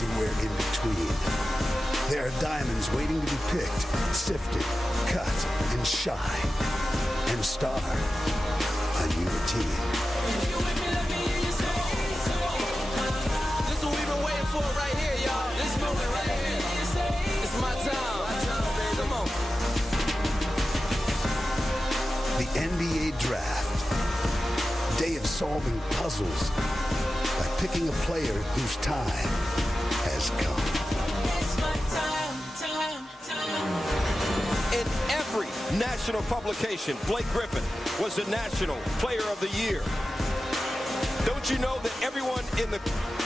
everywhere in between. There are diamonds waiting to be picked, sifted, cut, and shine, and star a new team. This is what we've been waiting for right here, y'all. This moment right here. It's my time. Come on. The NBA Draft. Day of solving puzzles by picking a player whose time has come. In every national publication, Blake Griffin was the National Player of the Year. Don't you know that everyone in the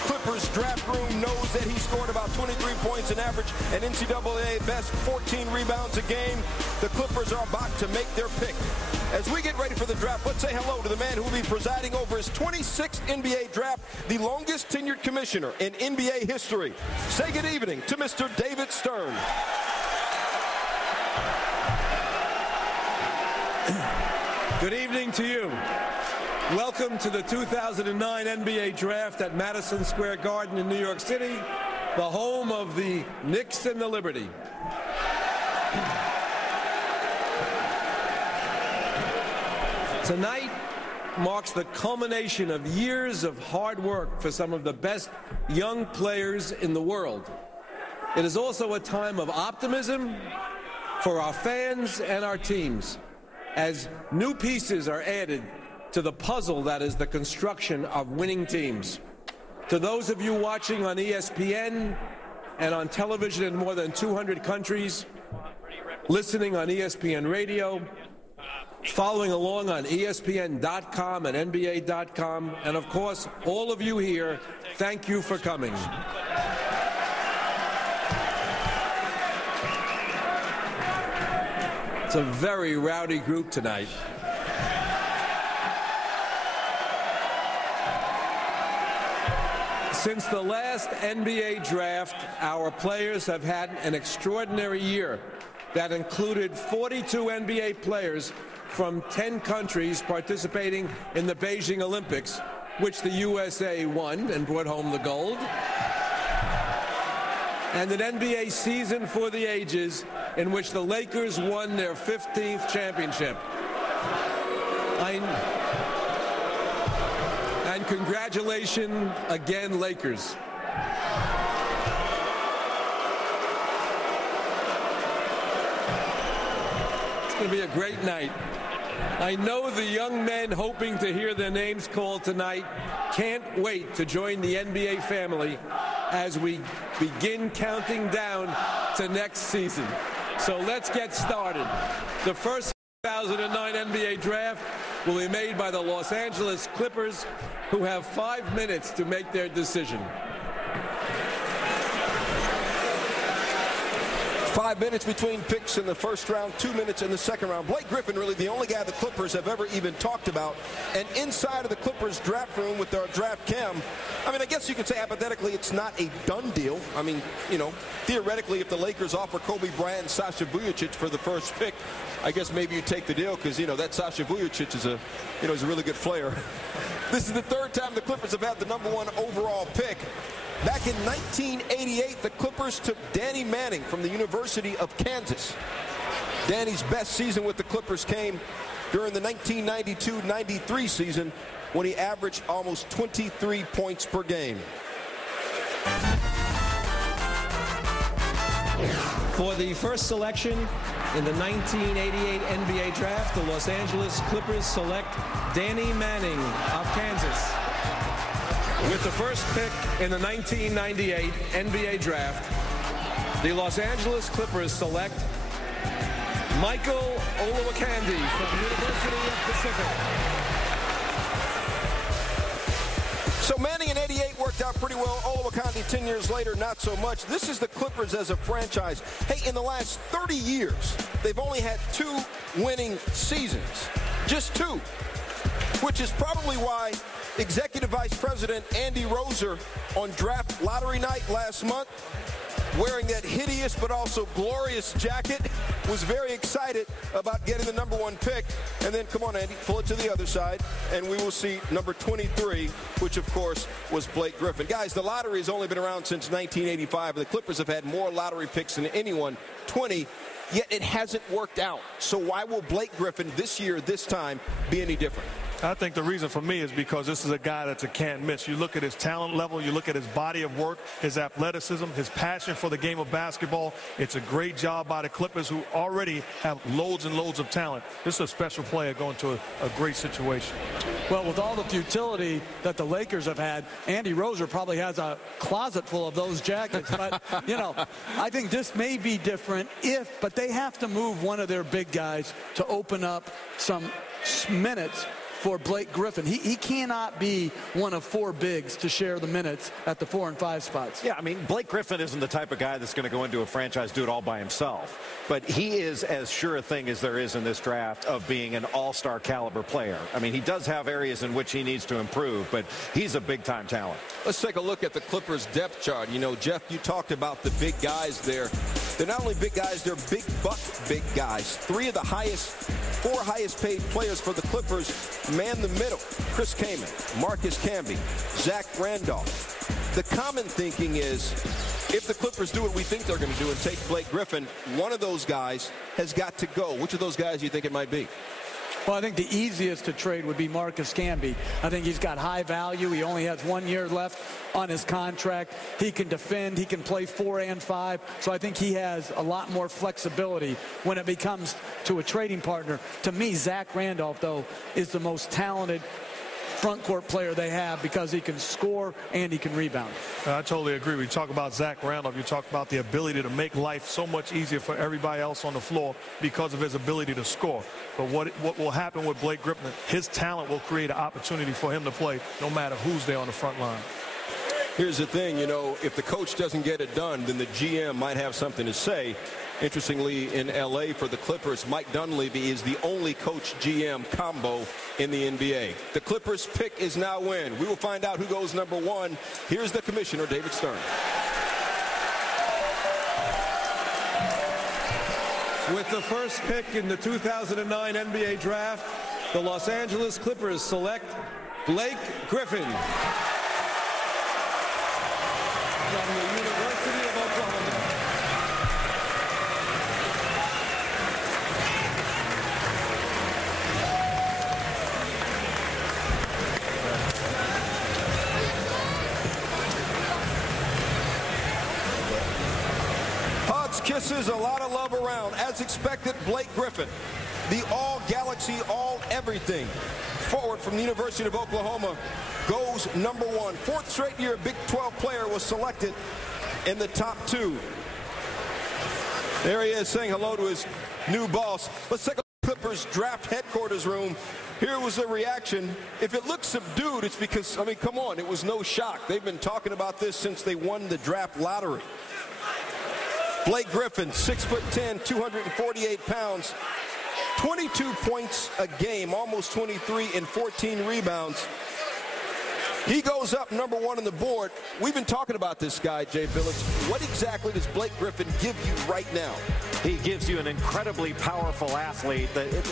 Clippers draft room knows that he scored about 23 points an average, an NCAA best 14 rebounds a game? The Clippers are about to make their pick. As we get ready for the draft, let's say hello to the man who will be presiding over his 26th NBA draft, the longest tenured commissioner in NBA history. Say good evening to Mr. David Stern. Good evening to you. Welcome to the 2009 NBA Draft at Madison Square Garden in New York City, the home of the Knicks and the Liberty. Tonight marks the culmination of years of hard work for some of the best young players in the world. It is also a time of optimism for our fans and our teams as new pieces are added to the puzzle that is the construction of winning teams. To those of you watching on ESPN and on television in more than 200 countries, listening on ESPN radio, following along on ESPN.com and NBA.com, and of course, all of you here, thank you for coming. It's a very rowdy group tonight. Since the last NBA draft, our players have had an extraordinary year that included 42 NBA players from 10 countries participating in the Beijing Olympics, which the USA won and brought home the gold, and an NBA season for the ages in which the Lakers won their 15th championship. And congratulations again, Lakers. It's going to be a great night. I know the young men hoping to hear their names called tonight can't wait to join the NBA family as we begin counting down to next season. So let's get started. The first 2009 NBA draft will be made by the Los Angeles Clippers, who have 5 minutes to make their decision. 5 minutes between picks in the first round, 2 minutes in the second round. Blake Griffin, really the only guy the Clippers have ever even talked about. And inside of the Clippers draft room with their draft cam, I mean, I guess you could say hypothetically it's not a done deal. I mean, you know, theoretically, if the Lakers offer Kobe Bryant and Sasha Vujacic for the first pick, I guess maybe you take the deal because, you know, that Sasha Vujacic is a really good player. This is the third time the Clippers have had the #1 overall pick. Back in 1988, the Clippers took Danny Manning from the University of Kansas. Danny's best season with the Clippers came during the 1992-93 season when he averaged almost 23 points per game. For the first selection in the 1988 NBA draft, the Los Angeles Clippers select Danny Manning of Kansas. With the first pick in the 1998 NBA draft, the Los Angeles Clippers select Michael Olowokandi from the University of Pacific. So Manning in 88 worked out pretty well. Olowokandi 10 years later, not so much. This is the Clippers as a franchise. Hey, in the last 30 years, they've only had 2 winning seasons. Just 2. Which is probably why Executive Vice President Andy Roser on draft lottery night last month wearing that hideous but also glorious jacket, was very excited about getting the #1 pick. And then, come on, Andy, pull it to the other side, and we will see number 23, which, of course, was Blake Griffin. Guys, the lottery has only been around since 1985. The Clippers have had more lottery picks than anyone, 20, yet it hasn't worked out. So why will Blake Griffin this year, this time, be any different? I think the reason for me is because this is a guy that's a can't miss. You look at his talent level, you look at his body of work, his athleticism, his passion for the game of basketball. It's a great job by the Clippers, who already have loads and loads of talent. This is a special player going to a great situation. Well, with all the futility that the Lakers have had, Andy Rozier probably has a closet full of those jackets. But, you know, I think this may be different but they have to move one of their big guys to open up some minutes for Blake Griffin. He cannot be one of 4 bigs to share the minutes at the 4 and 5 spots. Yeah, I mean, Blake Griffin isn't the type of guy that's going to go into a franchise, do it all by himself. But he is as sure a thing as there is in this draft of being an all-star caliber player. I mean, he does have areas in which he needs to improve, but he's a big-time talent. Let's take a look at the Clippers depth chart. You know, Jeff, you talked about the big guys there. They're not only big guys, they're big guys. 4 highest paid players for the Clippers man the middle. Chris Kaman, Marcus Camby, Zach Randolph. The common thinking is, if the Clippers do what we think they're going to do and take Blake Griffin, one of those guys has got to go. Which of those guys do you think it might be? Well, I think the easiest to trade would be Marcus Camby. I think he's got high value. He only has 1 year left on his contract. He can defend. He can play 4 and 5. So I think he has a lot more flexibility when it becomes to a trading partner. To me, Zach Randolph, though, is the most talented front court player they have because he can score and he can rebound. I totally agree. We talk about Zach Randolph. You talk about the ability to make life so much easier for everybody else on the floor because of his ability to score. But what will happen with Blake Griffin, his talent will create an opportunity for him to play no matter who's there on the front line. Here's the thing, you know, if the coach doesn't get it done, then the GM might have something to say. Interestingly, in L.A. for the Clippers, Mike Dunleavy is the only coach-GM combo in the NBA. The Clippers pick is now in. We will find out who goes #1. Here's the commissioner, David Stern. With the first pick in the 2009 NBA draft, the Los Angeles Clippers select Blake Griffin from the University of Oklahoma. Hugs, kisses, a lot of love around. As expected, Blake Griffin, the all-galaxy, all-everything forward from the University of Oklahoma, goes #1. 4th straight year Big 12 player was selected in the top 2. There he is saying hello to his new boss. Let's take a look at Clippers draft headquarters room. Here was the reaction. If it looks subdued, it's because, I mean, come on, it was no shock. They've been talking about this since they won the draft lottery. Blake Griffin, 6'10", 248 pounds, 22 points a game, almost 23, and 14 rebounds. He goes up #1 on the board. We've been talking about this guy, Jay Billups. What exactly does Blake Griffin give you right now? He gives you an incredibly powerful athlete.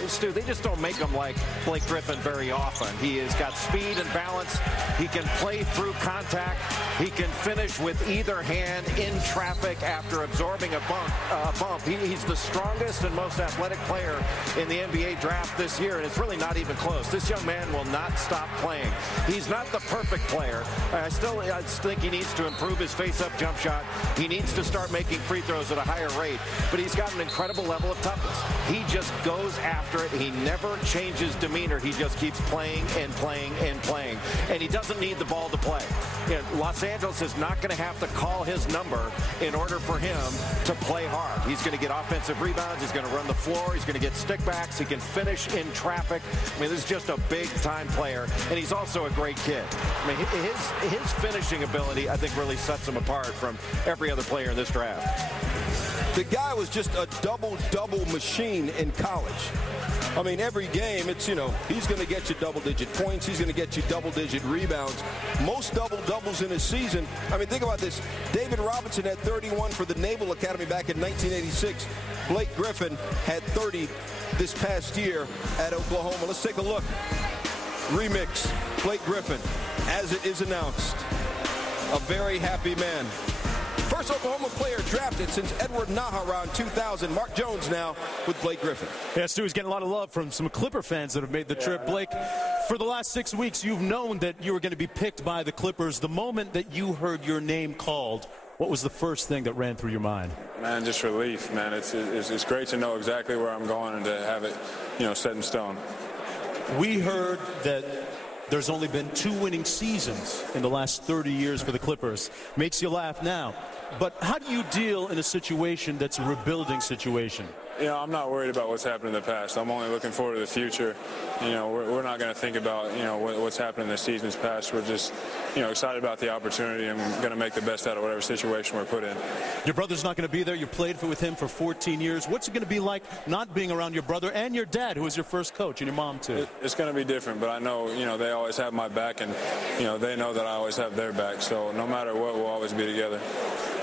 Stu, they just don't make him like Blake Griffin very often. He has got speed and balance. He can play through contact. He can finish with either hand in traffic after absorbing a bump. He's the strongest and most athletic player in the NBA draft this year, and it's really not even close. This young man will not stop playing. He's not the perfect player. I think he needs to improve his face-up jump shot. He needs to start making free throws at a higher rate, but he's got an incredible level of toughness. He just goes after it. He never changes demeanor. He just keeps playing and playing and playing, and he doesn't need the ball to play. Los Angeles is not going to have to call his number in order for him to play hard. He's going to get offensive rebounds. He's going to run the floor. He's going to get stickbacks. He can finish in traffic. I mean, this is just a big-time player, and he's also a great kid. I mean, his finishing ability, I think, really sets him apart from every other player in this draft. The guy was just a double-double machine in college. I mean, every game, it's, you know, he's going to get you double-digit points. He's going to get you double-digit rebounds. Most double-doubles in a season. I mean, think about this. David Robinson had 31 for the Naval Academy back in 1986. Blake Griffin had 30 this past year at Oklahoma. Let's take a look. Remix, Blake Griffin, as it is announced. A very happy man. First Oklahoma player drafted since Edward Naha around 2000. Mark Jones now with Blake Griffin. Yeah, Stu is getting a lot of love from some Clipper fans that have made the trip. Blake, for the last 6 weeks, you've known that you were going to be picked by the Clippers. The moment that you heard your name called, what was the first thing that ran through your mind? Man, just relief, man. It's great to know exactly where I'm going and to have it, you know, set in stone. We heard that there's only been 2 winning seasons in the last 30 years for the Clippers. Makes you laugh now. But how do you deal in a situation that's a rebuilding situation? You know, I'm not worried about what's happened in the past. I'm only looking forward to the future. You know, we're not going to think about, you know, what's happened in the seasons past. We're just, you know, excited about the opportunity and going to make the best out of whatever situation we're put in. Your brother's not going to be there. You played with him for 14 years. What's it going to be like not being around your brother and your dad, who was your first coach, and your mom, too? It's going to be different, but I know, you know, they always have my back, and, you know, they know that I always have their back. So no matter what, we'll always be together.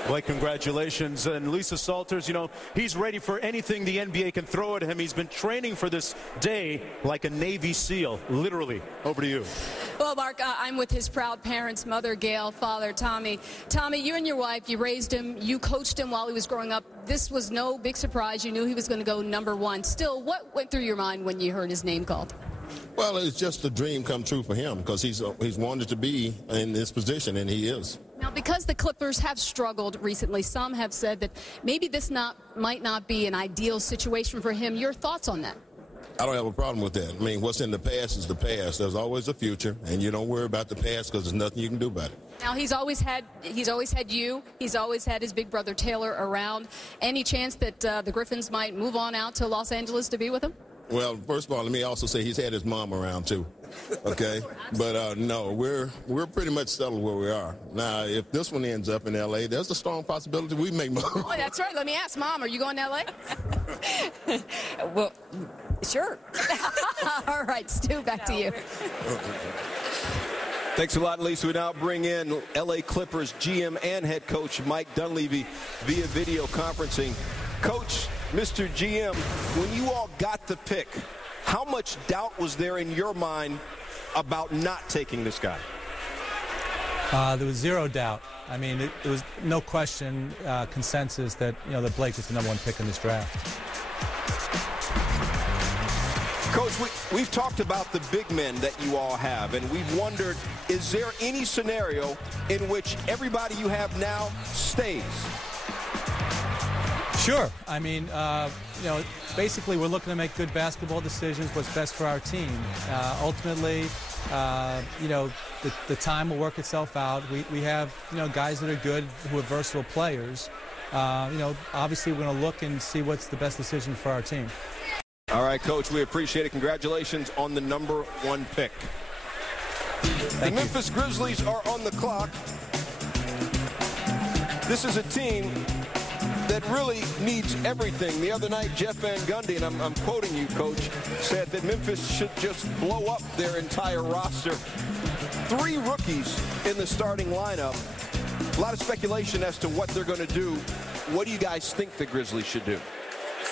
Blake, congratulations. And Lisa Salters, you know, he's ready for anything the NBA can throw at him. He's been training for this day like a Navy SEAL, literally. Over to you. Well, Mark, I'm with his proud parents, mother Gail, father Tommy. Tommy, you and your wife, you raised him, you coached him while he was growing up. This was no big surprise. You knew he was going to go #1. Still, what went through your mind when you heard his name called? Well, it's just a dream come true for him because he's wanted to be in this position, and he is. Now, because the Clippers have struggled recently, some have said that maybe this might not be an ideal situation for him. Your thoughts on that? I don't have a problem with that. I mean, what's in the past is the past. There's always a future, and you don't worry about the past because there's nothing you can do about it. Now, he's always had you. He's always had his big brother Taylor around. Any chance that the Griffins might move on out to Los Angeles to be with him? Well, first of all, let me also say he's had his mom around too. Okay, but no, we're pretty much settled where we are now. If this one ends up in L.A., there's a strong possibility we may move. Oh, that's right. Let me ask, Mom, are you going to L.A.? Well, sure. All right, Stu, back to you. Thanks a lot, Lisa. We now bring in L.A. Clippers GM and head coach Mike Dunleavy via video conferencing. Coach, Mr. GM, when you all got the pick, how much doubt was there in your mind about not taking this guy? There was zero doubt. I mean, it was no question, consensus that, you know, that Blake was the #1 pick in this draft. Coach, we've talked about the big men that you all have, and we've wondered, is there any scenario in which everybody you have now stays? Sure. I mean, you know, basically we're looking to make good basketball decisions, what's best for our team. Ultimately, you know, the time will work itself out. We have, you know, guys that are good who are versatile players. You know, obviously we're going to look and see what's the best decision for our team. All right, Coach, we appreciate it. Congratulations on the #1 pick. The Memphis Grizzlies are on the clock. This is a team that really needs everything. The other night, Jeff Van Gundy, and I'm quoting you, Coach, said that Memphis should just blow up their entire roster. 3 rookies in the starting lineup. A lot of speculation as to what they're going to do. What do you guys think the Grizzlies should do?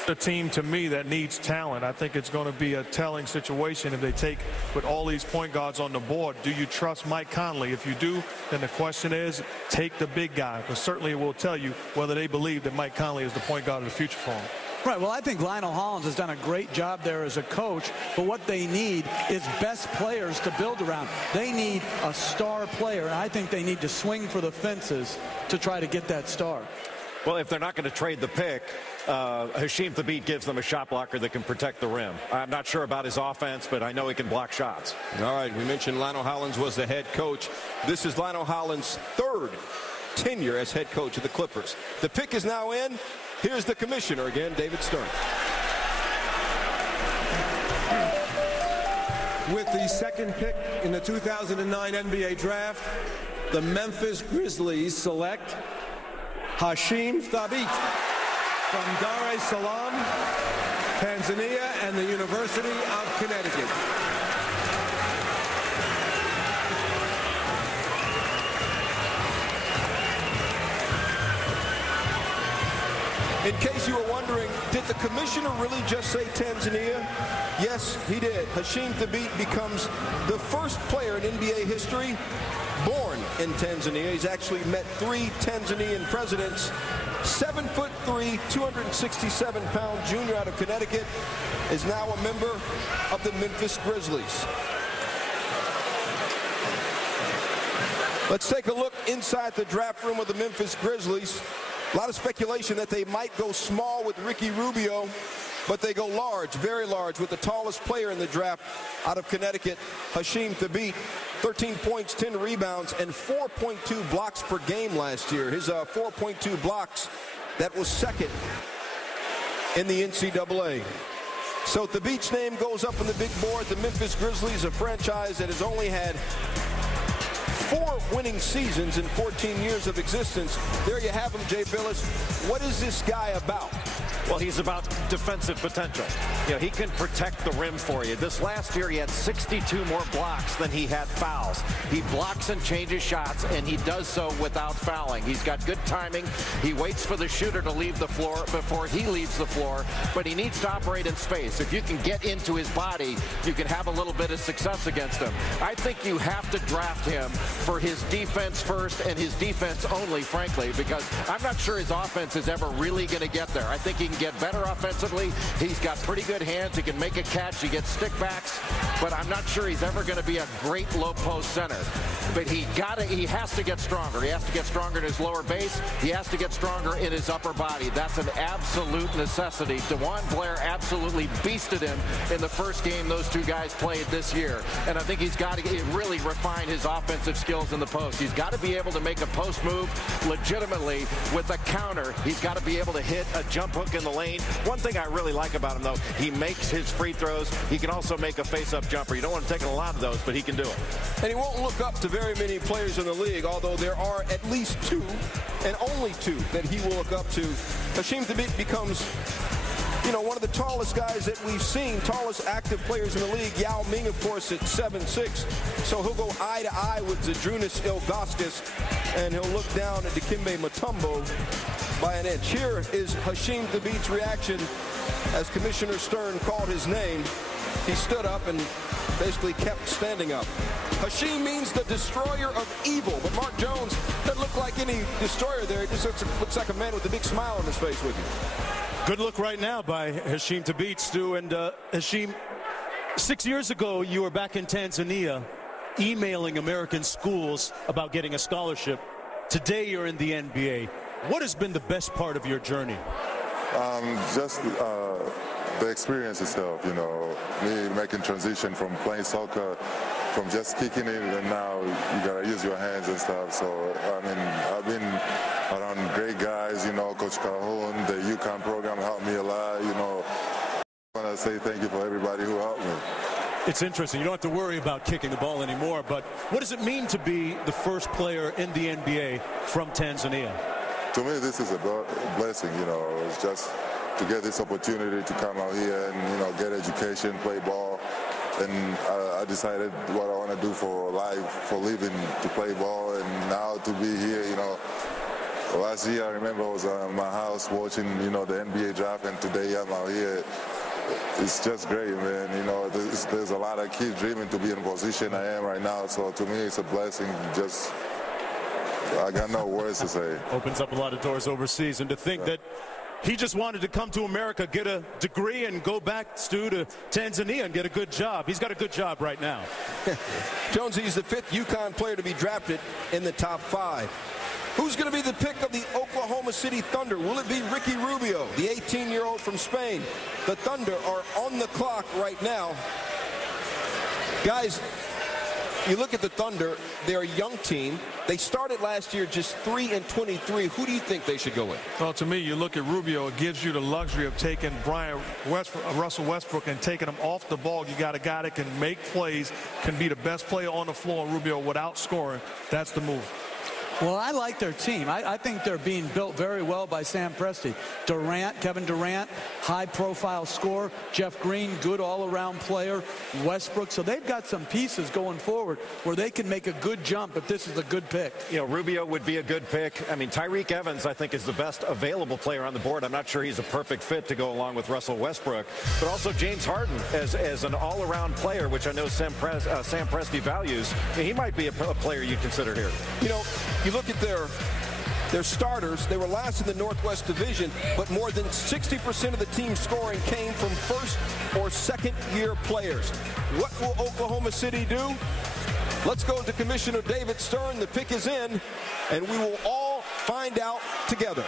A team, to me, that needs talent. I think it's going to be a telling situation if they take with all these point guards on the board. Do you trust Mike Conley? If you do, then the question is, take the big guy. But certainly it will tell you whether they believe that Mike Conley is the point guard of the future for them. Right, well, I think Lionel Hollins has done a great job there as a coach, but what they need is best players to build around. They need a star player, and I think they need to swing for the fences to try to get that star. Well, if they're not going to trade the pick, Hasheem Thabeet gives them a shot blocker that can protect the rim. I'm not sure about his offense, but I know he can block shots. All right, we mentioned Lionel Hollins was the head coach. This is Lionel Hollins' 3rd tenure as head coach of the Clippers. The pick is now in. Here's the commissioner again, David Stern. With the 2nd pick in the 2009 NBA draft, the Memphis Grizzlies select Hasheem Thabeet from Dar es Salaam, Tanzania and the University of Connecticut. In case you were wondering, did the commissioner really just say Tanzania? Yes, he did. Hasheem Thabeet becomes the first player in NBA history born in Tanzania. He's actually met 3 Tanzanian presidents. 7'3", 267-pound junior out of Connecticut is now a member of the Memphis Grizzlies. Let's take a look inside the draft room of the Memphis Grizzlies. A lot of speculation that they might go small with Ricky Rubio, but they go large, very large, with the tallest player in the draft out of Connecticut, Hasheem Thabeet. 13 points, 10 rebounds, and 4.2 blocks per game last year. His 4.2 blocks, that was second in the NCAA. So Thabeet's name goes up on the big board. The Memphis Grizzlies, a franchise that has only had 4 winning seasons in 14 years of existence. There you have him, Jay Billis. What is this guy about? Well, he's about defensive potential. You know, he can protect the rim for you. This last year, he had 62 more blocks than he had fouls. He blocks and changes shots, and he does so without fouling. He's got good timing. He waits for the shooter to leave the floor before he leaves the floor, but he needs to operate in space. If you can get into his body, you can have a little bit of success against him. I think you have to draft him for his defense first and his defense only, frankly, because I'm not sure his offense is ever really going to get there. I think he can get better offensively. He's got pretty good hands. He can make a catch. He gets stickbacks, but I'm not sure he's ever going to be a great low post center. But he has to get stronger. He has to get stronger in his lower base. He has to get stronger in his upper body. That's an absolute necessity. DeJuan Blair absolutely beasted him in the first game those two guys played this year. And I think he's got to really refine his offensive skills in the post. He's got to be able to make a post move legitimately with a counter. He's got to be able to hit a jump hook in the lane. One thing I really like about him, though, he makes his free throws. He can also make a face-up jumper. You don't want to take a lot of those, but he can do it. And he won't look up to very many players in the league, although there are at least 2, and only 2, that he will look up to. Hasheem Thabeet becomes, you know, one of the tallest guys that we've seen, tallest active players in the league. Yao Ming, of course, at 7'6", so he'll go eye to eye with Zydrunas Ilgauskas, and he'll look down at Dikembe Mutombo by an inch. Here is Hasheem Thabeet's reaction as Commissioner Stern called his name. He stood up and basically kept standing up. Hasheem means the destroyer of evil, but Mark Jones doesn't look like any destroyer there. He just looks like a man with a big smile on his face with you. Good look right now by Hasheem Thabeet, Stu. And Hasheem, 6 years ago, you were back in Tanzania emailing American schools about getting a scholarship. Today, you're in the NBA. What has been the best part of your journey? Just the experience itself, you know, me making transition from playing soccer, from just kicking it, and now you got to use your hands and stuff. So, I mean, I've been around great guys, you know, Coach Calhoun, the UConn program helped me a lot, you know. I want to say thank you for everybody who helped me. It's interesting. You don't have to worry about kicking the ball anymore, but what does it mean to be the first player in the NBA from Tanzania? To me, this is a blessing, you know. It's just to get this opportunity to come out here and, you know, get education, play ball. And I decided what I want to do for life, for living, to play ball. And now to be here, you know. Last year, I remember I was at my house watching, you know, the NBA draft, and today I'm out here. It's just great, man. You know, there's a lot of kids dreaming to be in the position I am right now. So to me, it's a blessing. Just, I got no words to say. Opens up a lot of doors overseas. And to think that he just wanted to come to America, get a degree, and go back, Stu, to Tanzania and get a good job. He's got a good job right now. Jonesy is the 5th UConn player to be drafted in the top 5. Who's going to be the pick of the Oklahoma City Thunder? Will it be Ricky Rubio, the 18-year-old from Spain? The Thunder are on the clock right now. Guys, you look at the Thunder, they're a young team. They started last year just 3-23. Who do you think they should go with? Well, to me, you look at Rubio, it gives you the luxury of taking Russell Westbrook and taking him off the ball. You got a guy that can make plays, can be the best player on the floor, Rubio, without scoring. That's the move. Well, I like their team. I think they're being built very well by Sam Presti. Kevin Durant, high-profile scorer. Jeff Green, good all-around player. Westbrook. So they've got some pieces going forward where they can make a good jump if this is a good pick. You know, Rubio would be a good pick. I mean, Tyreke Evans, I think, is the best available player on the board. I'm not sure he's a perfect fit to go along with Russell Westbrook. But also James Harden as an all-around player, which I know Sam Presti values. He might be a player you consider here. You know, you look at their starters. They were last in the Northwest Division, but more than 60% of the team's scoring came from first or second year players. What will Oklahoma City do? Let's go to Commissioner David Stern. The pick is in, and we will all find out together.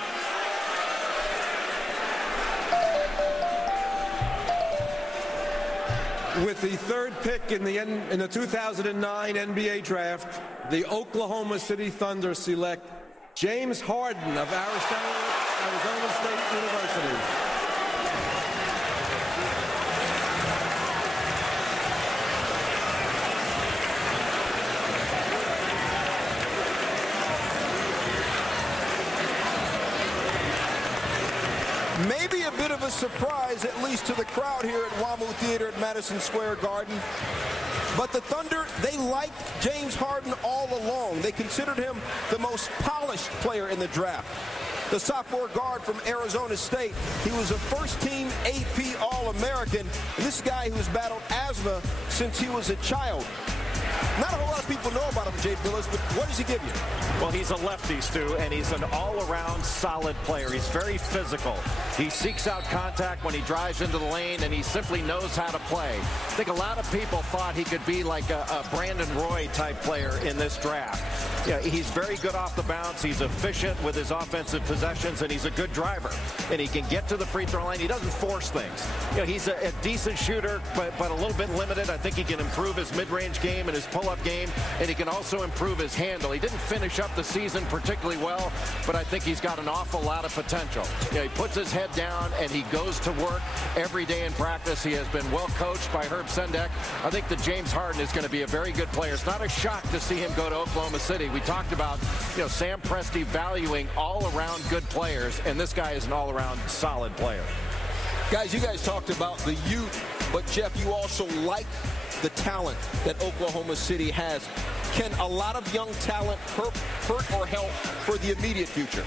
With the third pick in the 2009 NBA draft, the Oklahoma City Thunder select James Harden of Arizona State University. Maybe a bit of a surprise, at least to the crowd here at WAMU Theater at Madison Square Garden. But the Thunder, they liked James Harden all along. They considered him the most polished player in the draft. The sophomore guard from Arizona State, he was a first-team AP All-American. And this guy who's battled asthma since he was a child. Not a whole lot of people know about him, Jay Billis, but what does he give you? Well, he's a lefty, Stu, and he's an all-around solid player. He's very physical. He seeks out contact when he drives into the lane, and he simply knows how to play. I think a lot of people thought he could be like a Brandon Roy-type player in this draft. Yeah, he's very good off the bounce. He's efficient with his offensive possessions, and he's a good driver. And he can get to the free throw line. He doesn't force things. You know, he's a decent shooter, but a little bit limited. I think he can improve his mid-range game and his pull-up game, and he can also improve his handle. He didn't finish up the season particularly well, but I think he's got an awful lot of potential. You know, he puts his head down, and he goes to work every day in practice. He has been well coached by Herb Sendek. I think that James Harden is going to be a very good player. It's not a shock to see him go to Oklahoma City. We talked about, you know, Sam Presti valuing all-around good players, and this guy is an all-around solid player. Guys, you guys talked about the youth, but Jeff, you also like the talent that Oklahoma City has. Can a lot of young talent hurt or help for the immediate future?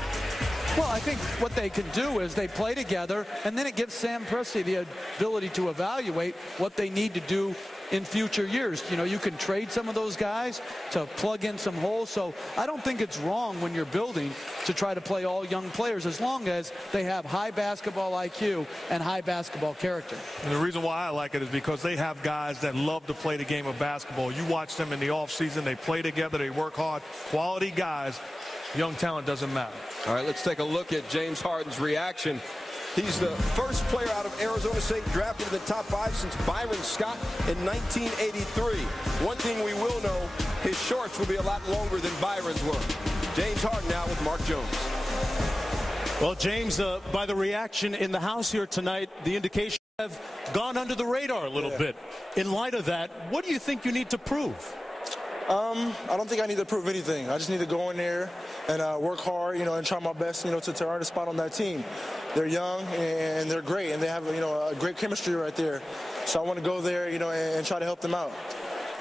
Well, I think what they can do is they play together, and then it gives Sam Presti the ability to evaluate what they need to do in future years. You know, you can trade some of those guys to plug in some holes. So I don't think it's wrong when you're building to try to play all young players as long as they have high basketball IQ and high basketball character. And the reason why I like it is because they have guys that love to play the game of basketball. You watch them in the offseason. They play together. They work hard. Quality guys. Young talent doesn't matter. All right, let's take a look at James Harden's reaction. He's the first player out of Arizona State drafted in the top 5 since Byron Scott in 1983. One thing we will know, his shorts will be a lot longer than Byron's were. James Harden now with Mark Jones. Well, James, by the reaction in the house here tonight, the indications have gone under the radar a little bit. In light of that, what do you think you need to prove? I don't think I need to prove anything. I just need to go in there and work hard, you know, and try my best, you know, to earn a spot on that team. They're young and they're great, and they have, you know, a great chemistry right there. So I want to go there, you know, and try to help them out.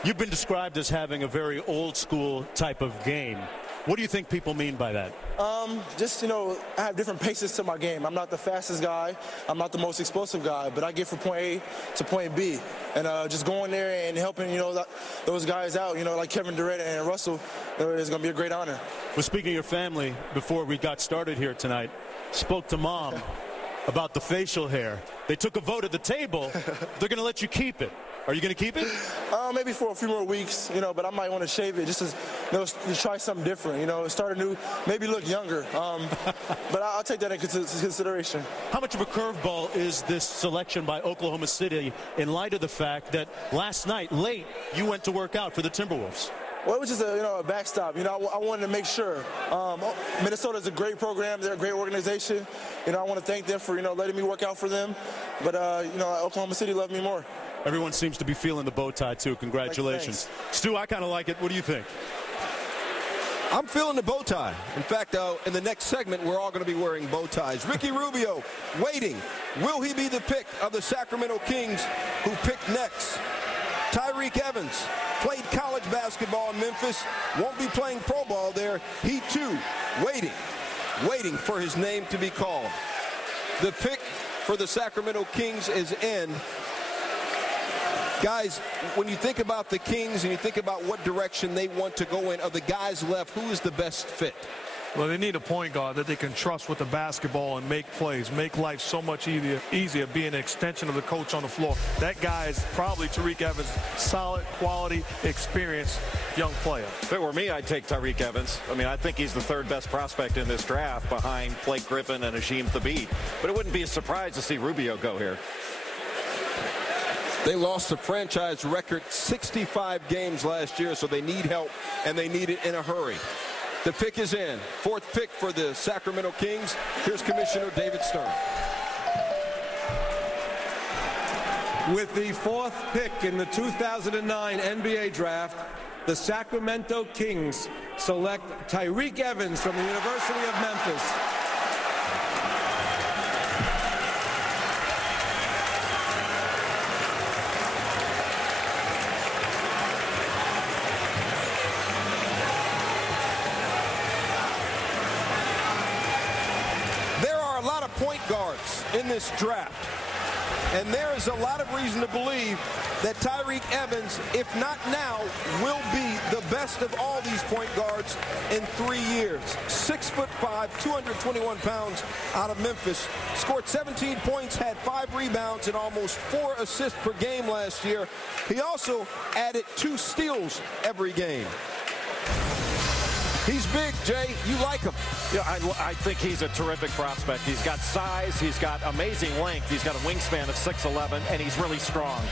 You've been described as having a very old school type of game. What do you think people mean by that? Just, you know, I have different paces to my game. I'm not the fastest guy. I'm not the most explosive guy, but I get from point A to point B. And just going there and helping, you know, those guys out, you know, like Kevin Durant and Russell, is going to be a great honor. Well, speaking of your family, before we got started here tonight, spoke to Mom about the facial hair. They took a vote at the table. They're going to let you keep it. Are you going to keep it? Maybe for a few more weeks, you know, but I might want to shave it just to, you know, to try something different, you know, start anew, maybe look younger. But I'll take that into consideration. How much of a curveball is this selection by Oklahoma City in light of the fact that last night, late, you went to work out for the Timberwolves? Well, it was just a backstop. You know, I wanted to make sure. Minnesota's a great program. They're a great organization. You know, I want to thank them for, you know, letting me work out for them. But, you know, Oklahoma City loved me more. Everyone seems to be feeling the bow tie, too. Congratulations. Thanks. Stu, I kind of like it. What do you think? I'm feeling the bow tie. In fact, in the next segment, we're all going to be wearing bow ties. Ricky Rubio waiting. Will he be the pick of the Sacramento Kings who picked next? Tyreke Evans played college basketball in Memphis. Won't be playing pro ball there. He, too, waiting for his name to be called. The pick for the Sacramento Kings is in. Guys, when you think about the Kings and you think about what direction they want to go in, of the guys left, who is the best fit? Well, they need a point guard that they can trust with the basketball and make plays, make life so much easier being an extension of the coach on the floor. That guy is probably Tyreke Evans, solid, quality, experienced young player. If it were me, I'd take Tyreke Evans. I mean, I think he's the third best prospect in this draft behind Blake Griffin and Hasheem Thabeet. But it wouldn't be a surprise to see Rubio go here. They lost a franchise record 65 games last year, so they need help, and they need it in a hurry. The pick is in. Fourth pick for the Sacramento Kings. Here's Commissioner David Stern. With the fourth pick in the 2009 NBA draft, the Sacramento Kings select Tyreke Evans from the University of Memphis. Point guards in this draft, and there is a lot of reason to believe that Tyreke Evans, if not now, will be the best of all these point guards in 3 years. 6'5", 221 pounds, out of Memphis, scored 17 points, had 5 rebounds and almost 4 assists per game last year. He also added 2 steals every game. He's big, Jay. You like him. Yeah, I think he's a terrific prospect. He's got size. He's got amazing length. He's got a wingspan of 6'11", and he's really strong.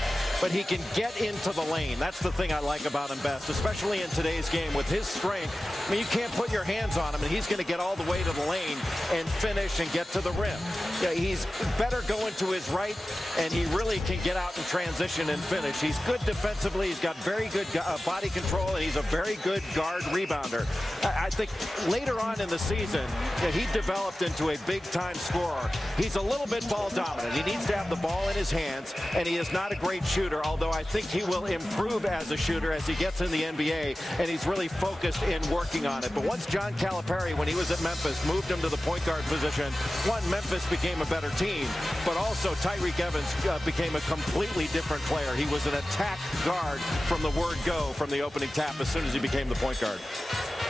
But he can get into the lane. That's the thing I like about him best, especially in today's game with his strength. I mean, you can't put your hands on him, and he's going to get all the way to the lane and finish and get to the rim. Yeah, he's better going to his right, and he really can get out and transition and finish. He's good defensively. He's got very good body control, and he's a very good guard rebounder. I think later on in the season, he developed into a big-time scorer. He's a little bit ball dominant. He needs to have the ball in his hands, and he is not a great shooter, although I think he will improve as a shooter as he gets in the NBA, and he's really focused in working on it. But once John Calipari, when he was at Memphis, moved him to the point guard position, one, Memphis became a better team, but also Tyreke Evans became a completely different player. He was an attack guard from the word go, from the opening tap, as soon as he became the point guard.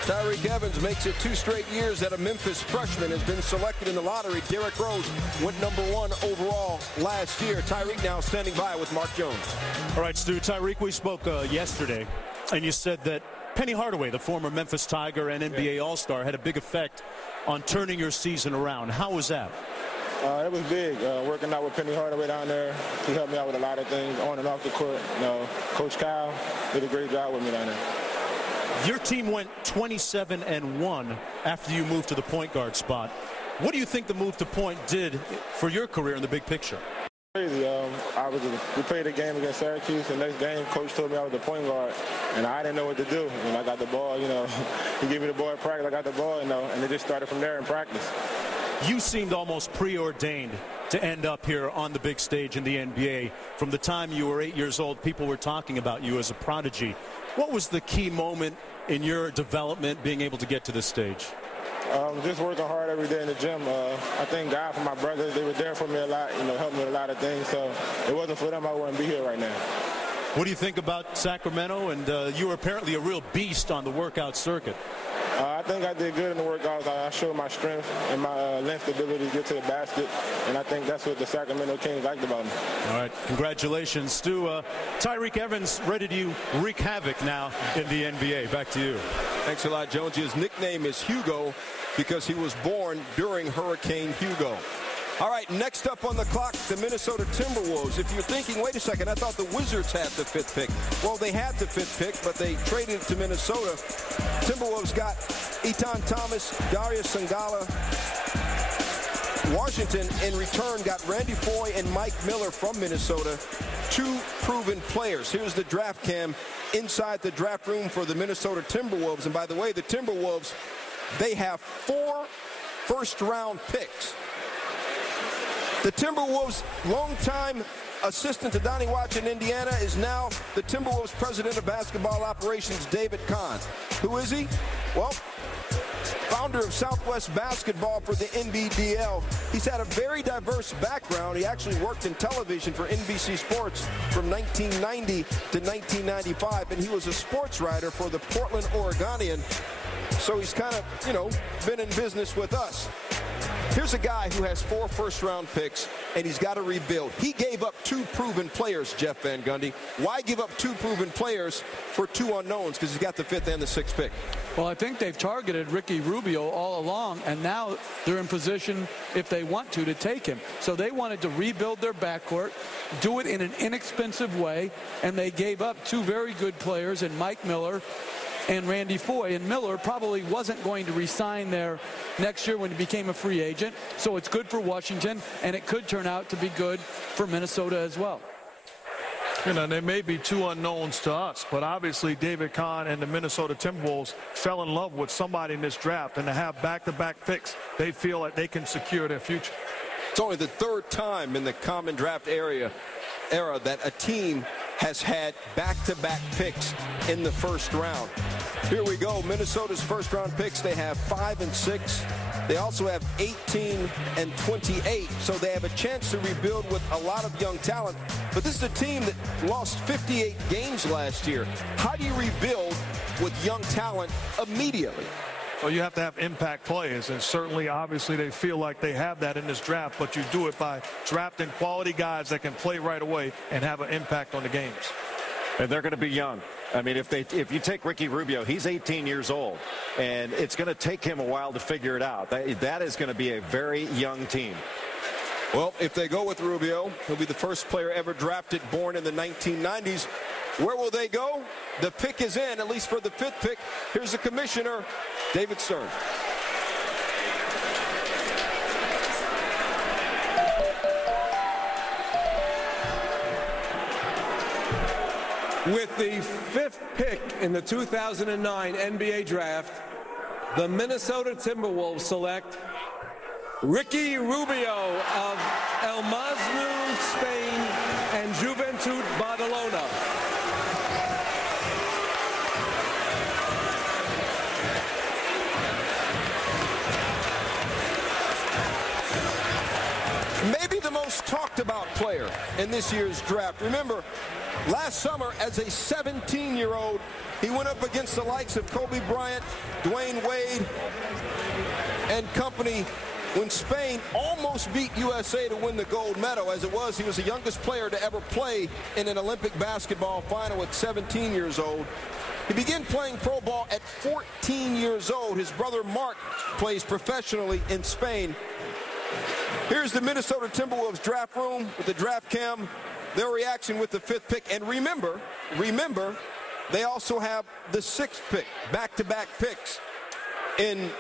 Tyreke Evans makes it 2 straight years that a Memphis freshman has been selected in the lottery. Derrick Rose went #1 overall last year. Tyreke now standing by with Mark Jones. All right, Stu. Tyreke, we spoke yesterday, and you said that Penny Hardaway, the former Memphis Tiger and NBA All-Star, had a big effect on turning your season around. How was that? It was big. Working out with Penny Hardaway down there, he helped me out with a lot of things on and off the court. Coach Kyle did a great job with me down there. Your team went 27-1 after you moved to the point guard spot. What do you think the move to point did for your career in the big picture? Crazy. We played a game against Syracuse. The next game, coach told me I was the point guard, and I didn't know what to do. And I got the ball. He gave me the ball at practice. I got the ball, and it just started from there in practice. You seemed almost preordained to end up here on the big stage in the NBA. From the time you were 8 years old, people were talking about you as a prodigy. What was the key moment in your development being able to get to this stage? Just working hard every day in the gym. I thank God for my brothers. They were there for me a lot, helped me with a lot of things. So if it wasn't for them, I wouldn't be here right now. What do you think about Sacramento? And you were apparently a real beast on the workout circuit. I think I did good in the workouts. I showed my strength and my length ability to get to the basket, and I think that's what the Sacramento Kings liked about me. All right, congratulations, Stu. Tyreke Evans ready to wreak havoc now in the NBA. Back to you. Thanks a lot, Jones. His nickname is Hugo because he was born during Hurricane Hugo. All right, next up on the clock, the Minnesota Timberwolves. If you're thinking, wait a second, I thought the Wizards had the 5th pick. Well, they had the 5th pick, but they traded it to Minnesota. Timberwolves got Etan Thomas, Darius Sangala. Washington, in return, got Randy Foye and Mike Miller from Minnesota, 2 proven players. Here's the draft cam inside the draft room for the Minnesota Timberwolves. And by the way, the Timberwolves, they have 4 first-round picks. The Timberwolves' longtime assistant to Donnie Watch in Indiana is now the Timberwolves president of basketball operations, David Kahn. Who is he? Well, founder of Southwest Basketball for the NBDL. He's had a very diverse background. He actually worked in television for NBC Sports from 1990 to 1995, and he was a sports writer for the Portland Oregonian. So he's kind of, you know, been in business with us. Here's a guy who has 4 first-round picks, and he's got to rebuild. He gave up 2 proven players, Jeff Van Gundy. Why give up 2 proven players for 2 unknowns? Because he's got the 5th and the 6th pick. Well, I think they've targeted Ricky Rubio all along, and now they're in position, if they want to take him. So they wanted to rebuild their backcourt, do it in an inexpensive way, and they gave up 2 very good players in Mike Miller and Randy Foye. And Miller probably wasn't going to re-sign there next year when he became a free agent. So it's good for Washington, and it could turn out to be good for Minnesota as well. You know, there may be 2 unknowns to us, but obviously David Kahn and the Minnesota Timberwolves fell in love with somebody in this draft, and to have back-to-back picks, they feel like they can secure their future. It's only the 3rd time in the common draft era that a team has had back-to-back picks in the first round. Here we go. Minnesota's first-round picks, they have 5 and 6. They also have 18 and 28, so they have a chance to rebuild with a lot of young talent. But this is a team that lost 58 games last year. How do you rebuild with young talent immediately? Well, you have to have impact players, and certainly, obviously, they feel like they have that in this draft, but you do it by drafting quality guys that can play right away and have an impact on the games. And they're going to be young. I mean, if you take Ricky Rubio, he's 18 years old, and it's going to take him a while to figure it out. That is going to be a very young team. Well, if they go with Rubio, he'll be the first player ever drafted born in the 1990s. Where will they go? The pick is in, at least for the 5th pick. Here's the commissioner, David Stern. With the 5th pick in the 2009 NBA draft, the Minnesota Timberwolves select Ricky Rubio of El Masnou, Spain, and Joventut, Barcelona. Maybe the most talked about player in this year's draft. Remember, last summer as a 17-year-old, he went up against the likes of Kobe Bryant, Dwayne Wade, and company when Spain almost beat USA to win the gold medal. As it was, he was the youngest player to ever play in an Olympic basketball final at 17 years old. He began playing pro ball at 14 years old. His brother Mark plays professionally in Spain. Here's the Minnesota Timberwolves draft room with the draft cam. Their reaction with the 5th pick. And remember, they also have the 6th pick, back-to-back picks in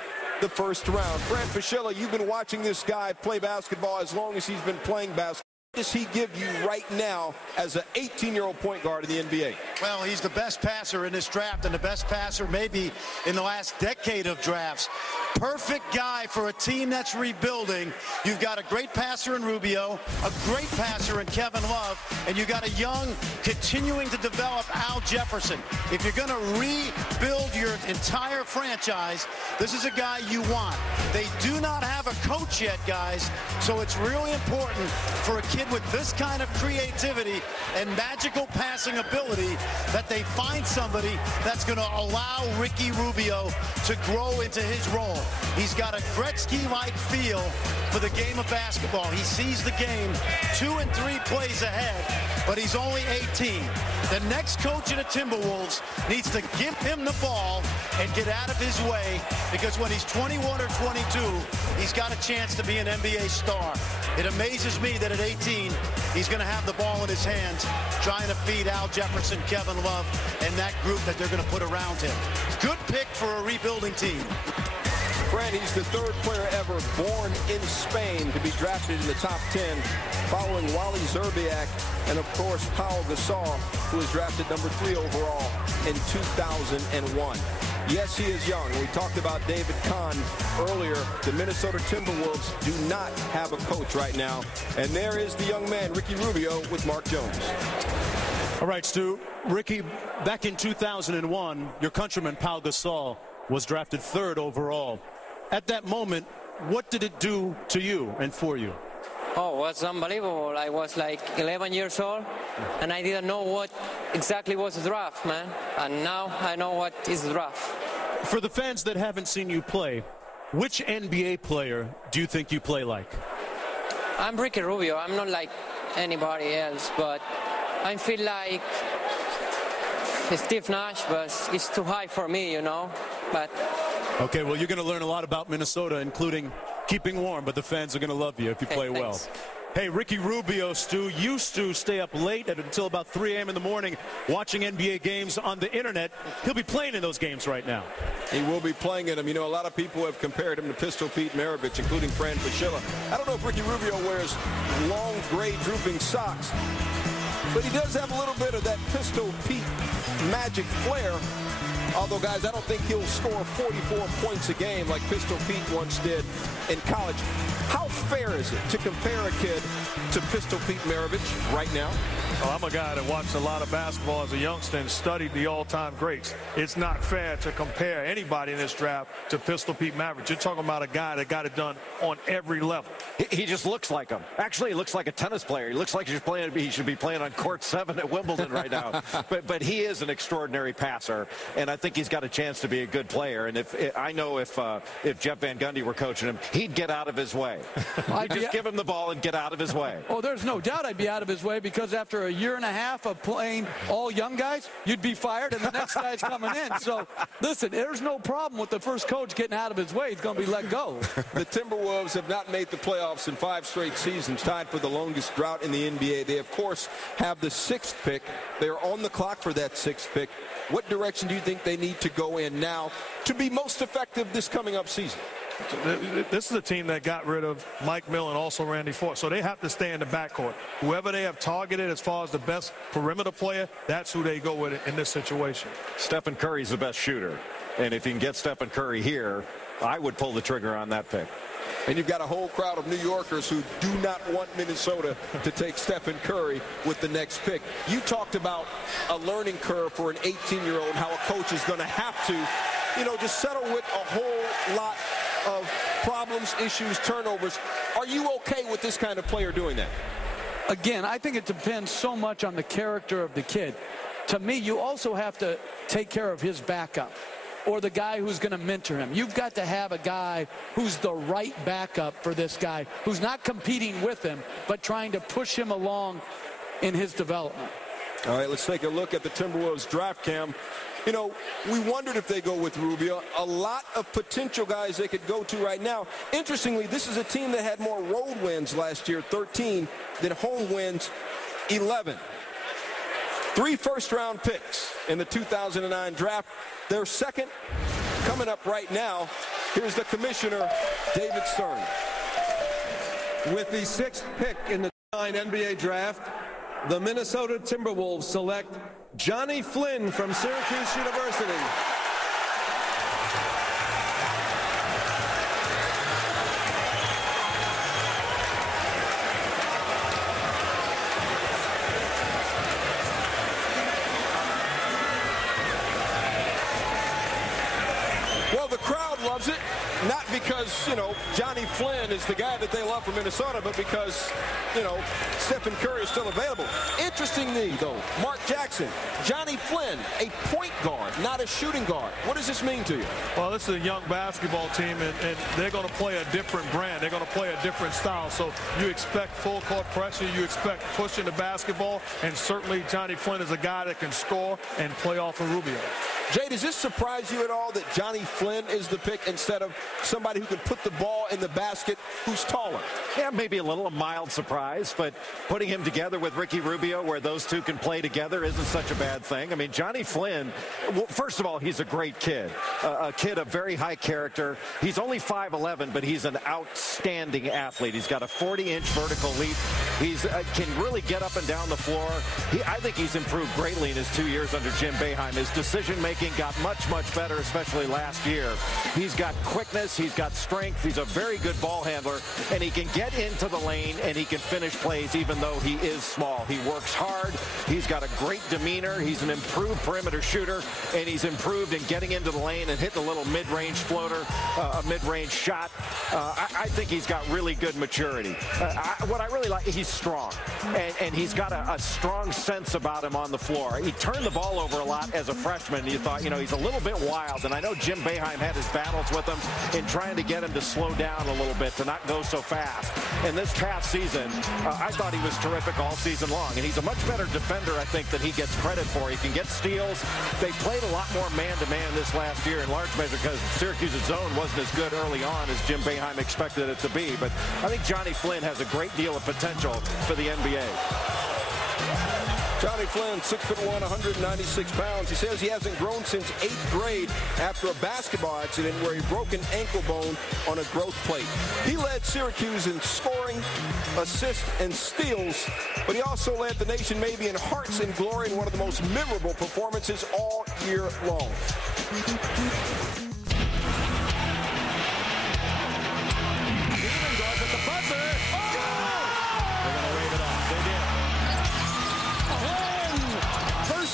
the first round. Fran Fischella, you've been watching this guy play basketball as long as he's been playing basketball. What does he give you right now as an 18-year-old point guard in the NBA? Well, he's the best passer in this draft and the best passer maybe in the last decade of drafts. Perfect guy for a team that's rebuilding. You've got a great passer in Rubio, a great passer in Kevin Love, and you got a young, continuing to develop Al Jefferson. If you're going to rebuild your entire franchise, this is a guy you want. They do not have a coach yet, guys, so it's really important for a kid with this kind of creativity and magical passing ability that they find somebody that's going to allow Ricky Rubio to grow into his role. He's got a Gretzky-like feel for the game of basketball. He sees the game 2 and 3 plays ahead, but he's only 18. The next coach of the Timberwolves needs to give him the ball and get out of his way, because when he's 21 or 22, he's got a chance to be an NBA star. It amazes me that at 18, he's going to have the ball in his hands, trying to feed Al Jefferson, Kevin Love, and that group that they're going to put around him. Good pick for a rebuilding team. Fran, he's the 3rd player ever born in Spain to be drafted in the top 10, following Wally Zerbiak and, of course, Paul Gasol, who was drafted number 3 overall. in 2001. Yes, he is young. We talked about David Kahn earlier. The Minnesota Timberwolves do not have a coach right now. And there is the young man, Ricky Rubio, with Mark Jones. All right, Stu. Ricky, back in 2001, your countryman, Pau Gasol, was drafted 3rd overall. At that moment, what did it do to you and for you? Oh, it was unbelievable. I was like 11 years old, and I didn't know what exactly was the draft, man. And now I know what is the draft. For the fans that haven't seen you play, which NBA player do you think you play like? I'm Ricky Rubio. I'm not like anybody else, but I feel like Steve Nash, but it's too high for me, you know. But okay, well, you're going to learn a lot about Minnesota, including keeping warm, but the fans are going to love you if you play well. Hey, Ricky Rubio, Stu, used to stay up late until about 3 a.m. in the morning watching NBA games on the internet. He'll be playing in those games right now. He will be playing in them. You know, a lot of people have compared him to Pistol Pete Maravich, including Fran Fraschilla. I don't know if Ricky Rubio wears long, gray, drooping socks, but he does have a little bit of that Pistol Pete magic flair. Although, guys, I don't think he'll score 44 points a game like Pistol Pete once did in college. How fair is it to compare a kid to Pistol Pete Maravich right now? Oh, I'm a guy that watched a lot of basketball as a youngster and studied the all-time greats. It's not fair to compare anybody in this draft to Pistol Pete Maravich. You're talking about a guy that got it done on every level. He just looks like him. Actually, he looks like a tennis player. He looks like he should be playing on court 7 at Wimbledon right now. but he is an extraordinary passer, and I think he's got a chance to be a good player. And if Jeff Van Gundy were coaching him, he'd get out of his way. He'd just give him the ball and get out of his way. Oh, there's no doubt I'd be out of his way, because after a year and a half of playing all young guys, you'd be fired and the next guy's coming in. So, listen, there's no problem with the first coach getting out of his way. He's going to be let go. The Timberwolves have not made the playoffs in 5 straight seasons, tied for the longest drought in the NBA. They, of course, have the 6th pick. They're on the clock for that 6th pick. What direction do you think they need to go in now to be most effective this coming up season? This is a team that got rid of Mike Miller and also Randy Ford, so they have to stay in the backcourt. Whoever they have targeted as far as the best perimeter player, that's who they go with in this situation. Stephen Curry's the best shooter, and if you can get Stephen Curry here, I would pull the trigger on that pick. And you've got a whole crowd of New Yorkers who do not want Minnesota to take Stephen Curry with the next pick. You talked about a learning curve for an 18-year-old, how a coach is going to have to, just settle with a whole lot of problems, issues, turnovers. Are you okay with this kind of player doing that? Again, I think it depends so much on the character of the kid. To me, you also have to take care of his backup, or the guy who's going to mentor him. You've got to have a guy who's the right backup for this guy, who's not competing with him, but trying to push him along in his development. All right, let's take a look at the Timberwolves draft, Cam. We wondered if they go with Rubio. A lot of potential guys they could go to right now. Interestingly, this is a team that had more road wins last year, 13, than home wins, 11. 3 first-round picks in the 2009 draft. Their second coming up right now. Here's the commissioner, David Stern. With the 6th pick in the 9 NBA draft, the Minnesota Timberwolves select Jonny Flynn from Syracuse University. Well, the crowd loves it, not because, Jonny Flynn is the guy that they love from Minnesota, but because, Stephen Curry is still available. Interestingly, though, Mark Jackson, Jonny Flynn, a point guard, not a shooting guard. What does this mean to you? Well, this is a young basketball team, and they're going to play a different brand. They're going to play a different style. So you expect full court pressure. You expect pushing the basketball, and certainly Jonny Flynn is a guy that can score and play off of Rubio. Jay, does this surprise you at all that Jonny Flynn is the pick instead of somebody who can put the ball in the basket who's taller. Yeah, maybe a little mild surprise, but putting him together with Ricky Rubio where those two can play together isn't such a bad thing. I mean, Jonny Flynn, well, first of all, he's a great kid, a kid of very high character. He's only 5'11", but he's an outstanding athlete. He's got a 40-inch vertical leap. He's can really get up and down the floor. I think he's improved greatly in his 2 years under Jim Boeheim. His decision-making got much, much better, especially last year. He's got quickness. He's got strength. He's a very good ball handler, and he can get into the lane, and he can finish plays even though he is small. He works hard. He's got a great demeanor. He's an improved perimeter shooter, and he's improved in getting into the lane and hitting a little mid-range floater, a mid-range shot. I think he's got really good maturity. What I really like, he's strong, and he's got a strong sense about him on the floor. He turned the ball over a lot as a freshman. You thought, you know, he's a little bit wild, and I know Jim Boeheim had his battles with him in trying to get him to slow down a little bit, to not go so fast. And this past season, I thought he was terrific all season long, and he's a much better defender, I think, than he gets credit for. He can get steals. They played a lot more man-to-man this last year in large measure because Syracuse's zone wasn't as good early on as Jim Boeheim expected it to be. But I think Jonny Flynn has a great deal of potential for the NBA. Jonny Flynn, 6'1", 196 pounds. He says he hasn't grown since 8th grade after a basketball accident where he broke an ankle bone on a growth plate. He led Syracuse in scoring, assists, and steals, but he also led the nation maybe in hearts and glory in one of the most memorable performances all year long.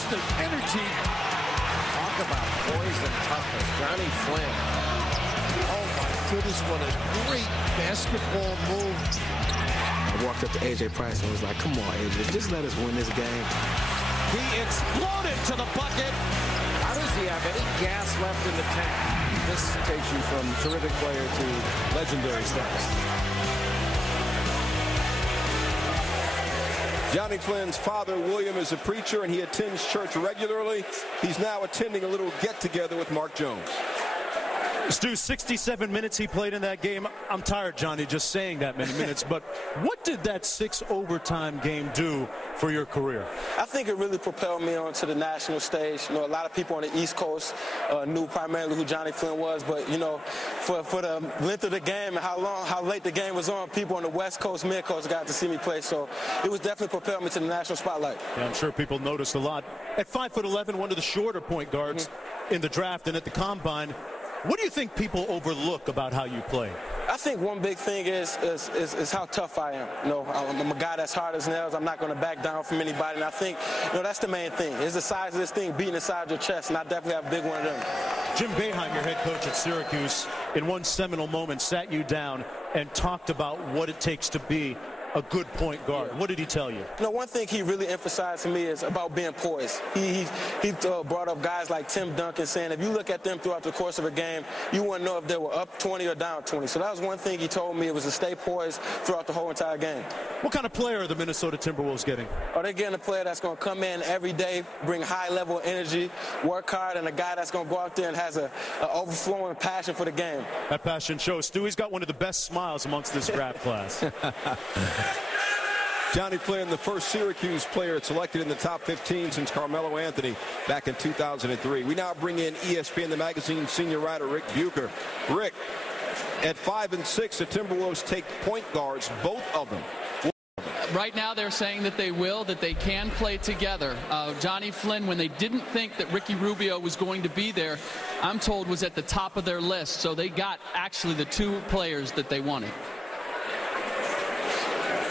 The energy. Talk about poise and toughness. Jonny Flynn. Oh my goodness, what a great basketball move. I walked up to AJ Price and was like, come on, AJ, just let us win this game. He exploded to the bucket. How does he have any gas left in the tank? This takes you from terrific player to legendary status. Jonny Flynn's father, William, is a preacher, and he attends church regularly. He's now attending a little get-together with Mark Jones. Stu, 67 minutes he played in that game. I'm tired, Johnny, just saying that many minutes. But what did that 6 overtime game do for your career? I think it really propelled me onto the national stage. You know, a lot of people on the East Coast knew primarily who Jonny Flynn was. But, you know, for the length of the game and how late the game was on, people on the West Coast, Mid-Coast got to see me play. So it was definitely propelled me to the national spotlight. Yeah, I'm sure people noticed a lot. At 5'11", one of the shorter point guards in the draft and at the combine, what do you think people overlook about how you play? I think one big thing is how tough I am. You know, I'm a guy that's hard as nails. I'm not going to back down from anybody. And I think, you know, that's the main thing. Is the size of this thing beating inside your chest, and I definitely have a big one of them. Jim Boeheim, your head coach at Syracuse, in one seminal moment sat you down and talked about what it takes to be a good point guard. What did he tell you? You know, one thing he really emphasized to me is about being poised. He brought up guys like Tim Duncan, saying if you look at them throughout the course of a game, you wouldn't know if they were up 20 or down 20. So that was one thing he told me, it was to stay poised throughout the whole entire game. What kind of player are the Minnesota Timberwolves getting? Are they getting a player that's going to come in every day, bring high-level energy, work hard, and a guy that's going to go out there and has an overflowing passion for the game? That passion shows. Stewie's got one of the best smiles amongst this draft class. Jonny Flynn, the first Syracuse player selected in the top 15 since Carmelo Anthony back in 2003. We now bring in ESPN, the magazine senior writer, Rick Bucher. Rick, at 5 and 6, the Timberwolves take point guards, both of them. Right now they're saying that they can play together. Jonny Flynn, when they didn't think that Ricky Rubio was going to be there, I'm told was at the top of their list. So they got actually the 2 players that they wanted.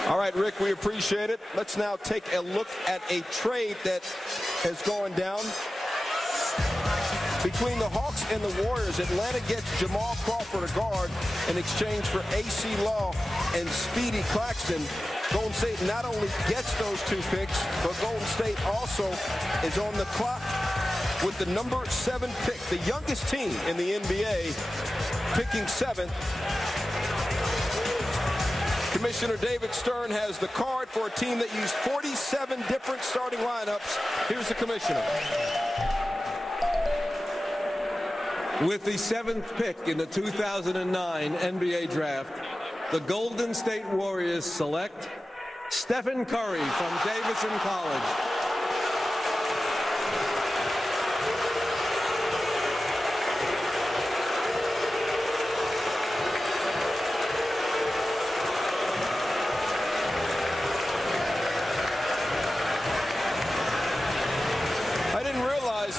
All right, Rick, we appreciate it. Let's now take a look at a trade that has gone down between the Hawks and the Warriors. Atlanta gets Jamal Crawford, a guard, in exchange for A.C. Law and Speedy Claxton. Golden State not only gets those 2 picks, but Golden State also is on the clock with the number 7 pick, the youngest team in the NBA, picking 7th. Commissioner David Stern has the card for a team that used 47 different starting lineups. Here's the commissioner. With the 7th pick in the 2009 NBA Draft, the Golden State Warriors select Stephen Curry from Davidson College.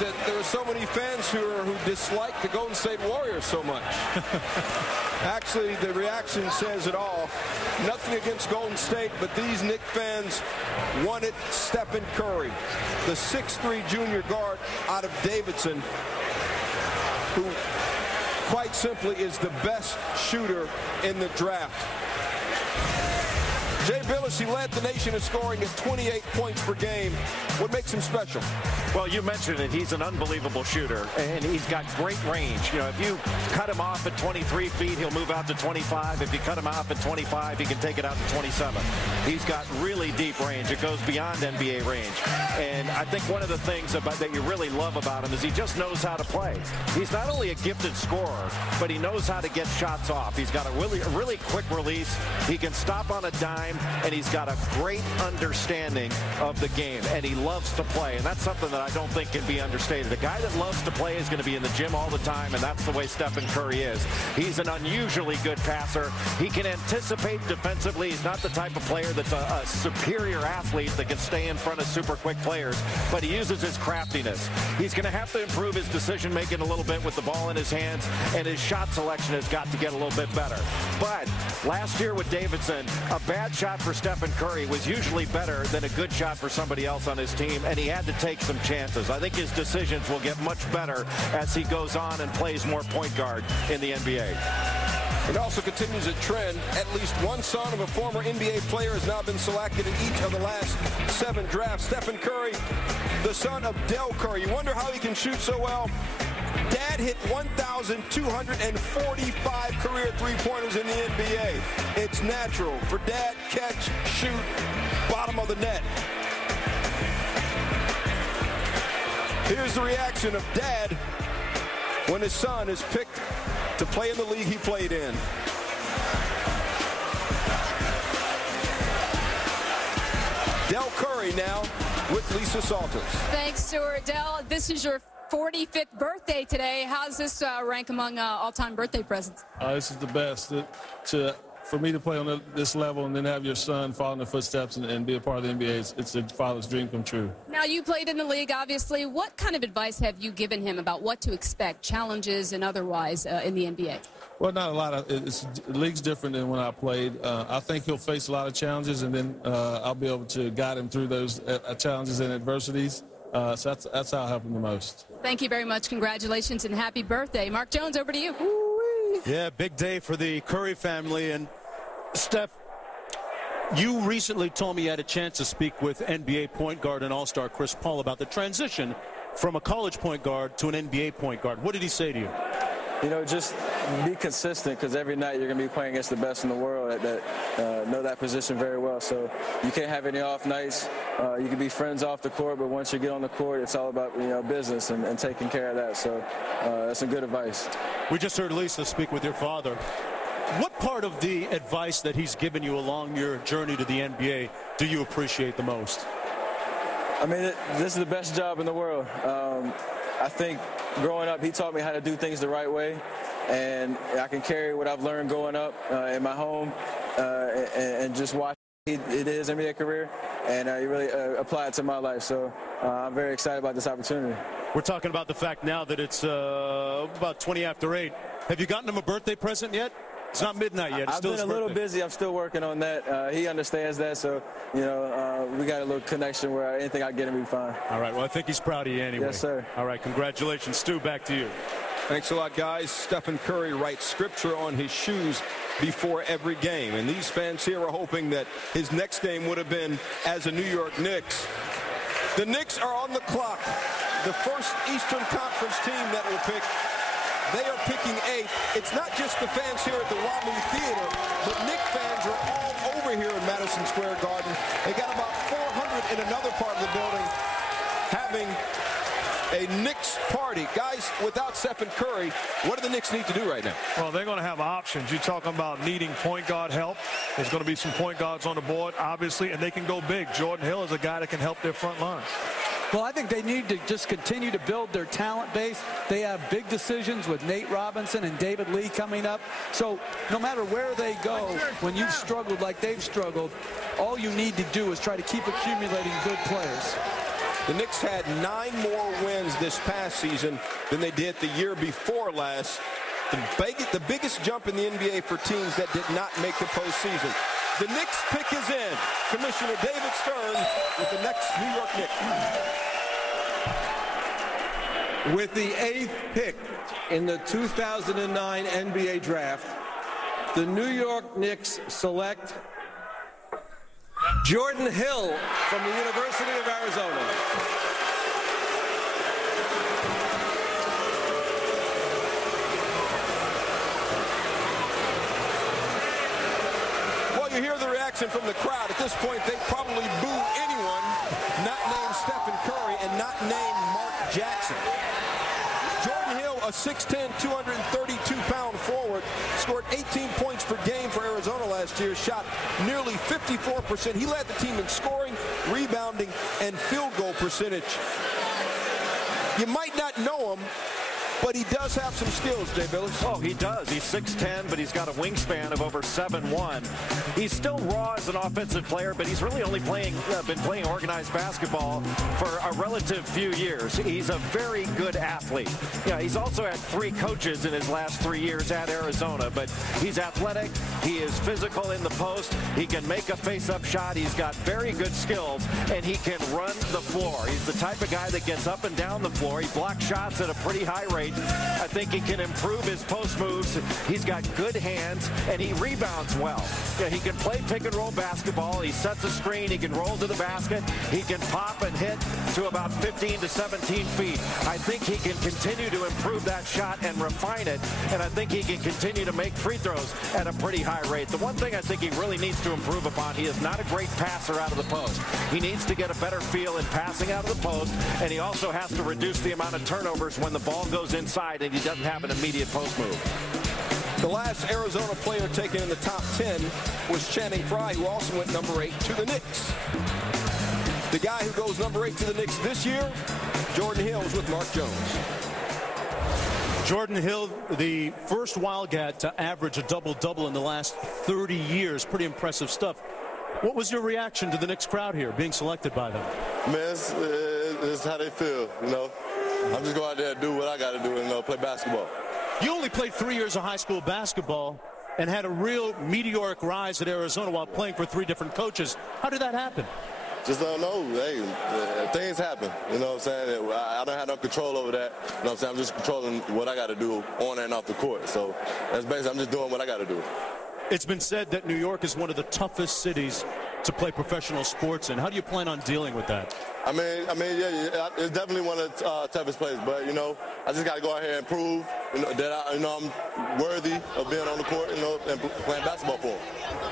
That there are so many fans who dislike the Golden State Warriors so much. Actually, the reaction says it all. Nothing against Golden State, but these Knicks fans wanted Stephen Curry, the 6'3" junior guard out of Davidson, who quite simply is the best shooter in the draft. Jay Billis, he led the nation in scoring at 28 points per game. What makes him special? Well, you mentioned it. He's an unbelievable shooter, and he's got great range. You know, if you cut him off at 23 feet, he'll move out to 25. If you cut him off at 25, he can take it out to 27. He's got really deep range. It goes beyond NBA range. And I think one of the things that you really love about him is he just knows how to play. He's not only a gifted scorer, but he knows how to get shots off. He's got a really quick release. He can stop on a dime, and he's got a great understanding of the game, and he loves to play, and that's something that I don't think can be understated. A guy that loves to play is going to be in the gym all the time, and that's the way Stephen Curry is. He's an unusually good passer. He can anticipate defensively. He's not the type of player that's a superior athlete that can stay in front of super quick players, but he uses his craftiness. He's going to have to improve his decision-making a little bit with the ball in his hands, and his shot selection has got to get a little bit better. But last year with Davidson, a bad shot for Stephen Curry was usually better than a good shot for somebody else on his team, and he had to take some chances. I think his decisions will get much better as he goes on and plays more point guard in the NBA. It also continues a trend. At least one son of a former NBA player has now been selected in each of the last 7 drafts. Stephen Curry, the son of Del Curry. You wonder how he can shoot so well? Dad hit 1,245 career three-pointers in the NBA. It's natural for Dad, catch, shoot, bottom of the net. Here's the reaction of Dad when his son is picked to play in the league he played in. Del Curry now with Lisa Salters. Thanks, Stuart. Del, this is your 45th birthday today. How's this rank among all-time birthday presents? This is the best. For me to play on this level and then have your son follow in the footsteps and be a part of the NBA, it's a father's dream come true. Now, you played in the league, obviously. What kind of advice have you given him about what to expect, challenges and otherwise, in the NBA? Well, not a lot. The league's different than when I played. I think he'll face a lot of challenges, and then I'll be able to guide him through those challenges and adversities. So that's how I help him the most. Thank you very much. Congratulations and happy birthday. Mark Jones, over to you. Yeah, big day for the Curry family. And, Steph, you recently told me you had a chance to speak with NBA point guard and all-star Chris Paul about the transition from a college point guard to an NBA point guard. What did he say to you? You know, just be consistent, because every night you're going to be playing against the best in the world that know that position very well. So you can't have any off nights. You can be friends off the court, but once you get on the court, it's all about, business and taking care of that. So that's some good advice. We just heard Lisa speak with your father. What part of the advice that he's given you along your journey to the NBA do you appreciate the most? I mean, this is the best job in the world. I think growing up, he taught me how to do things the right way, and I can carry what I've learned growing up in my home and just watch his NBA career, and he really applied it to my life. So I'm very excited about this opportunity. We're talking about the fact now that it's about 20 after 8. Have you gotten him a birthday present yet? It's not midnight yet. It's I've still been a little busy. I'm still working on that. He understands that, so, we got a little connection where anything I get him will be fine. All right, well, I think he's proud of you anyway. Yes, sir. All right, congratulations. Stu, back to you. Thanks a lot, guys. Stephen Curry writes scripture on his shoes before every game, and these fans here are hoping that his next game would have been as a New York Knicks. The Knicks are on the clock. The first Eastern Conference team that will pick. They are picking 8. It's not just the fans here at the Romney Theater, but Knicks fans are all over here in Madison Square Garden. They got about 400 in another part of the building having a Knicks party. Guys, without Stephen Curry, what do the Knicks need to do right now? Well, they're going to have options. You're talking about needing point guard help. There's going to be some point guards on the board, obviously, and they can go big. Jordan Hill is a guy that can help their front line. Well, I think they need to just continue to build their talent base. They have big decisions with Nate Robinson and David Lee coming up. So no matter where they go, when you've struggled like they've struggled, all you need to do is try to keep accumulating good players. The Knicks had 9 more wins this past season than they did the year before last. The biggest jump in the NBA for teams that did not make the postseason. The Knicks pick is in. Commissioner David Stern with the next New York Knicks. With the 8th pick in the 2009 NBA draft, the New York Knicks select Jordan Hill from the University of Arizona. You hear the reaction from the crowd. At this point, they probably boo anyone not named Stephen Curry and not named Mark Jackson. Jordan Hill, a 6'10", 232-pound forward, scored 18 points per game for Arizona last year, shot nearly 54%. He led the team in scoring, rebounding, and field goal percentage. You might not know him, but he does have some skills, Jay Billis. Oh, he does. He's 6'10", but he's got a wingspan of over 7'1". He's still raw as an offensive player, but he's really only been playing organized basketball for a relative few years. He's a very good athlete. Yeah, he's also had 3 coaches in his last 3 years at Arizona, but he's athletic. He is physical in the post. He can make a face-up shot. He's got very good skills, and he can run the floor. He's the type of guy that gets up and down the floor. He blocks shots at a pretty high rate. I think he can improve his post moves. He's got good hands, and he rebounds well. Yeah, he can play pick-and-roll basketball. He sets a screen. He can roll to the basket. He can pop and hit to about 15 to 17 feet. I think he can continue to improve that shot and refine it, and I think he can continue to make free throws at a pretty high rate. The one thing I think he really needs to improve upon, he is not a great passer out of the post. He needs to get a better feel in passing out of the post, and he also has to reduce the amount of turnovers when the ball goes inside and he doesn't have an immediate post move. The last Arizona player taken in the top 10 was Channing Frye, who also went number 8 to the Knicks. The guy who goes number 8 to the Knicks this year, Jordan Hill, is with Mark Jones. Jordan Hill, the first Wildcat to average a double-double in the last 30 years. Pretty impressive stuff. What was your reaction to the Knicks crowd here, being selected by them? Man, it's how they feel, you know. I'm just going out there and do what I got to do and play basketball. You only played 3 years of high school basketball and had a real meteoric rise at Arizona while playing for 3 different coaches. How did that happen? Just don't know. Hey, things happen. You know what I'm saying? I don't have no control over that. You know what I'm saying? I'm just controlling what I got to do on and off the court. So that's basically, I'm just doing what I got to do. It's been said that New York is one of the toughest cities to play professional sports in. How do you plan on dealing with that? I mean, yeah, it's definitely one of the toughest places. But, you know, I just got to go out here and prove that I'm worthy of being on the court, and playing basketball for them.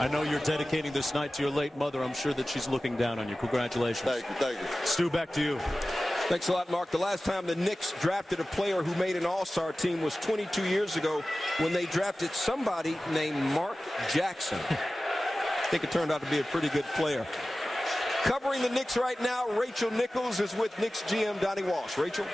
I know you're dedicating this night to your late mother. I'm sure that she's looking down on you. Congratulations. Thank you. Stu, back to you. Thanks a lot, Mark. The last time the Knicks drafted a player who made an all-star team was 22 years ago when they drafted somebody named Mark Jackson. I think it turned out to be a pretty good player. Covering the Knicks right now, Rachel Nichols is with Knicks GM Donnie Walsh. Rachel?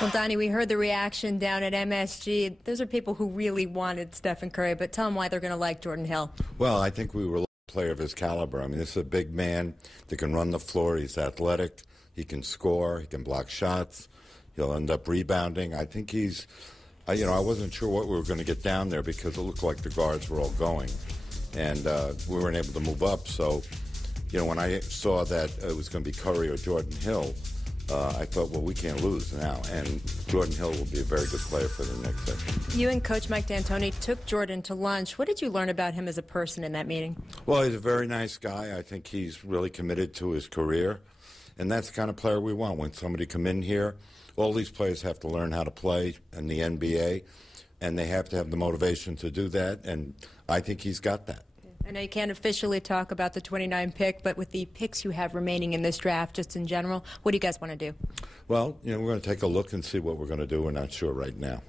Well, Donnie, we heard the reaction down at MSG. Those are people who really wanted Stephen Curry, but tell them why they're going to like Jordan Hill. Well, I think we were a player of his caliber. I mean, this is a big man that can run the floor. He's athletic. He can score. He can block shots. He'll end up rebounding. I think he's, I wasn't sure what we were going to get down there because it looked like the guards were all going. And we weren't able to move up. So, when I saw that it was going to be Curry or Jordan Hill, I thought, well, we can't lose now. And Jordan Hill will be a very good player for the next section. You and Coach Mike D'Antoni took Jordan to lunch. What did you learn about him as a person in that meeting? Well, he's a very nice guy. I think he's really committed to his career. And that's the kind of player we want. When somebody come in here, all these players have to learn how to play in the NBA, and they have to have the motivation to do that. And I think he's got that. I know you can't officially talk about the 29 pick, but with the picks you have remaining in this draft, just in general, what do you guys want to do? Well, we're going to take a look and see what we're going to do. We're not sure right now.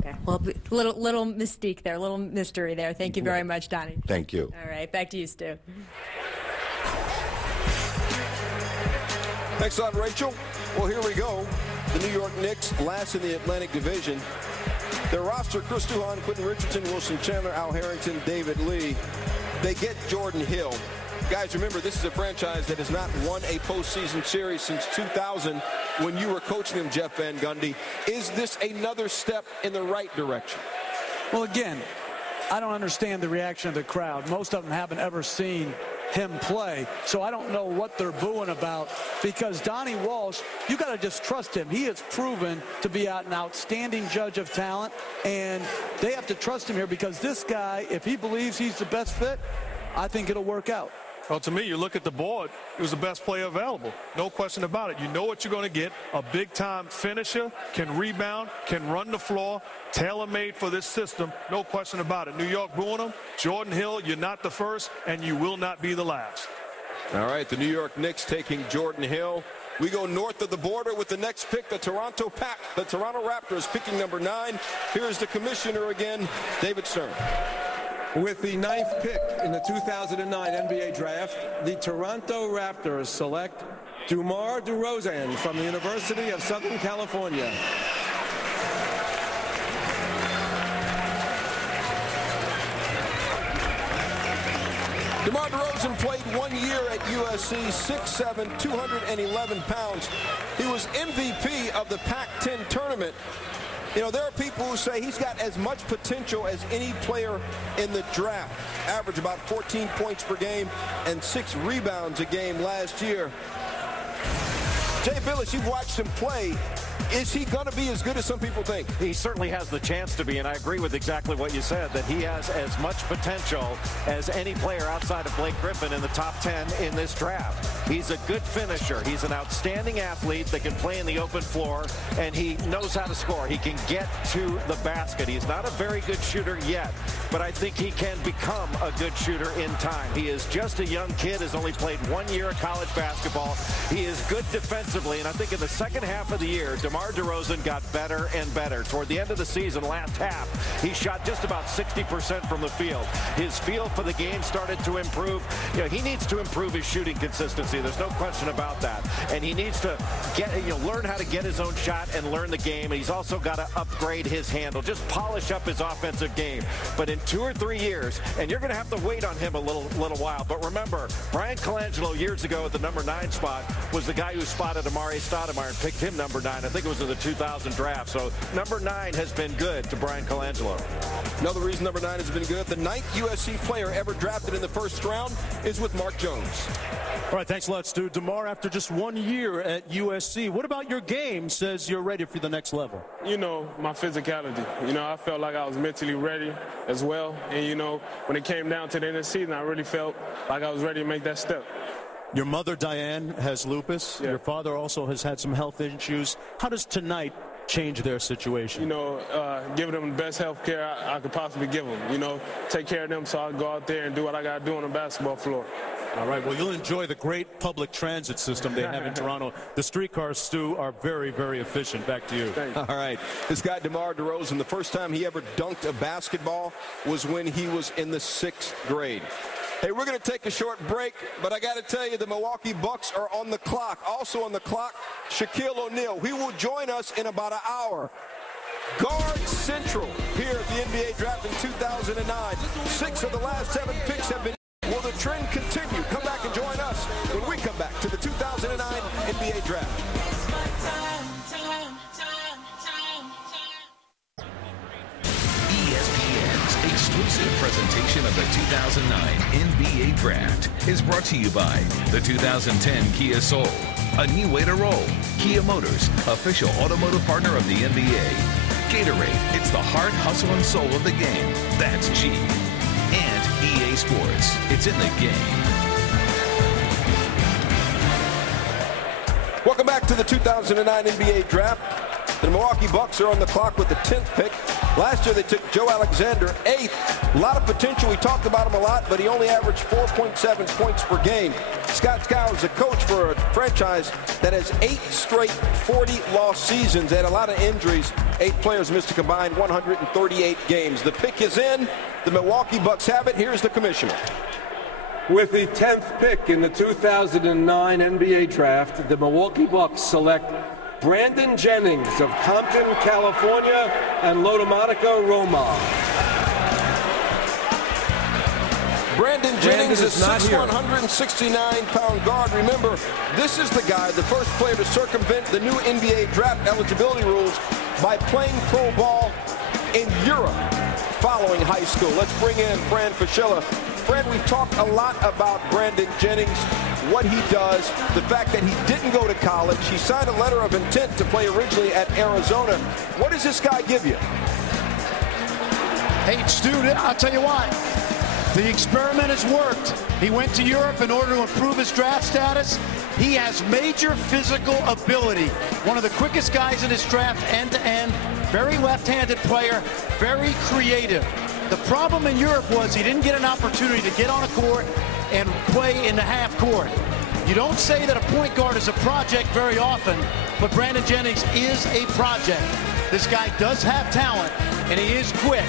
Okay. Well, little mystique there, a little mystery there. Thank you very much, Donnie. Thank you. All right, back to you, Stu. Thanks a lot, Rachel. Well, here we go. The New York Knicks, last in the Atlantic Division. Their roster, Chris Duhon, Quentin Richardson, Wilson Chandler, Al Harrington, David Lee. They get Jordan Hill. Guys, remember, this is a franchise that has not won a postseason series since 2000 when you were coaching them, Jeff Van Gundy. Is this another step in the right direction? Well, again, I don't understand the reaction of the crowd. Most of them haven't ever seen him play, so I don't know what they're booing about, because Donnie Walsh, you got to just trust him. He has proven to be an outstanding judge of talent, and they have to trust him here, because this guy, if he believes he's the best fit, I think it'll work out. Well, to me, you look at the board, he was the best player available. No question about it. You know what you're going to get. A big-time finisher, can rebound, can run the floor, tailor-made for this system. No question about it. New York booing him. Jordan Hill, you're not the first, and you will not be the last. All right, the New York Knicks taking Jordan Hill. We go north of the border with the next pick, the Toronto Raptors picking number 9. Here's the commissioner again, David Stern. With the 9th pick in the 2009 NBA draft, the Toronto Raptors select DeMar DeRozan from the University of Southern California. DeMar DeRozan played 1 year at USC, 6'7", 211 pounds. He was MVP of the Pac-10 tournament. You know, there are people who say he's got as much potential as any player in the draft. Average about 14 points per game and 6 rebounds a game last year. Jay Billis, you've watched him play. Is he going to be as good as some people think? He certainly has the chance to be, and I agree with exactly what you said, that he has as much potential as any player outside of Blake Griffin in the top 10 in this draft. He's a good finisher. He's an outstanding athlete that can play in the open floor, and he knows how to score. He can get to the basket. He's not a very good shooter yet, but I think he can become a good shooter in time. He is just a young kid, has only played 1 year of college basketball. He is good defensively, and I think in the second half of the year, DeMar DeRozan got better and better. Toward the end of the season, last half, he shot just about 60% from the field. His feel for the game started to improve. You know, he needs to improve his shooting consistency. There's no question about that. And he needs to learn how to get his own shot and learn the game. And he's also got to upgrade his handle, just polish up his offensive game. But in 2 or 3 years, and you're going to have to wait on him a little while. But remember, Brian Colangelo years ago at the number 9 spot was the guy who spotted Amare Stoudemire and picked him number 9. I think it was in the 2000 draft. So number 9 has been good to Brian Colangelo. Another reason number 9 has been good. The 9th USC player ever drafted in the first round is with Mark Jones. All right, thanks a lot, Stu. DeMar, after just 1 year at USC, what about your game says you're ready for the next level? You know, my physicality. You know, I felt like I was mentally ready as well. And, you know, when it came down to the end of the season, I really felt like I was ready to make that step. Your mother, Diane, has lupus. Yeah. Your father also has had some health issues. How does tonight change their situation? You know, giving them the best health care I could possibly give them. You know, take care of them so I can go out there and do what I got to do on the basketball floor. All right, well, you'll enjoy the great public transit system they have in Toronto. The streetcars, Stu, are very, very efficient. Back to you. All right, this guy, DeMar DeRozan, the first time he ever dunked a basketball was when he was in the 6th grade. Hey, we're going to take a short break, but I got to tell you, the Milwaukee Bucks are on the clock. Also on the clock, Shaquille O'Neal. He will join us in about an hour. Guard Central here at the NBA Draft in 2009. 6 of the last 7 picks have been. Will the trend continue? Come back and join us when we come back to the 2009 NBA Draft. ESPN's exclusive presentation of the 2009 NBA Draft is brought to you by the 2010 Kia Soul. A new way to roll. Kia Motors, official automotive partner of the NBA. Gatorade, it's the heart, hustle, and soul of the game. That's G. And EA Sports, it's in the game. Welcome back to the 2009 NBA Draft. The Milwaukee Bucks are on the clock with the 10th pick. Last year they took Joe Alexander 8th. A lot of potential. We talked about him a lot, but he only averaged 4.7 points per game. Scott Skiles is a coach for a franchise that has 8 straight 40-loss seasons and a lot of injuries. 8 players missed a combined 138 games. The pick is in. The Milwaukee Bucks have it. Here's the commissioner. With the 10th pick in the 2009 NBA draft, the Milwaukee Bucks select Brandon Jennings of Compton, California, and Lodomatica, Roma. Brandon Jennings is 6'1", 169-pound guard. Remember, this is the guy, the first player to circumvent the new NBA draft eligibility rules by playing pro ball in Europe following high school. Let's bring in Fran Fraschilla. Fran, we've talked a lot about Brandon Jennings, what he does, the fact that he didn't go to college. He signed a letter of intent to play originally at Arizona. What does this guy give you? Hey, Stu, I'll tell you what. The experiment has worked. He went to Europe in order to improve his draft status. He has major physical ability. One of the quickest guys in his draft, end-to-end. Very left-handed player, very creative. The problem in Europe was he didn't get an opportunity to get on a court and play in the half court. You don't say that a point guard is a project very often, but Brandon Jennings is a project. This guy does have talent, and he is quick,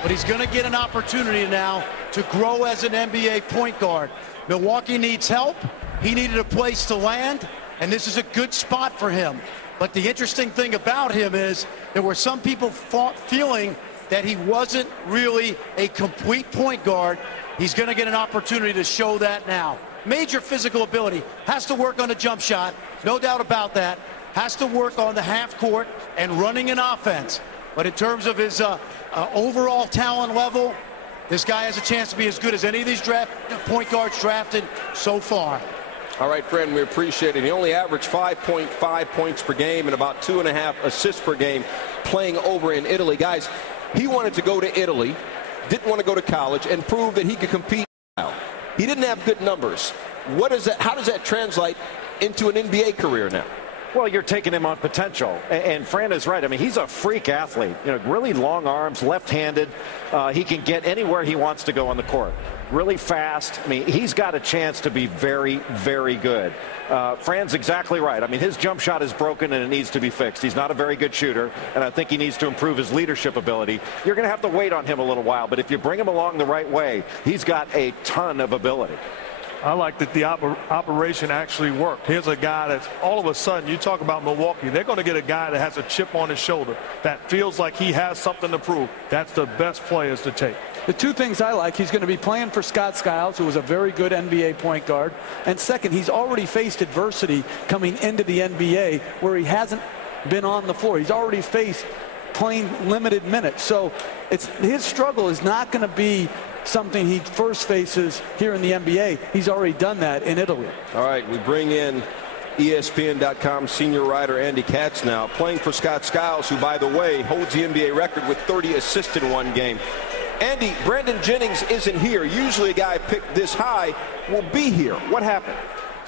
but he's going to get an opportunity now to grow as an NBA point guard. Milwaukee needs help. He needed a place to land, and this is a good spot for him. But the interesting thing about him is there were some people feeling that he wasn't really a complete point guard. He's going to get an opportunity to show that now. Major physical ability. Has to work on the jump shot. No doubt about that. Has to work on the half court and running an offense. But in terms of his overall talent level, this guy has a chance to be as good as any of these point guards drafted so far. All right, Fran, we appreciate it. He only averaged 5.5 points per game and about 2.5 assists per game playing over in Italy. Guys, he wanted to go to Italy, didn't want to go to college, and prove that he could compete. He didn't have good numbers. What is that? How does that translate into an NBA career now? Well, you're taking him on potential, and Fran is right. I mean, he's a freak athlete. You know, really long arms, left-handed. He can get anywhere he wants to go on the court. Really fast. I mean, he's got a chance to be very, very good. Fran's exactly right. I mean, his jump shot is broken and it needs to be fixed. He's not a very good shooter, and I think he needs to improve his leadership ability. You're going to have to wait on him a little while, but if you bring him along the right way, he's got a ton of ability. I like that the operation actually worked. Here's a guy that's all of a sudden, you talk about Milwaukee, they're going to get a guy that has a chip on his shoulder that feels like he has something to prove. That's the best players to take. The two things I like, he's going to be playing for Scott Skiles, who was a very good NBA point guard. And second, he's already faced adversity coming into the NBA where he hasn't been on the floor. He's already faced playing limited minutes. So his struggle is not going to be something he first faces here in the NBA. He's already done that in Italy. All right, we bring in ESPN.com senior writer Andy Katz now, playing for Scott Skiles, who, by the way, holds the NBA record with 30 assists in one game. Andy, Brandon Jennings isn't here. Usually a guy picked this high will be here. What happened?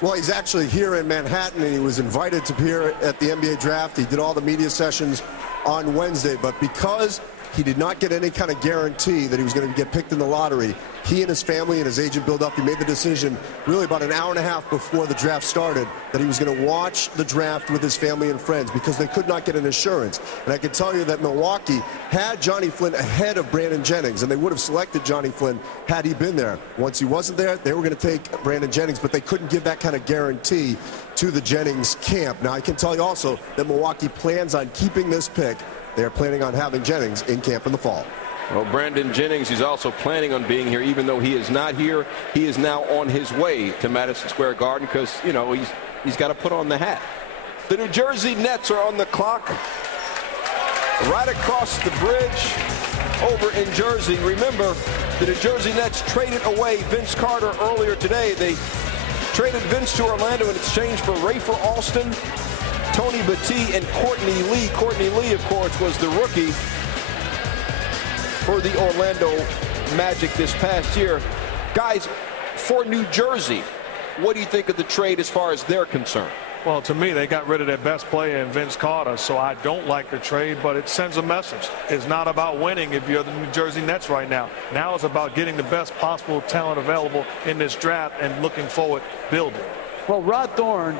Well, he's actually here in Manhattan, and he was invited to appear at the NBA draft. He did all the media sessions on Wednesday, but because he did not get any kind of guarantee that he was going to get picked in the lottery, he and his family and his agent Bill Duffy made the decision really about an hour and a half before the draft started that he was going to watch the draft with his family and friends because they could not get an assurance. And I can tell you that Milwaukee had Johnny Flynn ahead of Brandon Jennings, and they would have selected Johnny Flynn had he been there. Once he wasn't there, they were going to take Brandon Jennings, but they couldn't give that kind of guarantee to the Jennings camp. Now, I can tell you also that Milwaukee plans on keeping this pick. They're planning on having Jennings in camp in the fall. Well, Brandon Jennings, he's also planning on being here, even though he is not here. He is now on his way to Madison Square Garden because, you know, he's got to put on the hat. The New Jersey Nets are on the clock right across the bridge over in Jersey. Remember, the New Jersey Nets traded away Vince Carter earlier today. They traded Vince to Orlando in exchange for Rafer Alston, Tony Battie, and Courtney Lee. Courtney Lee, of course, was the rookie for the Orlando Magic this past year. Guys, for New Jersey, what do you think of the trade as far as they're concerned? Well, to me, they got rid of their best player in Vince Carter, so I don't like the trade, but it sends a message. It's not about winning if you're the New Jersey Nets right now. Now it's about getting the best possible talent available in this draft and looking forward, building. Well, Rod Thorne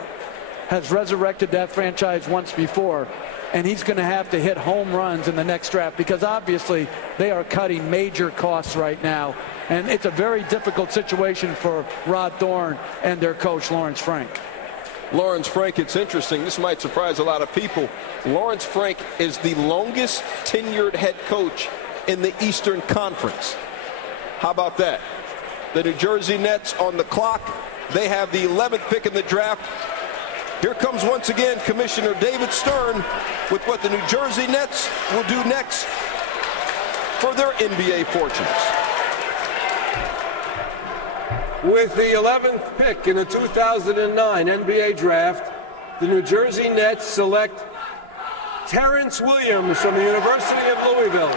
has resurrected that franchise once before, and he's going to have to hit home runs in the next draft because obviously they are cutting major costs right now, and it's a very difficult situation for Rod Thorne and their coach, Lawrence Frank. Lawrence Frank, it's interesting. This might surprise a lot of people. Lawrence Frank is the longest tenured head coach in the Eastern Conference. How about that? The New Jersey Nets on the clock. They have the 11th pick in the draft. Here comes once again Commissioner David Stern with what the New Jersey Nets will do next for their NBA fortunes. With the 11th pick in the 2009 NBA Draft, the New Jersey Nets select Terrence Williams from the University of Louisville.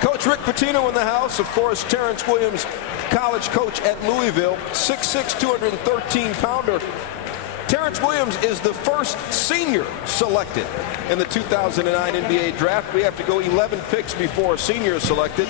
Coach Rick Pitino in the house. Of course, Terrence Williams, college coach at Louisville, 6'6", 213-pounder. Terrence Williams is the first senior selected in the 2009 NBA Draft. We have to go 11 picks before a senior is selected.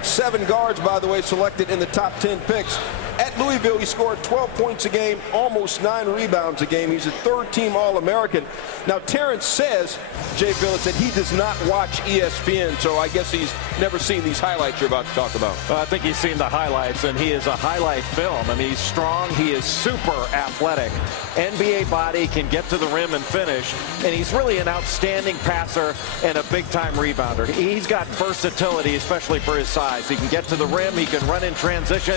7 guards, by the way, selected in the top 10 picks. At Louisville, he scored 12 points a game, almost 9 rebounds a game. He's a third-team All-American. Now, Terrence says, Jay Billis, that he does not watch ESPN, so I guess he's never seen these highlights you're about to talk about. Well, I think he's seen the highlights, and he is a highlight film. I mean, he's strong. He is super athletic. NBA body, can get to the rim and finish, and he's really an outstanding passer and a big-time rebounder. He's got versatility, especially for his size. He can get to the rim. He can run in transition.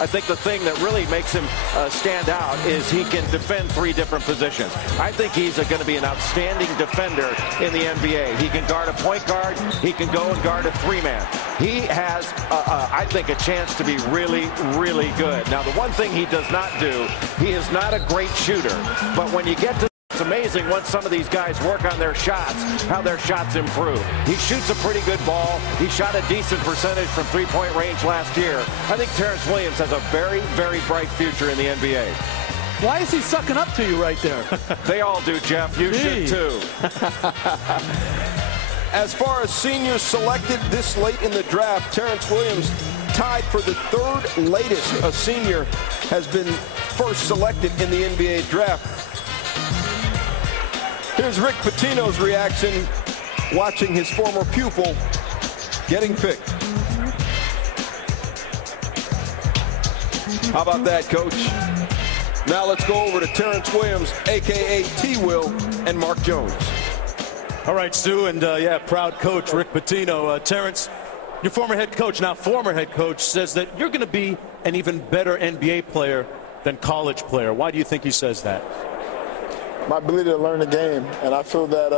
I think the thing that really makes him stand out is he can defend 3 different positions. I think he's going to be an outstanding defender in the NBA. He can guard a point guard. He can go and guard a 3-man. He has, I think, a chance to be really, really good. Now, the one thing he does not do, he is not a great shooter. But when you get to it's amazing once some of these guys work on their shots, how their shots improve. He shoots a pretty good ball. He shot a decent percentage from three-point range last year. I think Terrence Williams has a very, very bright future in the NBA. Why is he sucking up to you right there? They all do, Jeff. You should too. As far as seniors selected this late in the draft, Terrence Williams tied for the 3rd latest a senior has been first selected in the NBA draft. Here's Rick Pitino's reaction watching his former pupil getting picked. How about that, Coach? Now let's go over to Terrence Williams, a.k.a. T-Will, and Mark Jones. All right, Stu, and yeah, proud coach Rick Pitino. Terrence, your former head coach, now former head coach, says that you're going to be an even better NBA player than college player. Why do you think he says that? My ability to learn the game, and I feel that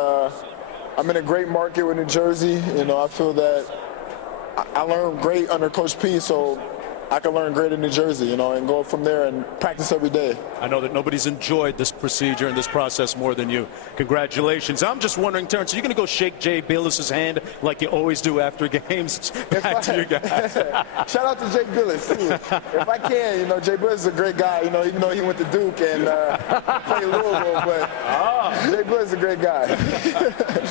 I'm in a great market with New Jersey. You know, I feel that I learned great under Coach P, so I can learn great in New Jersey, you know, and go from there and practice every day. I know that nobody's enjoyed this procedure and this process more than you. Congratulations. I'm just wondering, Terrence, are you going to go shake Jay Billis's hand like you always do after games? Back to you guys. Shout out to Jay Billis, too. If I can, you know, Jay Billis is a great guy, you know, even though he went to Duke and played Louisville, but Jay Billis is a great guy.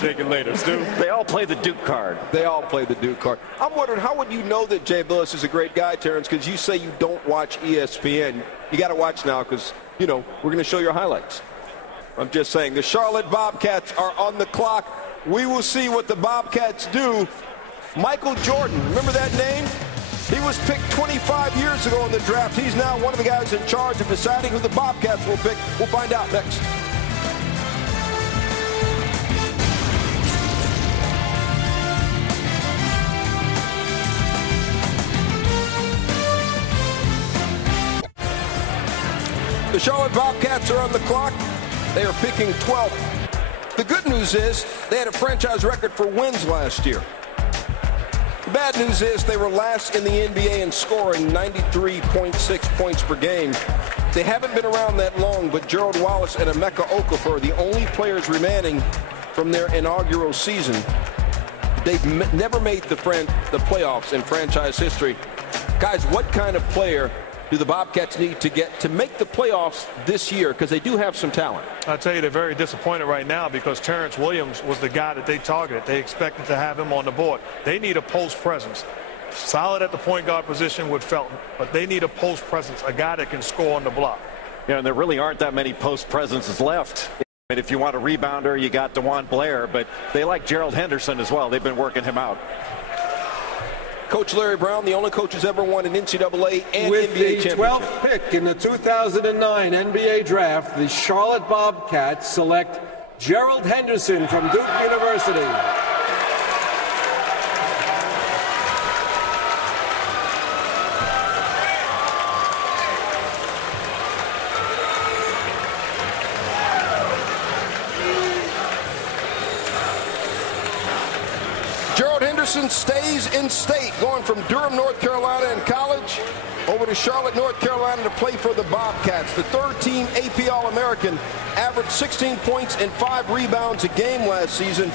Shake it later, Stu. They all play the Duke card. They all play the Duke card. I'm wondering, how would you know that Jay Billis is a great guy, Terrence? Because you say you don't watch ESPN. You got to watch now because, you know, we're going to show your highlights. I'm just saying, the Charlotte Bobcats are on the clock. We will see what the Bobcats do. Michael Jordan, remember that name? He was picked 25 years ago in the draft. He's now one of the guys in charge of deciding who the Bobcats will pick. We'll find out next. The Charlotte Bobcats are on the clock. They are picking 12th. The good news is they had a franchise record for wins last year. The bad news is they were last in the NBA in scoring, 93.6 points per game. They haven't been around that long, but Gerald Wallace and Emeka Okafor are the only players remaining from their inaugural season. They've never made the playoffs in franchise history. Guys, what kind of player do the Bobcats need to get to make the playoffs this year? Because they do have some talent. I'll tell you, they're very disappointed right now because Terrence Williams was the guy that they targeted. They expected to have him on the board. They need a post presence. Solid at the point guard position with Felton, but they need a post presence, a guy that can score on the block. Yeah, and there really aren't that many post presences left. And if you want a rebounder, you got DeJuan Blair, but they like Gerald Henderson as well. They've been working him out. Coach Larry Brown, the only coach who's ever won an NCAA and With NBA the championship. 12th pick in the 2009 NBA draft, the Charlotte Bobcats select Gerald Henderson from Duke University. Gerald Henderson stays in state, going from Durham, North Carolina in college over to Charlotte, North Carolina to play for the Bobcats. The third-team AP All-American, averaged 16 points and 5 rebounds a game last season.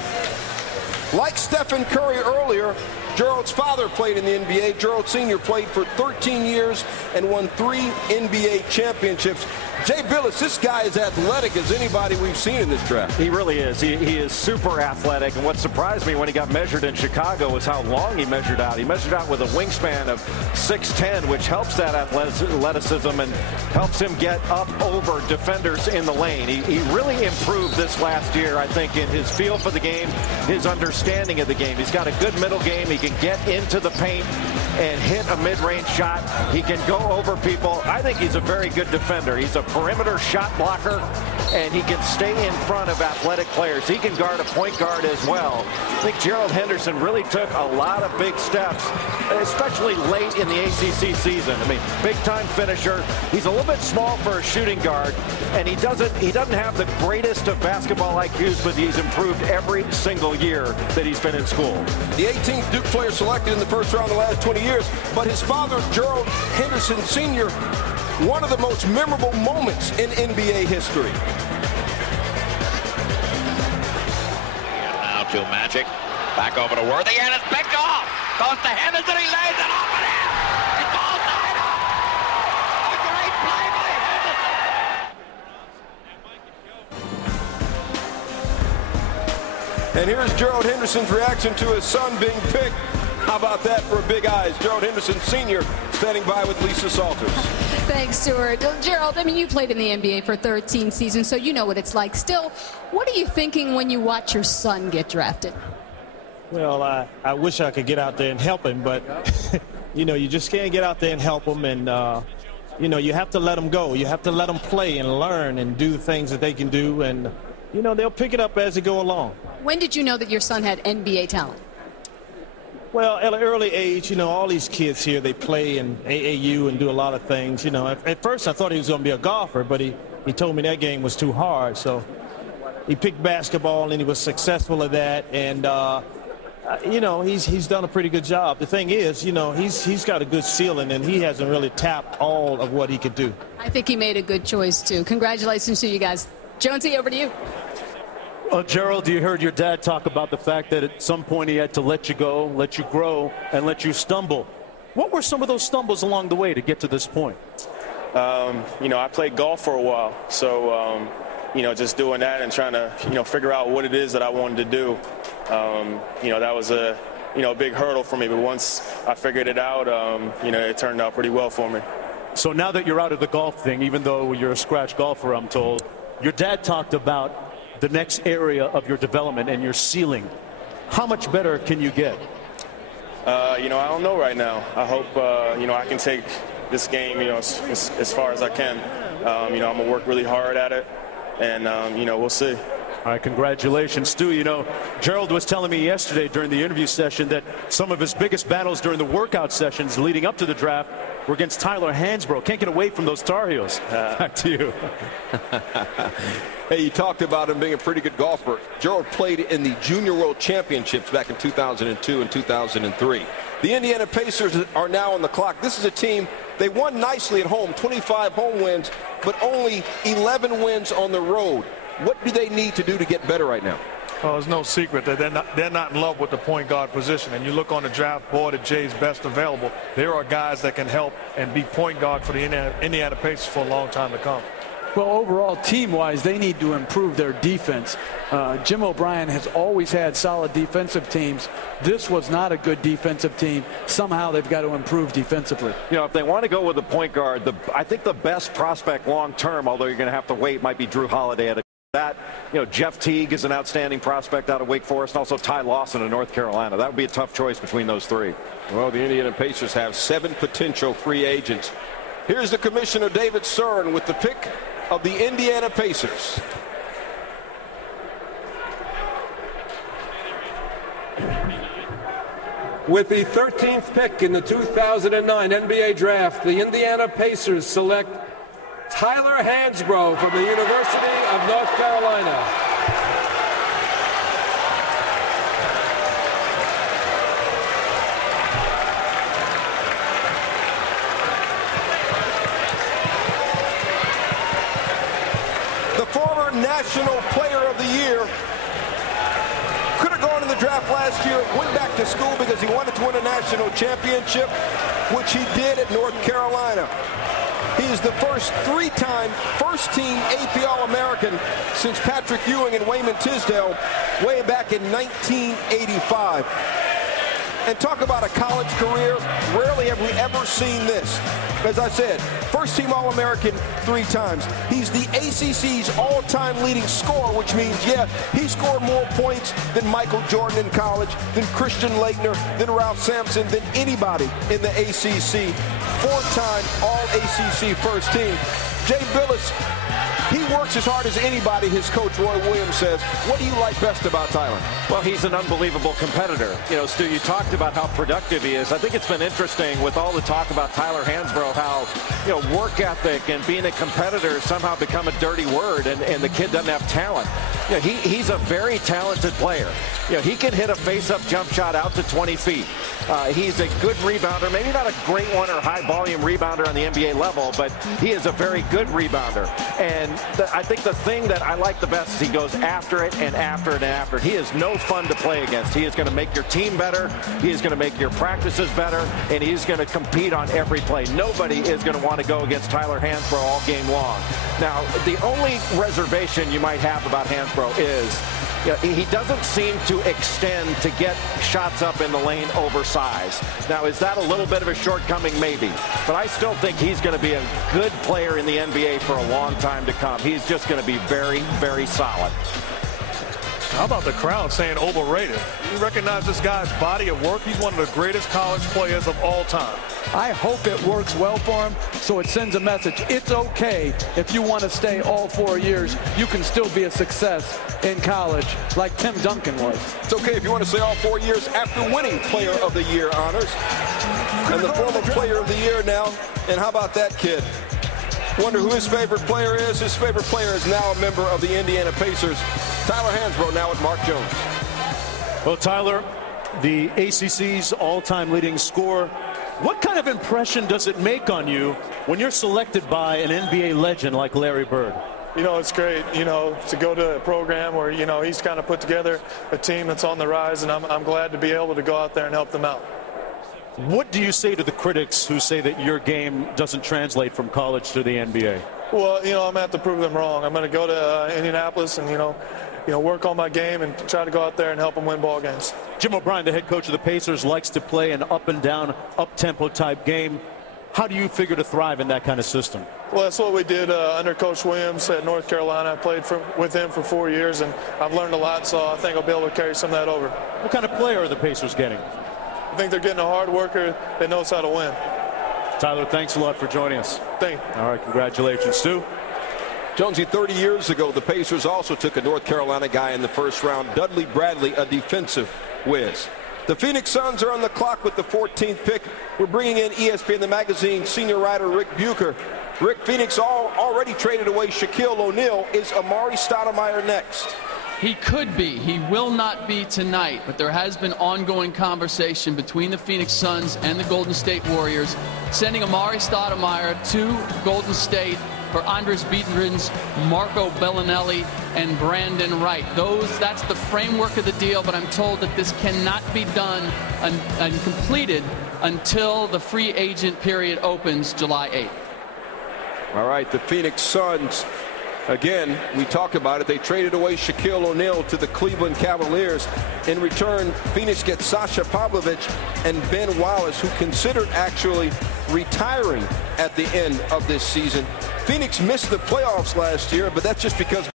Like Stephen Curry earlier, Gerald's father played in the NBA. Gerald Sr. played for 13 years and won 3 NBA championships. Jay Billis, this guy is athletic as anybody we've seen in this draft. He really is. He is super athletic. And what surprised me when he got measured in Chicago was how long he measured out. He measured out with a wingspan of 6'10", which helps that athleticism and helps him get up over defenders in the lane. He really improved this last year, I think, in his feel for the game, his understanding of the game. He's got a good middle game. He can get into the paint and hit a mid-range shot. He can go over people. I think he's a very good defender. He's a perimeter shot blocker, and he can stay in front of athletic players. He can guard a point guard as well. I think Gerald Henderson really took a lot of big steps, especially late in the ACC season. I mean, big-time finisher. He's a little bit small for a shooting guard, and he doesn't have the greatest of basketball IQs, but he's improved every single year that he's been in school. The 18th Duke player selected in the first round the last 20 years, but his father, Gerald Henderson Sr., one of the most memorable moments in NBA history. And now to Magic. Back over to Worthy, and it's picked off. Goes to Henderson, he lays it off and in. It's all tied up. A great play by Henderson. And here's Gerald Henderson's reaction to his son being picked. How about that for Big Eyes? Gerald Henderson Sr. standing by with Lisa Salters. Thanks, Stuart. Gerald, I mean, you played in the NBA for 13 seasons, so you know what it's like. Still, what are you thinking when you watch your son get drafted? Well, I wish I could get out there and help him, but, you know, you just can't get out there and help him. And, you know, you have to let them go. You have to let them play and learn and do the things that they can do. And, you know, they'll pick it up as they go along. When did you know that your son had NBA talent? Well, at an early age, you know, all these kids here, they play in AAU and do a lot of things. You know, at first I thought he was going to be a golfer, but he told me that game was too hard. So he picked basketball, and he was successful at that. And, you know, he's done a pretty good job. The thing is, you know, he's got a good ceiling, and he hasn't really tapped all of what he could do. I think he made a good choice, too. Congratulations to you guys. Jonesy, over to you. Gerald, you heard your dad talk about the fact that at some point he had to let you go, let you grow, and let you stumble. What were some of those stumbles along the way to get to this point? You know, I played golf for a while, so, you know, just doing that and trying to, you know, figure out what it is that I wanted to do. You know, that was a, you know, big hurdle for me, but once I figured it out, you know, it turned out pretty well for me. So now that you're out of the golf thing, even though you're a scratch golfer, I'm told, your dad talked about the next area of your development and your ceiling. How much better can you get? You know, I don't know right now. I hope, you know, I can take this game, you know, as far as I can. You know, I'm going to work really hard at it, and, you know, we'll see. All right, congratulations, Stu. You know, Gerald was telling me yesterday during the interview session that some of his biggest battles during the workout sessions leading up to the draft were against Tyler Hansbrough. Can't get away from those Tar Heels. Back to you. Hey, you talked about him being a pretty good golfer. Gerald played in the Junior World Championships back in 2002 and 2003. The Indiana Pacers are now on the clock. This is a team, they won nicely at home, 25 home wins, but only 11 wins on the road. What do they need to do to get better right now? Well, it's no secret that they're not in love with the point guard position. And you look on the draft board at Jay's best available, there are guys that can help and be point guard for the Indiana Pacers for a long time to come. Well, overall, team-wise, they need to improve their defense. Jim O'Brien has always had solid defensive teams. This was not a good defensive team. Somehow they've got to improve defensively. You know, if they want to go with a point guard, I think the best prospect long-term, although you're going to have to wait, might be Drew Holiday at that. You know, Jeff Teague is an outstanding prospect out of Wake Forest, and also Ty Lawson of North Carolina. That would be a tough choice between those three. Well, the Indiana Pacers have 7 potential free agents. Here's the commissioner, David Stern, with the pick of the Indiana Pacers. With the 13th pick in the 2009 NBA Draft, the Indiana Pacers select Tyler Hansbrough from the University of North Carolina. The former National Player of the Year could have gone in the draft last year, went back to school because he wanted to win a national championship, which he did at North Carolina. He is the first 3-time first-team AP All-American since Patrick Ewing and Wayman Tisdale way back in 1985. And talk about a college career, rarely have we ever seen this. As I said, first-team All-American 3 times. He's the ACC's all-time leading scorer, which means, yeah, he scored more points than Michael Jordan in college, than Christian Laettner, than Ralph Sampson, than anybody in the ACC. 4-time All-ACC first team. Jay Billis, he works as hard as anybody, his coach Roy Williams says. What do you like best about Tyler? Well, he's an unbelievable competitor. You know, Stu, you talked about how productive he is. I think it's been interesting with all the talk about Tyler Hansbrough, how, you know, work ethic and being a competitor has somehow become a dirty word, and the kid doesn't have talent. You know, he's a very talented player. You know, he can hit a face-up jump shot out to 20 feet. He's a good rebounder, maybe not a great one or high-volume rebounder on the NBA level, but he is a very good rebounder. And I think the thing that I like the best is he goes after it and after it and after it. He is no fun to play against. He is going to make your team better. He is going to make your practices better, and he's going to compete on every play. Nobody is going to want to go against Tyler Hansbrough all game long. Now, the only reservation you might have about Hansbrough is, you know, he doesn't seem to extend to get shots up in the lane oversized. Now, is that a little bit of a shortcoming? Maybe. But I still think he's going to be a good player in the NBA for a long time to come. He's just going to be very, very solid. How about the crowd saying overrated? You recognize this guy's body of work? He's one of the greatest college players of all time. I hope it works well for him, so it sends a message. It's okay if you want to stay all 4 years. You can still be a success in college like Tim Duncan was. It's okay if you want to stay all 4 years after winning Player of the Year honors. And the former Player of the Year now. And how about that kid? Wonder who his favorite player is. His favorite player is now a member of the Indiana Pacers. Tyler Hansbrough now at Mark Jones. Well, Tyler, the ACC's all-time leading scorer. What kind of impression does it make on you when you're selected by an NBA legend like Larry Bird? You know, it's great, you know, to go to a program where, you know, he's kind of put together a team that's on the rise, and I'm glad to be able to go out there and help them out. What do you say to the critics who say that your game doesn't translate from college to the NBA? Well, you know, I'm going to have to prove them wrong. I'm going to go to Indianapolis and, you know, work on my game and try to go out there and help them win ball games. Jim O'Brien, the head coach of the Pacers, likes to play an up-and-down, up-tempo type game. How do you figure to thrive in that kind of system? Well, that's what we did under Coach Williams at North Carolina. I played with him for 4 years, and I've learned a lot, so I think I'll be able to carry some of that over. What kind of player are the Pacers getting? I think they're getting a hard worker that knows how to win. Tyler, thanks a lot for joining us. Thank you. All right, congratulations, Stu. Jonesy, 30 years ago, the Pacers also took a North Carolina guy in the first round, Dudley Bradley, a defensive whiz. The Phoenix Suns are on the clock with the 14th pick. We're bringing in ESPN The Magazine senior writer Rick Bucher. Rick, Phoenix already traded away Shaquille O'Neal. Is Amari Stoudemire next? He could be. He will not be tonight, but there has been ongoing conversation between the Phoenix Suns and the Golden State Warriors, sending Amari Stoudemire to Golden State for Andres Biedrins, Marco Bellinelli, and Brandon Wright. That's the framework of the deal, but I'm told that this cannot be done and completed until the free agent period opens July 8th. All right, the Phoenix Suns, again, we talked about it. They traded away Shaquille O'Neal to the Cleveland Cavaliers. In return, Phoenix gets Sasha Pavlovich and Ben Wallace, who considered actually retiring at the end of this season. Phoenix missed the playoffs last year, but that's just because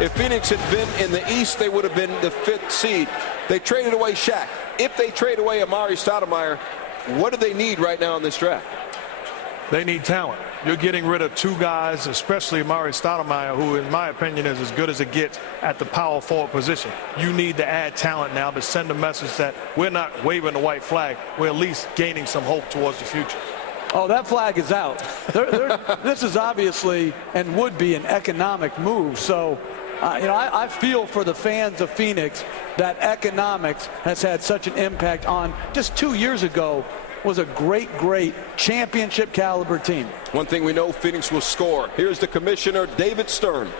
if Phoenix had been in the East, they would have been the 5th seed. They traded away Shaq. If they trade away Amari Stoudemire, what do they need right now in this draft? They need talent. You're getting rid of 2 guys, especially Amari Stoudemire, who, in my opinion, is as good as it gets at the power forward position. You need to add talent now to send a message that we're not waving the white flag. We're at least gaining some hope towards the future. Oh, that flag is out. This is obviously and would be an economic move. So, I feel for the fans of Phoenix that economics has had such an impact on just 2 years ago. Was a great championship caliber team. One thing we know, Phoenix will score. Here's the commissioner, David Stern.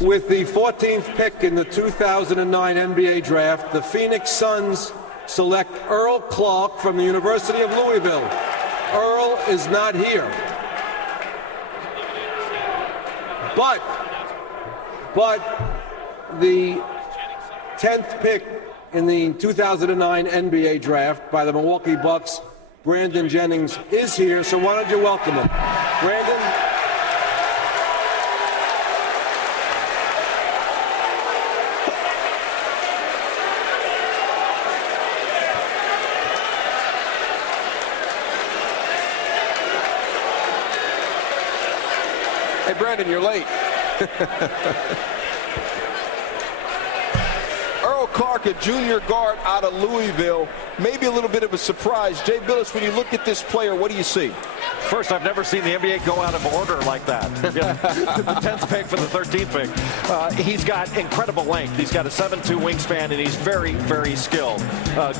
With the 14th pick in the 2009 NBA draft, the Phoenix Suns select Earl Clark from the University of Louisville. Earl is not here. But the 10th pick in the 2009 NBA draft by the Milwaukee Bucks, Brandon Jennings, is here, so why don't you welcome him? Brandon. Hey, Brandon, you're late. Earl Clark, a junior guard out of Louisville. Maybe a little bit of a surprise. Jay Billis, when you look at this player, what do you see? First, I've never seen the NBA go out of order like that. The 10th pick for the 13th pick. He's got incredible length. He's got a 7'2" wingspan, and he's very, very skilled.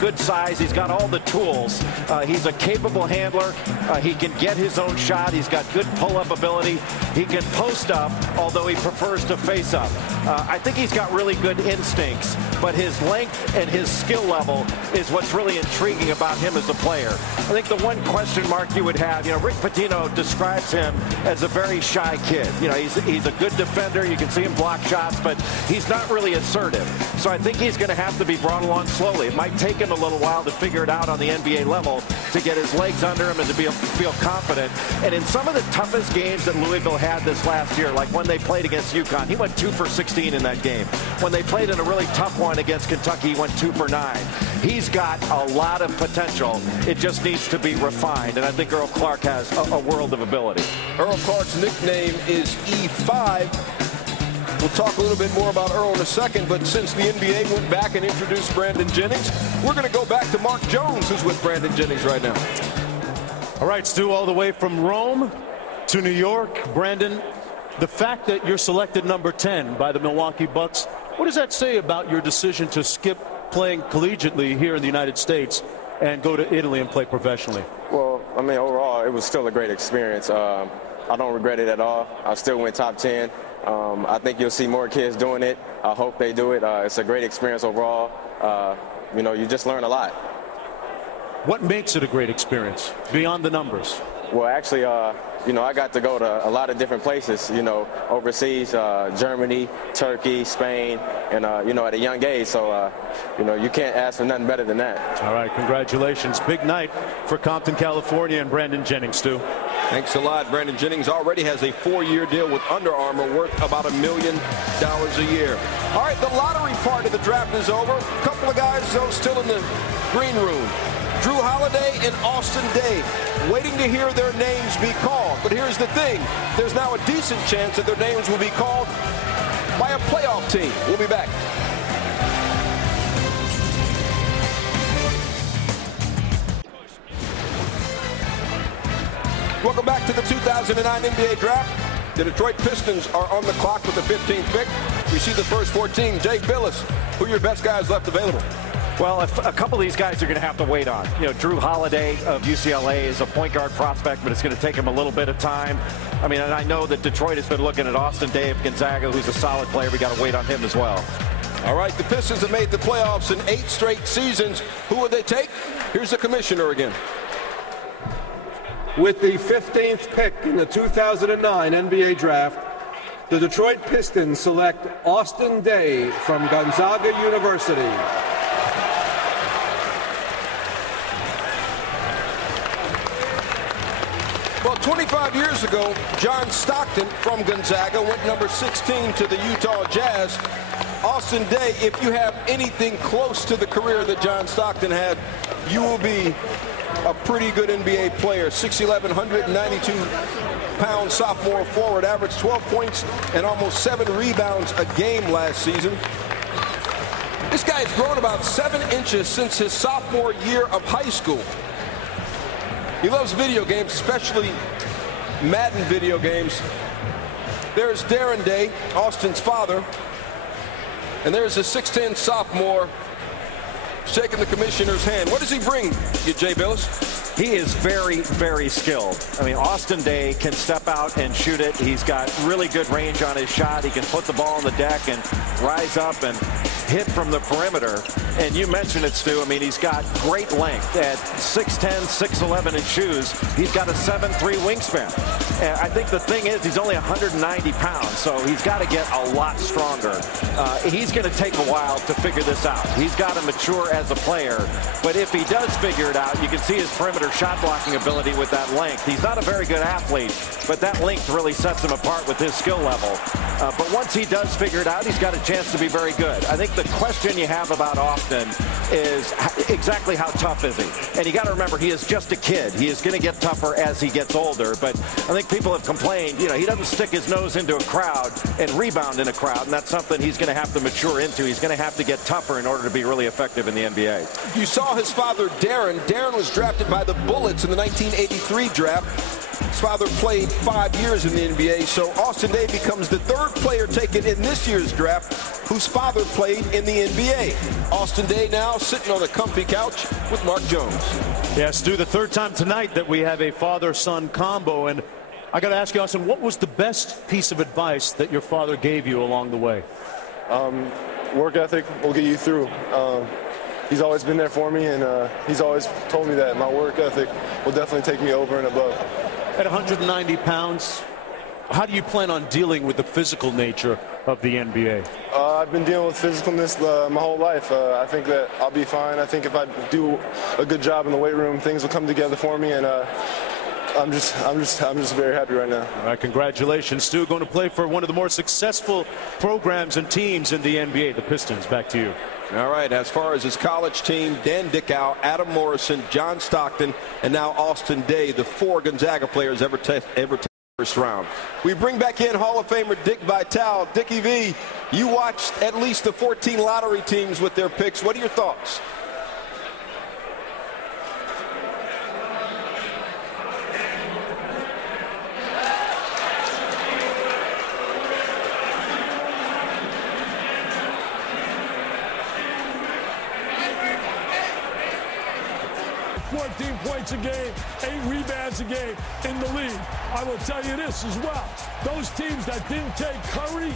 Good size. He's got all the tools. He's a capable handler. He can get his own shot. He's got good pull-up ability. He can post up, although he prefers to face up. I think he's got really good instincts, but his length and his skill level is what's really intriguing about him as a player. I think the one question mark you would have, Rick Pitino describes him as a very shy kid. He's a good defender. You can see him block shots, but he's not really assertive. So I think he's going to have to be brought along slowly. It might take him a little while to figure it out on the NBA level, to get his legs under him and to feel confident. And in some of the toughest games that Louisville had this last year, like when they played against UConn, he went 2 for 16 in that game. When they played in a really tough one against Kentucky, he went 2 for 9. He's got a lot of potential. It just needs to be refined, and I think Earl Clark has a world of ability. Earl Clark's nickname is E5. We'll talk a little bit more about Earl in a second, but since the NBA went back and introduced Brandon Jennings, we're going to go back to Mark Jones, who's with Brandon Jennings right now. All right, Stu, all the way from Rome to New York. Brandon, the fact that you're selected number 10 by the Milwaukee Bucks, what does that say about your decision to skip playing collegiately here in the United States and go to Italy and play professionally? Well, overall, it was still a great experience. I don't regret it at all. I still went top 10. I think you'll see more kids doing it. I hope they do it. It's a great experience overall. You just learn a lot. What makes it a great experience beyond the numbers? Well, actually, I got to go to a lot of different places, overseas, Germany, Turkey, Spain, and, at a young age. So, you can't ask for nothing better than that. All right, congratulations. Big night for Compton, California, and Brandon Jennings, Stu. Thanks a lot. Brandon Jennings already has a 4-year deal with Under Armour worth about $1 million a year. All right, the lottery part of the draft is over. A couple of guys, though, still in the green room. Drew Holiday and Austin Day waiting to hear their names be called. But here's the thing. There's now a decent chance that their names will be called by a playoff team. We'll be back. Welcome back to the 2009 NBA Draft. The Detroit Pistons are on the clock with the 15th pick. We see the first 14. Jay Billis, who are your best guys left available? Well, a couple of these guys are going to have to wait on. You know, Drew Holiday of UCLA is a point guard prospect, but it's going to take him a little bit of time. I mean, and I know that Detroit has been looking at Austin Daye of Gonzaga, who's a solid player. We got to wait on him as well. All right, the Pistons have made the playoffs in 8 straight seasons. Who would they take? Here's the commissioner again. With the 15th pick in the 2009 NBA Draft, the Detroit Pistons select Austin Daye from Gonzaga University. Well, 25 years ago, John Stockton from Gonzaga went number 16 to the Utah Jazz. Austin Daye, if you have anything close to the career that John Stockton had, you will be a pretty good NBA player. 6'11", 192-pound sophomore forward, averaged 12 points and almost 7 rebounds a game last season. This guy has grown about 7 inches since his sophomore year of high school. He loves video games, especially Madden video games. There's Darren Daye, Austin's father. And there's a 6'10" sophomore shaking the commissioner's hand. What does he bring you, Jay Billis? He is very, very skilled. I mean, Austin Daye can step out and shoot it. He's got really good range on his shot. He can put the ball on the deck and rise up and hit from the perimeter. And you mentioned it, Stu. I mean, he's got great length at 6'10", 6'11" in shoes. He's got a 7'3" wingspan. And I think the thing is he's only 190 pounds, so he's got to get a lot stronger. He's going to take a while to figure this out. He's got to mature as a player. But if he does figure it out, you can see his perimeter shot blocking ability with that length. He's not a very good athlete, but that length really sets him apart with his skill level. But once he does figure it out, he's got a chance to be very good. I think the question you have about Austin is exactly how tough is he? And you got to remember, he is just a kid. He is going to get tougher as he gets older. But I think people have complained, you know, he doesn't stick his nose into a crowd and rebound in a crowd, and that's something he's going to have to mature into. He's going to have to get tougher in order to be really effective in the NBA. You saw his father, Darren. Darren was drafted by the Bullets in the 1983 draft. His father played 5 years in the NBA, so Austin Daye becomes the 3rd player taken in this year's draft whose father played in the NBA. Austin Daye now sitting on a comfy couch with Mark Jones. Yes, Stu, the 3rd time tonight that we have a father-son combo, and I got to ask you, Austin, what was the best piece of advice that your father gave you along the way? Work ethic will get you through. He's always been there for me, and he's always told me that my work ethic will definitely take me over and above. At 190 pounds, how do you plan on dealing with the physical nature of the NBA? I've been dealing with physicalness my whole life. I think that I'll be fine. I think if I do a good job in the weight room, things will come together for me, and I'm just very happy right now. All right, congratulations, Stu. Going to play for one of the more successful programs and teams in the NBA, the Pistons. Back to you. All right, as far as his college team, Dan Dickau, Adam Morrison, John Stockton, and now Austin Daye, the 4 Gonzaga players ever take first round. We bring back in Hall of Famer Dick Vitale. Dickie V, you watched at least the 14 lottery teams with their picks. What are your thoughts? Points a game, 8 rebounds a game in the league. I will tell you this as well. Those teams that didn't take Curry,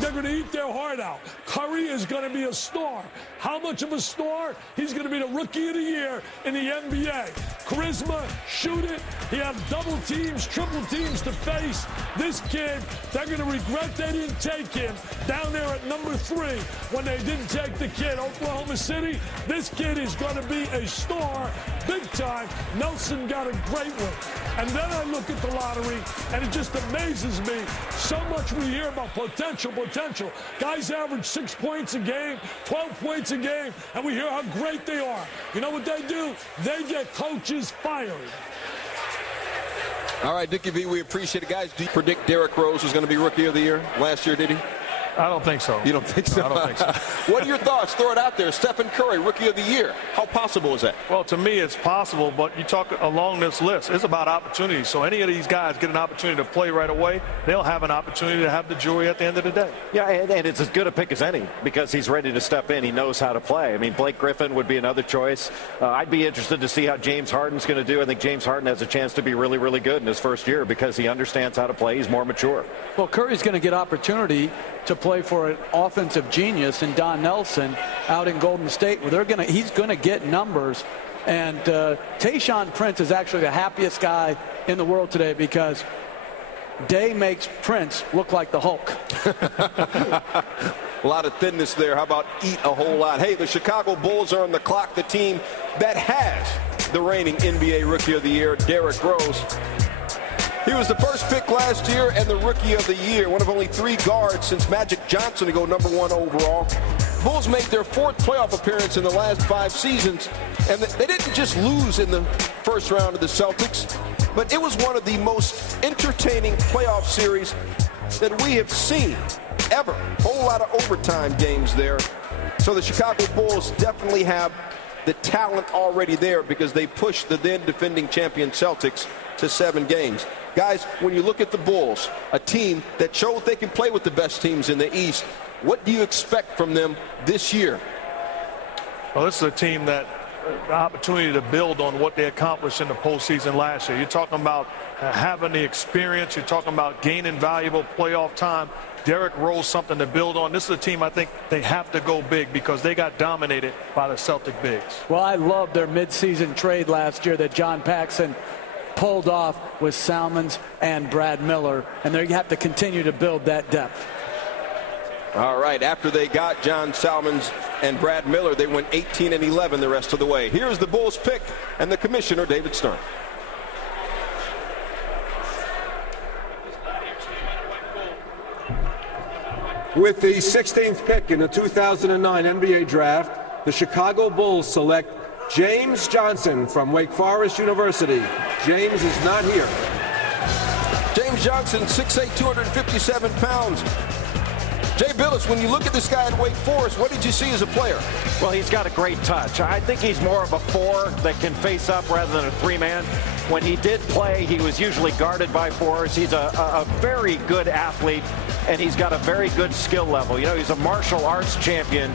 they're going to eat their heart out. Curry is going to be a star. How much of a star? He's going to be the Rookie of the Year in the NBA. Charisma, shoot it. He had double teams, triple teams to face. This kid, they're going to regret they didn't take him down there at number 3 when they didn't take the kid. Oklahoma City, this kid is going to be a star big time. Nelson got a great one. And then I look at the lottery, and it just amazes me so much we hear about potential. Guys average 6 points a game, 12 points a game, and we hear how great they are. You know what they do? They get coaches fired. All right, Dickie V, we appreciate it. Guys, do you predict Derrick Rose was going to be Rookie of the Year last year, did he? I don't think so. You don't think so? No, I don't think so. What are your thoughts? Throw it out there. Stephen Curry, Rookie of the Year. How possible is that? Well, to me, it's possible, but you talk along this list, it's about opportunities. So any of these guys get an opportunity to play right away, they'll have an opportunity to have the jury at the end of the day. Yeah, and it's as good a pick as any because he's ready to step in. He knows how to play. I mean, Blake Griffin would be another choice. I'd be interested to see how James Harden's going to do. I think James Harden has a chance to be really, really good in his first year because he understands how to play. He's more mature. Well, Curry's going to get opportunity to play for an offensive genius in Don Nelson out in Golden State, where he's going to get numbers. And Tayshaun Prince is actually the happiest guy in the world today because Day makes Prince look like the Hulk. A lot of thinness there. How about eat a whole lot? Hey, the Chicago Bulls are on the clock, the team that has the reigning NBA Rookie of the Year, Derrick Rose. He was the first pick last year and the Rookie of the Year, one of only 3 guards since Magic Johnson to go #1 overall. Bulls made their 4th playoff appearance in the last 5 seasons, and they didn't just lose in the first round of the Celtics, but it was one of the most entertaining playoff series that we have seen ever. A whole lot of overtime games there. So the Chicago Bulls definitely have the talent already there because they pushed the then defending champion Celtics to 7 games. Guys, when you look at the Bulls, a team that showed they can play with the best teams in the East, what do you expect from them this year? Well, this is a team that the opportunity to build on what they accomplished in the postseason last year. You're talking about having the experience. You're talking about gaining valuable playoff time. Derrick Rose, something to build on. This is a team I think they have to go big because they got dominated by the Celtic bigs. Well, I love their midseason trade last year that John Paxson pulled off with Salmons and Brad Miller, and they have to continue to build that depth. All right, after they got John Salmons and Brad Miller, they went 18-11 the rest of the way. Here's the Bulls pick and the commissioner, David Stern. With the 16th pick in the 2009 NBA Draft, the Chicago Bulls select James Johnson from Wake Forest University. James is not here. James Johnson, 6'8", 257 pounds. Jay Billis, when you look at this guy at Wake Forest, what did you see as a player? Well, he's got a great touch. I think he's more of a 4 that can face up rather than a 3-man. When he did play, he was usually guarded by 4s. He's a very good athlete, and he's got a very good skill level. You know, he's a martial arts champion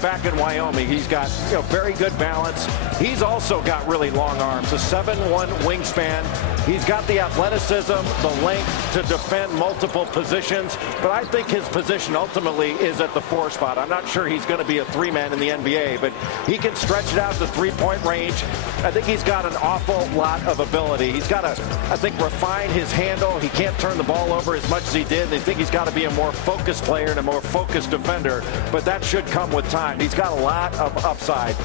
back in Wyoming. He's got very good balance. He's also got really long arms, a 7'1" wingspan. He's got the athleticism, the length to defend multiple positions, but I think his position ultimately is at the 4 spot. I'm not sure he's going to be a 3-man in the NBA, but he can stretch it out to 3-point range. I think he's got an awful lot of ability. He's got to, I think, refine his handle. He can't turn the ball over as much as he did. I think he's got to be a more focused player and a more focused defender, but that should come with time. He's got a lot of upside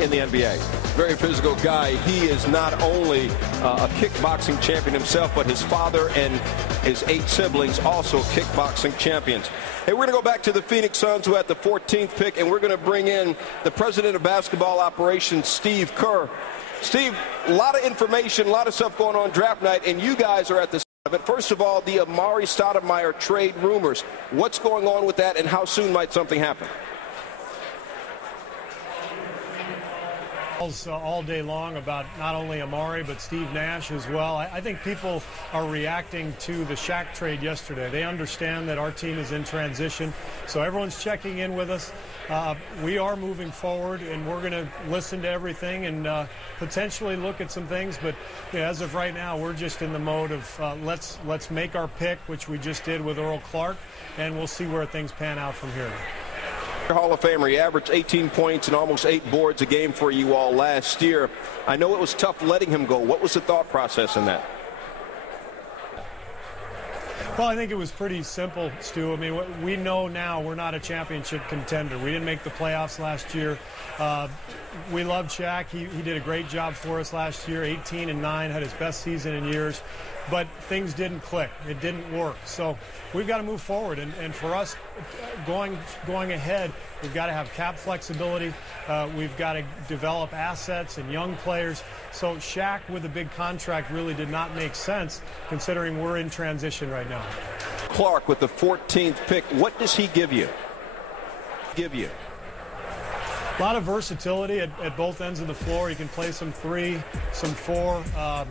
in the NBA. Very physical guy. He is not only a kickboxing champion himself, but his father and his 8 siblings also kickboxing champions. Hey, we're going to go back to the Phoenix Suns, who had the 14th pick, and we're going to bring in the president of basketball operations, Steve Kerr. Steve, a lot of information, a lot of stuff going on draft night, and you guys are at the but first of all, the Amari Stoudemire trade rumors. What's going on with that, and how soon might something happen? All day long about not only Amari but Steve Nash as well. I think people are reacting to the Shaq trade yesterday. They understand that our team is in transition, so everyone's checking in with us. We are moving forward, and we're going to listen to everything and potentially look at some things. But as of right now, we're just in the mode of let's make our pick, which we just did with Earl Clark, and we'll see where things pan out from here. Hall of Famer. He averaged 18 points and almost 8 boards a game for you all last year. I know it was tough letting him go. What was the thought process in that? Well, I think it was pretty simple, Stu. I mean, we know now we're not a championship contender. We didn't make the playoffs last year. We love Shaq. He did a great job for us last year, 18-9, had his best season in years. But things didn't click. It didn't work. So we've got to move forward. And for us, going ahead, we've got to have cap flexibility. We've got to develop assets and young players. So Shaq with a big contract really did not make sense, considering we're in transition right now. Clark with the 14th pick. What does he give you? A lot of versatility at both ends of the floor. He can play some 3, some 4.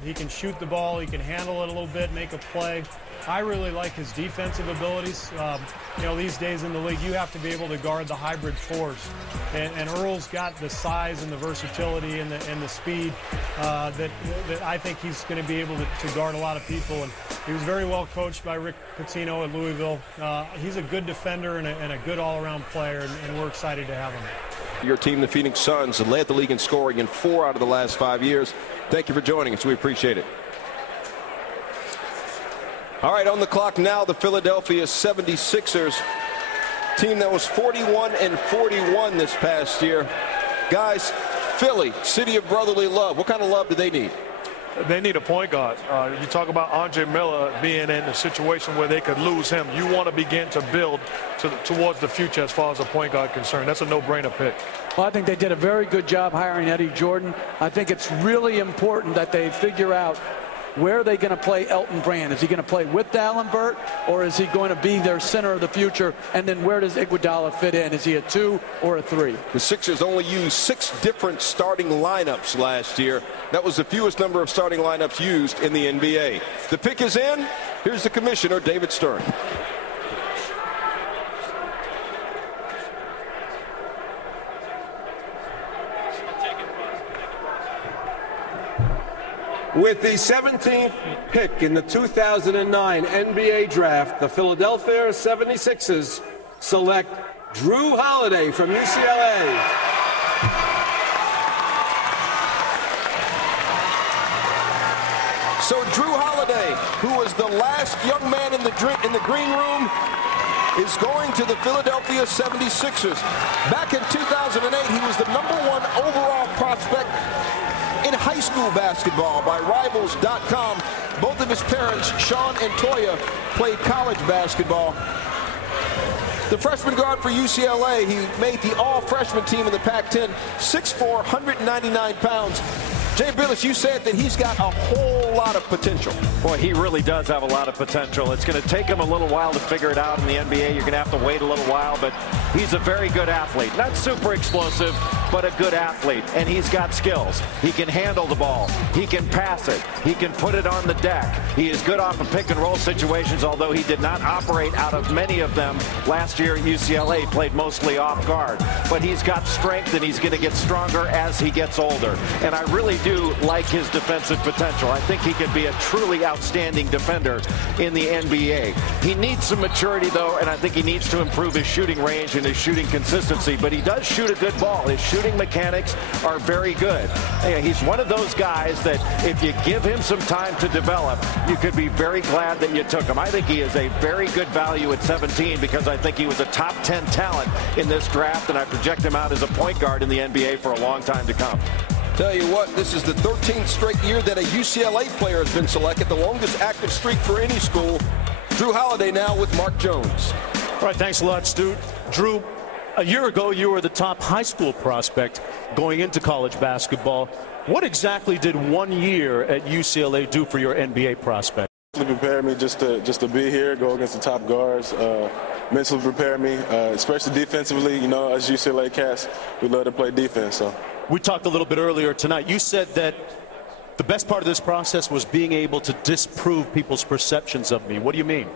He can shoot the ball. He can handle it a little bit, make a play. I really like his defensive abilities. You know, these days in the league, you have to be able to guard the hybrid 4s. And Earl's got the size and the versatility and the speed that I think he's going to be able to guard a lot of people. And he was very well coached by Rick Pitino at Louisville. He's a good defender and a good all-around player, and we're excited to have him. Your team, the Phoenix Suns, led the league in scoring in 4 out of the last 5 years. Thank you for joining us. We appreciate it. All right, on the clock now, the Philadelphia 76ers, team that was 41-41 this past year. Guys, Philly, city of brotherly love. What kind of love do they need? They need a point guard. You talk about Andre Miller being in a situation where they could lose him. You want to begin to build towards the future as far as a point guard concerned. That's a no-brainer pick. Well, I think they did a very good job hiring Eddie Jordan. I think it's really important that they figure out where are they going to play Elton Brand? Is he going to play with Dallenberg, or is he going to be their center of the future? And then where does Iguodala fit in? Is he a 2 or a 3? The Sixers only used 6 different starting lineups last year. That was the fewest number of starting lineups used in the NBA. The pick is in. Here's the commissioner, David Stern. With the 17th pick in the 2009 NBA Draft, the Philadelphia 76ers select Drew Holiday from UCLA. So Drew Holiday, who was the last young man in the green room, is going to the Philadelphia 76ers. Back in 2008, he was the #1 overall prospect in high school basketball by Rivals.com. Both of his parents, Sean and Toya, played college basketball. The freshman guard for UCLA, he made the all-freshman team in the Pac-10, 6'4", 199 pounds. Jay Billis, you said that he's got a whole lot of potential. Boy, he really does have a lot of potential. It's going to take him a little while to figure it out in the NBA. You're going to have to wait a little while, but he's a very good athlete. Not super explosive, but a good athlete, and he's got skills. He can handle the ball. He can pass it. He can put it on the deck. He is good off of pick-and-roll situations, although he did not operate out of many of them last year at UCLA. Played mostly off guard. But he's got strength, and he's going to get stronger as he gets older. And I really do like his defensive potential. I think he can be a truly outstanding defender in the NBA. He needs some maturity, though, and I think he needs to improve his shooting range and his shooting consistency. But he does shoot a good ball. His shooting mechanics are very good. He's one of those guys that if you give him some time to develop, you could be very glad that you took him. I think he is a very good value at 17 because I think he was a top 10 talent in this draft, and I project him out as a point guard in the NBA for a long time to come. Tell you what, this is the 13th straight year that a UCLA player has been selected, the longest active streak for any school. Drew Holiday now with Mark Jones. All right, thanks a lot, Stu. Drew, a year ago you were the top high school prospect going into college basketball. What exactly did 1 year at UCLA do for your NBA prospect? It prepared me just to be here, go against the top guards. Mentally prepare me, especially defensively. You know, as UCLA cats, we love to play defense. So. We talked a little bit earlier tonight. You said that the best part of this process was being able to disprove people's perceptions of me. What do you mean?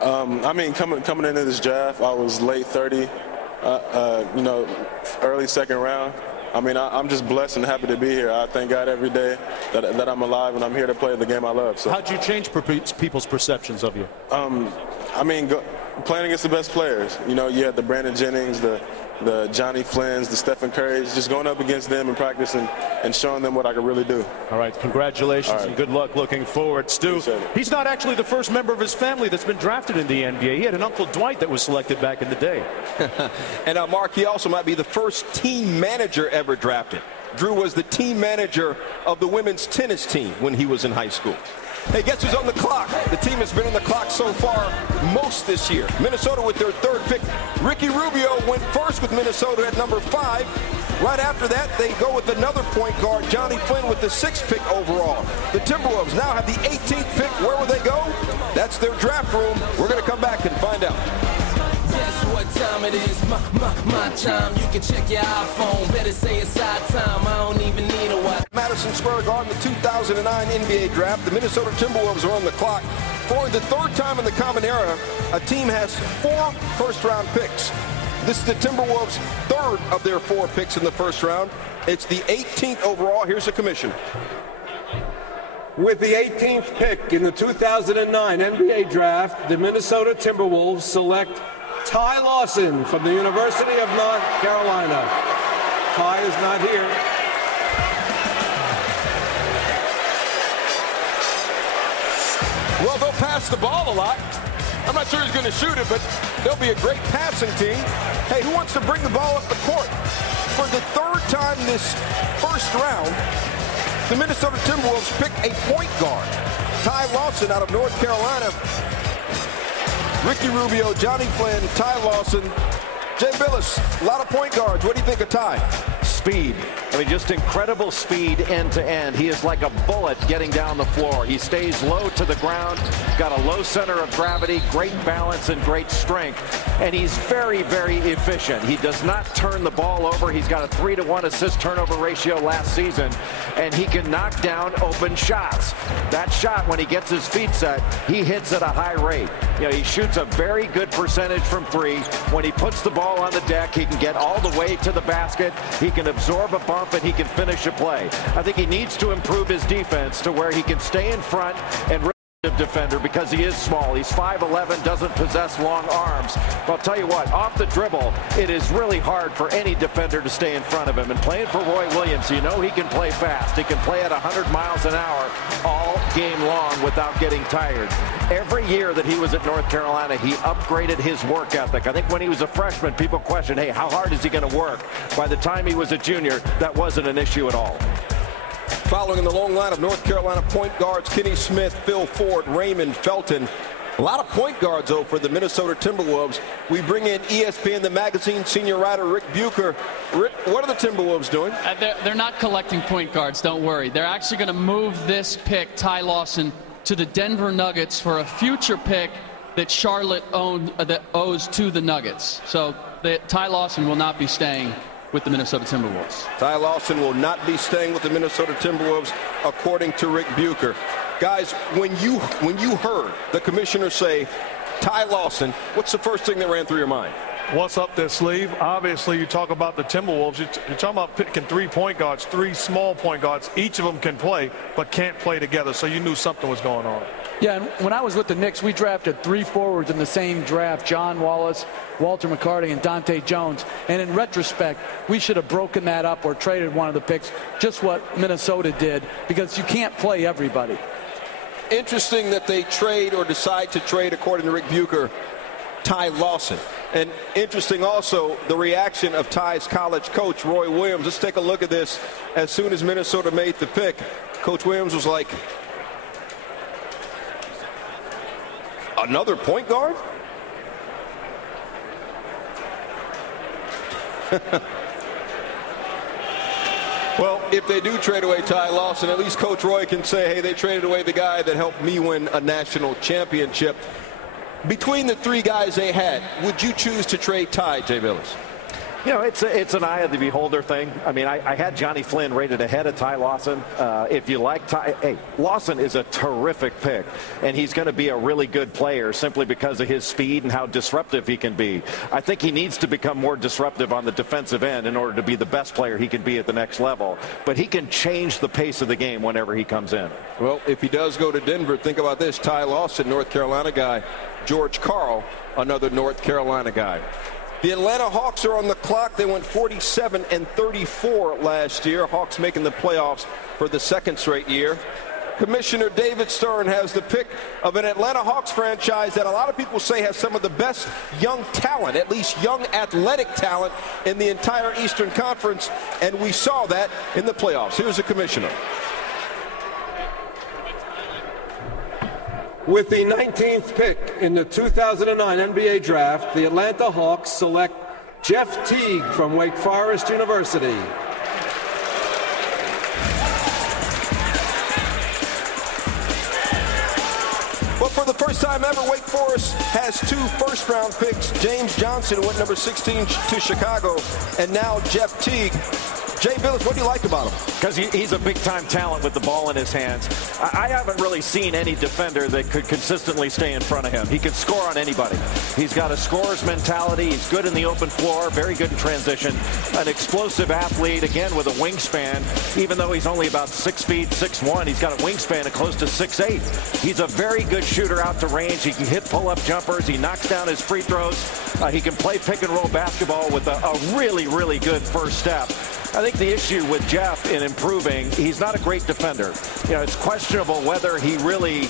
I mean, coming into this draft, I was late 30, you know, early second round. I mean, I'm just blessed and happy to be here. I thank God every day that I'm alive and I'm here to play the game I love. So. How'd you change people's perceptions of you? I mean, playing against the best players. You know, you had the Brandon Jennings, the Johnny Flynn's, the Stephen Curry's, just going up against them in practice and showing them what I could really do. All right, congratulations and good luck looking forward. Stu, he's not actually the first member of his family that's been drafted in the NBA. He had an Uncle Dwight that was selected back in the day. And Mark, he also might be the first team manager ever drafted. Drew was the team manager of the women's tennis team when he was in high school. Hey, guess who's on the clock? The team has been on the clock so far most this year. Minnesota with their 3rd pick. Ricky Rubio went first with Minnesota at number 5. Right after that, they go with another point guard, Johnny Flynn, with the 6th pick overall. The Timberwolves now have the 18th pick. Where will they go? That's their draft room. We're going to come back and find out. Guess what time it is? My time. You can check your iPhone. Better say it's our time. I don't even need a watch. Madison Square Garden, the 2009 NBA Draft. The Minnesota Timberwolves are on the clock. For only the third time in the common era, a team has 4 first-round picks. This is the Timberwolves' third of their 4 picks in the first round. It's the 18th overall. Here's the commissioner. With the 18th pick in the 2009 NBA Draft, the Minnesota Timberwolves select Ty Lawson from the University of North Carolina. Ty is not here. Well, they'll pass the ball a lot. I'm not sure he's going to shoot it, but they'll be a great passing team. Hey, who wants to bring the ball up the court? For the third time this first round, the Minnesota Timberwolves pick a point guard. Ty Lawson out of North Carolina. Ricky Rubio, Johnny Flynn, Ty Lawson. Jay Billis, a lot of point guards. What do you think of Ty? Speed. I mean, just incredible speed end to end. He is like a bullet getting down the floor. He stays low to the ground, got a low center of gravity, great balance and great strength. And he's very, very efficient. He does not turn the ball over. He's got a 3-to-1 assist turnover ratio last season, and he can knock down open shots. That shot, when he gets his feet set, he hits at a high rate. You know, he shoots a very good percentage from 3. When he puts the ball on the deck, he can get all the way to the basket. He can absorb a bump, and he can finish a play. I think he needs to improve his defense to where he can stay in front and defender because he is small. He's 5'11", doesn't possess long arms. But I'll tell you what, off the dribble, it is really hard for any defender to stay in front of him. And playing for Roy Williams, you know he can play fast. He can play at 100 miles an hour all game long without getting tired. Every year that he was at North Carolina, he upgraded his work ethic. I think when he was a freshman, people questioned, hey, how hard is he going to work? By the time he was a junior, that wasn't an issue at all. Following in the long line of North Carolina point guards, Kenny Smith, Phil Ford, Raymond Felton. A lot of point guards, though, for the Minnesota Timberwolves. We bring in ESPN, the magazine senior writer, Rick Bucher. Rick, what are the Timberwolves doing? They're not collecting point guards, don't worry. They're actually going to move this pick, Ty Lawson, to the Denver Nuggets for a future pick that Charlotte owes to the Nuggets. So Ty Lawson will not be staying with the Minnesota Timberwolves. Ty Lawson will not be staying with the Minnesota Timberwolves, according to Rick Bucher. Guys, when you heard the commissioner say Ty Lawson, what's the first thing that ran through your mind? What's up their sleeve? Obviously, you talk about the Timberwolves. You're talking about picking 3 point guards, 3 small point guards. Each of them can play, but can't play together. So you knew something was going on. Yeah, and when I was with the Knicks, we drafted 3 forwards in the same draft, John Wallace, Walter McCarty, and Dante Jones. And in retrospect, we should have broken that up or traded one of the picks, just what Minnesota did, because you can't play everybody. Interesting that they trade or decide to trade, according to Rick Bucher, Ty Lawson. And interesting also the reaction of Ty's college coach, Roy Williams. Let's take a look at this. As soon as Minnesota made the pick, Coach Williams was like, another point guard? Well, if they do trade away Ty Lawson, at least Coach Roy can say, hey, they traded away the guy that helped me win a national championship. Between the 3 guys they had, would you choose to trade Ty, Jay Billis? You know, it's an eye of the beholder thing. I mean, I had Johnny Flynn rated ahead of Ty Lawson. If you like Ty, hey, Lawson is a terrific pick, and he's going to be a really good player simply because of his speed and how disruptive he can be. I think he needs to become more disruptive on the defensive end in order to be the best player he can be at the next level. But he can change the pace of the game whenever he comes in. Well, if he does go to Denver, think about this. Ty Lawson, North Carolina guy. George Karl, another North Carolina guy. The Atlanta Hawks are on the clock. They went 47-34 last year. Hawks making the playoffs for the 2nd straight year. Commissioner David Stern has the pick of an Atlanta Hawks franchise that a lot of people say has some of the best young talent, at least young athletic talent, in the entire Eastern Conference, and we saw that in the playoffs. Here's the commissioner. With the 19th pick in the 2009 NBA Draft, the Atlanta Hawks select Jeff Teague from Wake Forest University. Well, for the first time ever, Wake Forest has 2 first-round picks. James Johnson went number 16 to Chicago, and now Jeff Teague. Jay Billis, what do you like about him? Because he's a big-time talent with the ball in his hands. I haven't really seen any defender that could consistently stay in front of him. He can score on anybody. He's got a scorer's mentality. He's good in the open floor, very good in transition. An explosive athlete, again, with a wingspan. Even though he's only about 6 feet, 6'1", he's got a wingspan of close to 6'8". He's a very good shooter out to range. He can hit pull-up jumpers. He knocks down his free throws. He can play pick-and-roll basketball with a really, really good first step. I think the issue with Jeff in improving, he's not a great defender. You know, it's questionable whether he really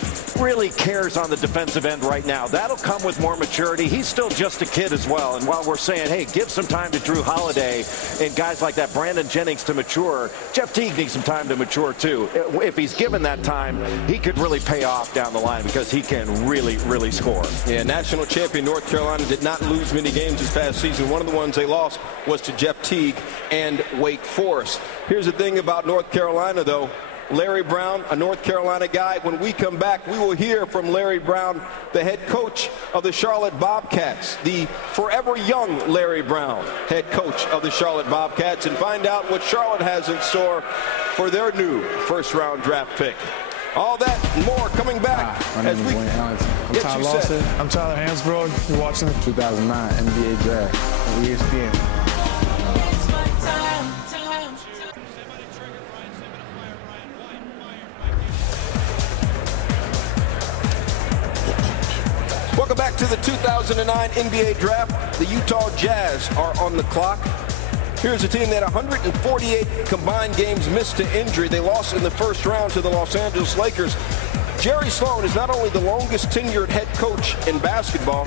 cares on the defensive end right now. That'll come with more maturity. He's still just a kid as well. And while we're saying, hey, give some time to Drew Holiday and guys like that, Brandon Jennings, to mature, Jeff Teague needs some time to mature too. If he's given that time, he could really pay off down the line because he can really, really score. Yeah, national champion North Carolina did not lose many games this past season. One of the ones they lost was to Jeff Teague and Wake Forest. Here's the thing about North Carolina, though. Larry Brown, a North Carolina guy. When we come back, we will hear from Larry Brown, the head coach of the Charlotte Bobcats, the forever young Larry Brown, head coach of the Charlotte Bobcats, and find out what Charlotte has in store for their new first-round draft pick. All that and more coming back as we get you set. I'm Tyler Hansbrough. You're watching the 2009 NBA Draft on ESPN. Welcome back to the 2009 NBA Draft. The Utah Jazz are on the clock. Here's a team that 148 combined games missed to injury. They lost in the first round to the Los Angeles Lakers. Jerry Sloan is not only the longest tenured head coach in basketball,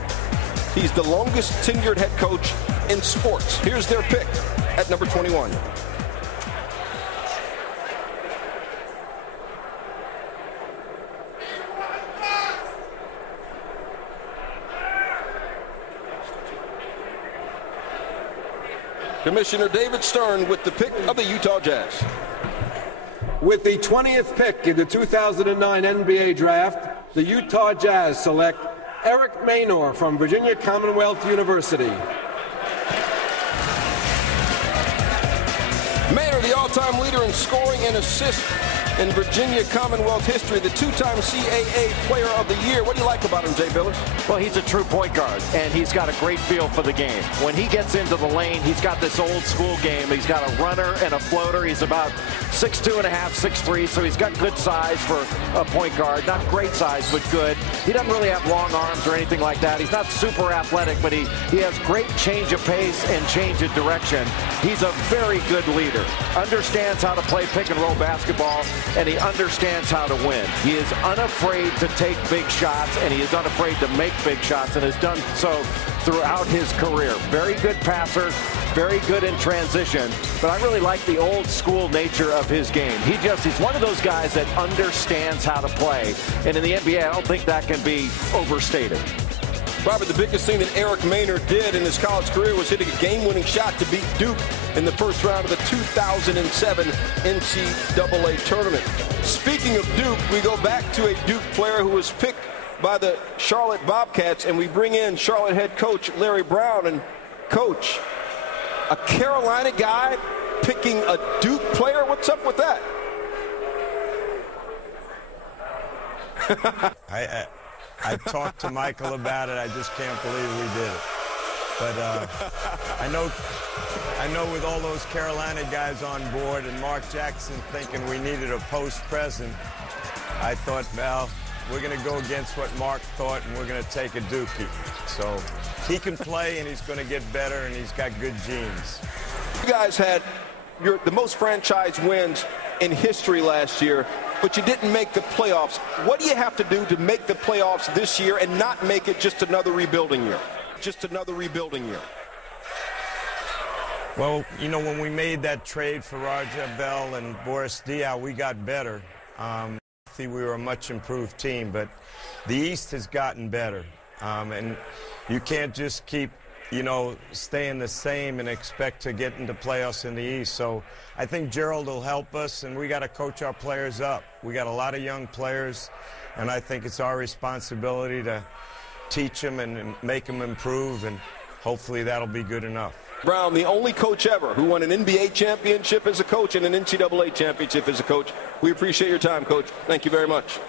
he's the longest tenured head coach in sports. Here's their pick at number 21. Commissioner David Stern with the pick of the Utah Jazz. With the 20th pick in the 2009 NBA Draft, the Utah Jazz select Eric Maynor from Virginia Commonwealth University. Maynor, the all-time leader in scoring and assists in Virginia Commonwealth history, the 2-time CAA Player of the Year. What do you like about him, Jay Billis? Well, he's a true point guard, and he's got a great feel for the game. When he gets into the lane, he's got this old-school game. He's got a runner and a floater. He's about 6'2 and a half, 6'3", so he's got good size for a point guard. Not great size, but good. He doesn't really have long arms or anything like that. He's not super athletic, but he has great change of pace and change of direction. He's a very good leader. Understands how to play pick-and-roll basketball, and he understands how to win. He is unafraid to take big shots, and he is unafraid to make big shots, and has done so throughout his career. Very good passer, very good in transition, but I really like the old school nature of his game. He's one of those guys that understands how to play, and in the NBA, I don't think that can be overstated. Robert, the biggest thing that Eric Maynor did in his college career was hitting a game-winning shot to beat Duke in the first round of the 2007 NCAA tournament. Speaking of Duke, we go back to a Duke player who was picked by the Charlotte Bobcats, and we bring in Charlotte head coach Larry Brown. And Coach, a Carolina guy picking a Duke player? What's up with that? I talked to Michael about it. I just can't believe we did it. But I know with all those Carolina guys on board and Mark Jackson thinking we needed a post-present, I thought, well, we're going to go against what Mark thought, and we're going to take a Dookie. So he can play, and he's going to get better, and he's got good genes. You guys had the most franchise wins in history last year, but you didn't make the playoffs. What do you have to do to make the playoffs this year and not make it just another rebuilding year? Just another rebuilding year. Well, you know, when we made that trade for Raja Bell and Boris Diaw, we got better. We were a much improved team, but the East has gotten better. And you can't just keep, you know, staying the same and expect to get into playoffs in the East. So I think Gerald will help us, and we got to coach our players up. We got a lot of young players. And I think it's our responsibility to teach them and make them improve, and hopefully that'll be good enough. Brown, the only coach ever who won an NBA championship as a coach and an NCAA championship as a coach. We appreciate your time, Coach. Thank you very much.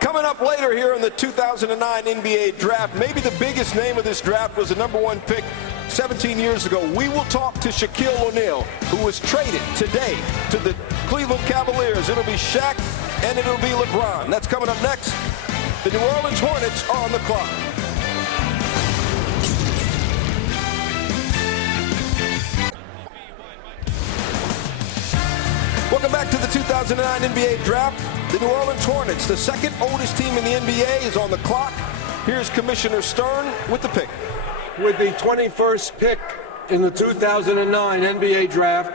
Coming up later here in the 2009 NBA draft, maybe the biggest name of this draft was the #1 pick 17 years ago. We will talk to Shaquille O'Neal, who was traded today to the Cleveland Cavaliers. It'll be Shaq and it'll be LeBron. That's coming up next. The New Orleans Hornets are on the clock. Welcome back to the 2009 NBA draft. The New Orleans Hornets, the second oldest team in the NBA, is on the clock. Here's Commissioner Stern with the pick. With the 21st pick in the 2009 NBA draft,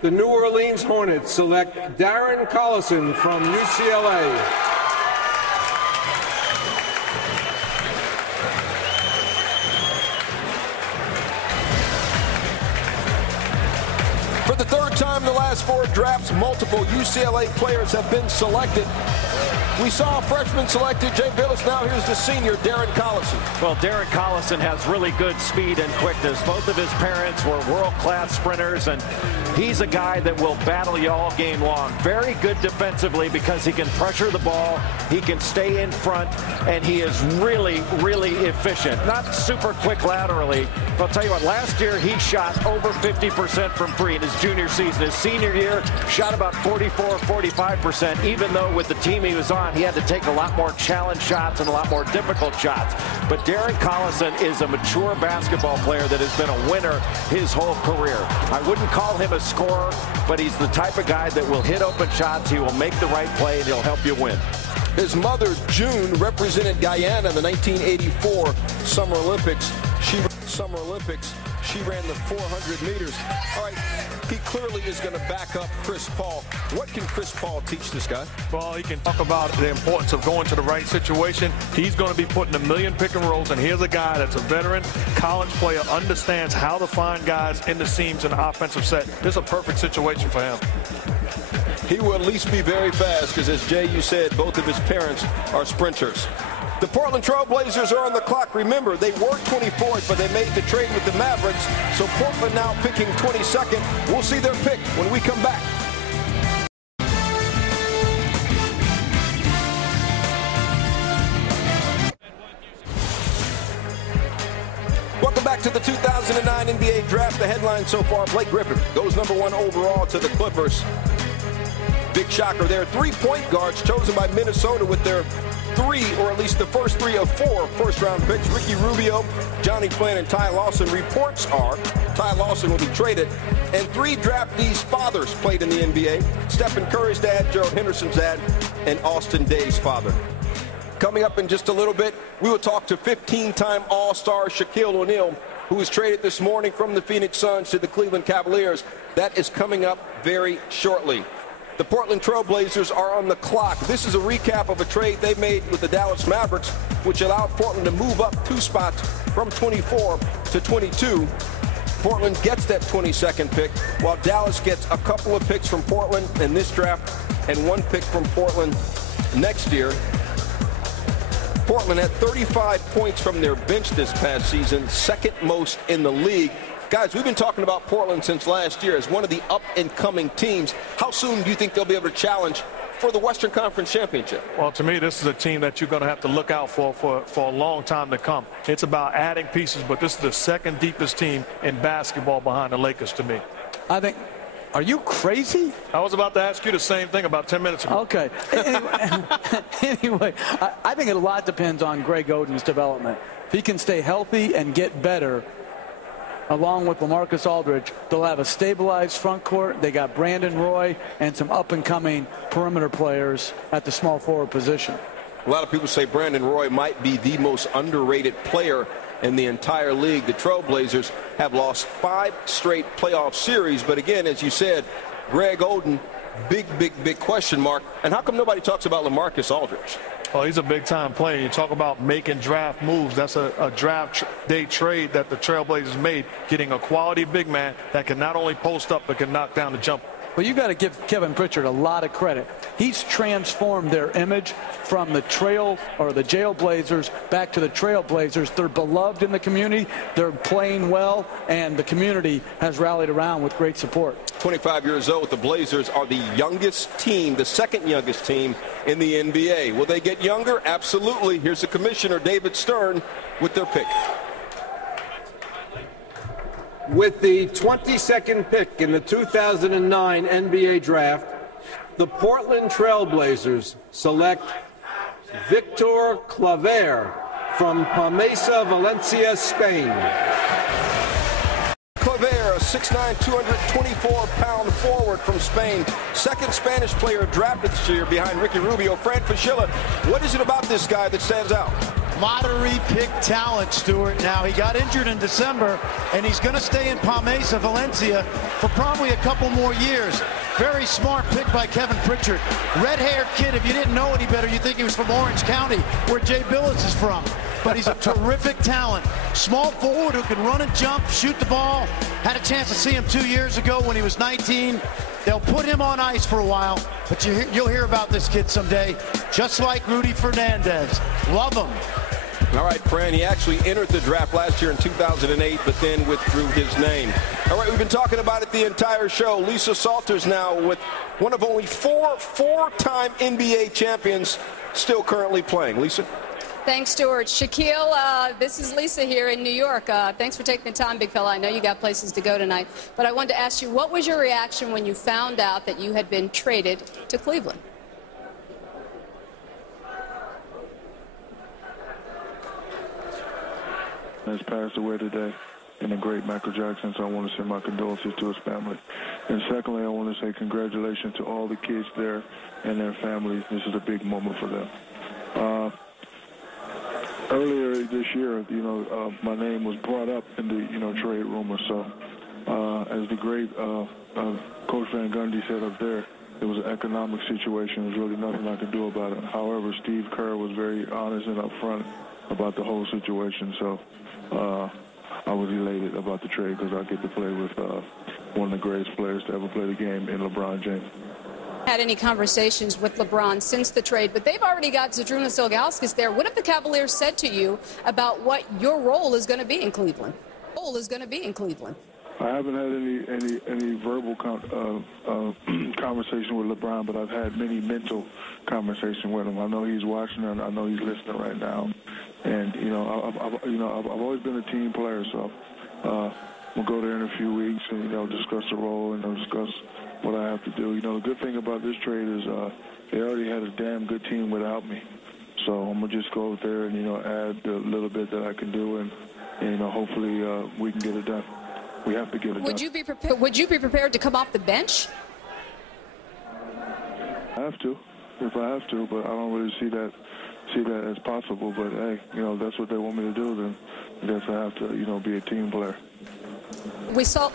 the New Orleans Hornets select Darren Collison from UCLA. For the third time in the last 4 drafts, multiple UCLA players have been selected. We saw a freshman selected, Jay Billis. Now here's the senior, Darren Collison. Well, Darren Collison has really good speed and quickness. Both of his parents were world-class sprinters, and he's a guy that will battle you all game long. Very good defensively because he can pressure the ball, he can stay in front, and he is really, really efficient. Not super quick laterally, but I'll tell you what, last year he shot over 50% from 3 in his junior season. His senior year, shot about 44, 45%, even though with the team he was on, he had to take a lot more challenge shots and a lot more difficult shots. But Darren Collison is a mature basketball player that has been a winner his whole career. I wouldn't call him a scorer, but he's the type of guy that will hit open shots, he will make the right play, and he'll help you win. His mother, June, represented Guyana in the 1984 Summer Olympics. She ran the 400 meters. All right, he clearly is going to back up Chris Paul. What can Chris Paul teach this guy? Well, he can talk about the importance of going to the right situation. He's going to be putting a million pick and rolls, and here's a guy that's a veteran college player, understands how to find guys in the seams in the offensive set. This is a perfect situation for him. He will at least be very fast because, as Jay, you said, both of his parents are sprinters. The Portland Trail Blazers are on the clock. Remember, they were 24th, but they made the trade with the Mavericks. So Portland now picking 22nd. We'll see their pick when we come back. Welcome back to the 2009 NBA Draft. The headline so far, Blake Griffin goes #1 overall to the Clippers. Big shocker there. 3 point guards chosen by Minnesota with their 3, or at least the first 3 of 4 first-round picks. Ricky Rubio, Johnny Flynn, and Ty Lawson. Reports are Ty Lawson will be traded. And 3 draftees' fathers played in the NBA. Stephen Curry's dad, Gerald Henderson's dad, and Austin Daye's father. Coming up in just a little bit, we will talk to 15-time All-Star Shaquille O'Neal, who was traded this morning from the Phoenix Suns to the Cleveland Cavaliers. That is coming up very shortly. The Portland Trail Blazers are on the clock. This is a recap of a trade they made with the Dallas Mavericks, which allowed Portland to move up 2 spots from 24 to 22. Portland gets that 22nd pick, while Dallas gets a couple of picks from Portland in this draft and 1 pick from Portland next year. Portland had 35 points from their bench this past season, second most in the league. Guys, we've been talking about Portland since last year as one of the up-and-coming teams. How soon do you think they'll be able to challenge for the Western Conference Championship? Well, to me, this is a team that you're going to have to look out for a long time to come. It's about adding pieces, but this is the second deepest team in basketball behind the Lakers to me. I think. Are you crazy? I was about to ask you the same thing about 10 minutes ago. Okay. Anyway, I think a lot depends on Greg Oden's development. If he can stay healthy and get better, along with LaMarcus Aldridge, they'll have a stabilized front court. They got Brandon Roy and some up-and-coming perimeter players at the small forward position. A lot of people say Brandon Roy might be the most underrated player in the entire league. The Trailblazers have lost 5 straight playoff series. But again, as you said, Greg Oden, big question mark. And how come nobody talks about LaMarcus Aldridge? Well, he's a big-time player. You talk about making draft moves. That's a draft day trade that the Trailblazers made, getting a quality big man that can not only post up but can knock down the jumper. But you got to give Kevin Pritchard a lot of credit. He's transformed their image from the Jailblazers back to the Trailblazers. They're beloved in the community. They're playing well, and the community has rallied around with great support. 25 years old, the Blazers are the youngest team, the second youngest team in the NBA. Will they get younger? Absolutely. Here's the commissioner, David Stern, with their pick. With the 22nd pick in the 2009 NBA draft, the Portland Trailblazers select Victor Claver from Palmesa, Valencia, Spain. Claver, a 6'9", 224-pound forward from Spain. Second Spanish player drafted this year behind Ricky Rubio. Fran Fraschilla, what is it about this guy that stands out? Lottery pick talent, Stuart. Now, he got injured in December, and he's going to stay in Palmesa, Valencia, for probably a couple more years. Very smart pick by Kevin Pritchard. Red-haired kid. If you didn't know any better, you'd think he was from Orange County, where Jay Billis is from. But he's a terrific talent. Small forward who can run and jump, shoot the ball. Had a chance to see him 2 years ago when he was 19. They'll put him on ice for a while, but you'll hear about this kid someday, just like Rudy Fernandez. Love him. All right, Fran, he actually entered the draft last year in 2008, but then withdrew his name. All right, we've been talking about it the entire show. Lisa Salters now with one of only four-time NBA champions still currently playing. Lisa? Thanks, Stuart. Shaquille, this is Lisa here in New York. Thanks for taking the time, big fella. I know you got places to go tonight. But I wanted to ask you, what was your reaction when you found out that you had been traded to Cleveland? Has passed away today, and the great Michael Jackson, so I want to send my condolences to his family. And secondly, I want to say congratulations to all the kids there and their families. This is a big moment for them. Earlier this year, my name was brought up in the, trade rumor. So, as the great Coach Van Gundy said up there, it was an economic situation. There's really nothing I could do about it. However, Steve Kerr was very honest and upfront about the whole situation. So, I was elated about the trade because I get to play with one of the greatest players to ever play the game in LeBron James. Had any conversations with LeBron since the trade, but they've already got Zydrunas Ilgauskas there. What have the Cavaliers said to you about what your role is going to be in Cleveland? I haven't had any verbal conversation with LeBron, but I've had many mental conversations with him. I know he's watching and I know he's listening right now. And I've always been a team player, so we'll go there in a few weeks and discuss the role and discuss what I have to do. The good thing about this trade is they already had a damn good team without me. So I'm gonna just go out there and add the little bit that I can do, and hopefully we can get it done. We have to get it done. Would you be prepared to come off the bench? I have to, if I have to, but I don't really see that as possible. But hey, that's what they want me to do. Then I guess I have to, be a team player. We saw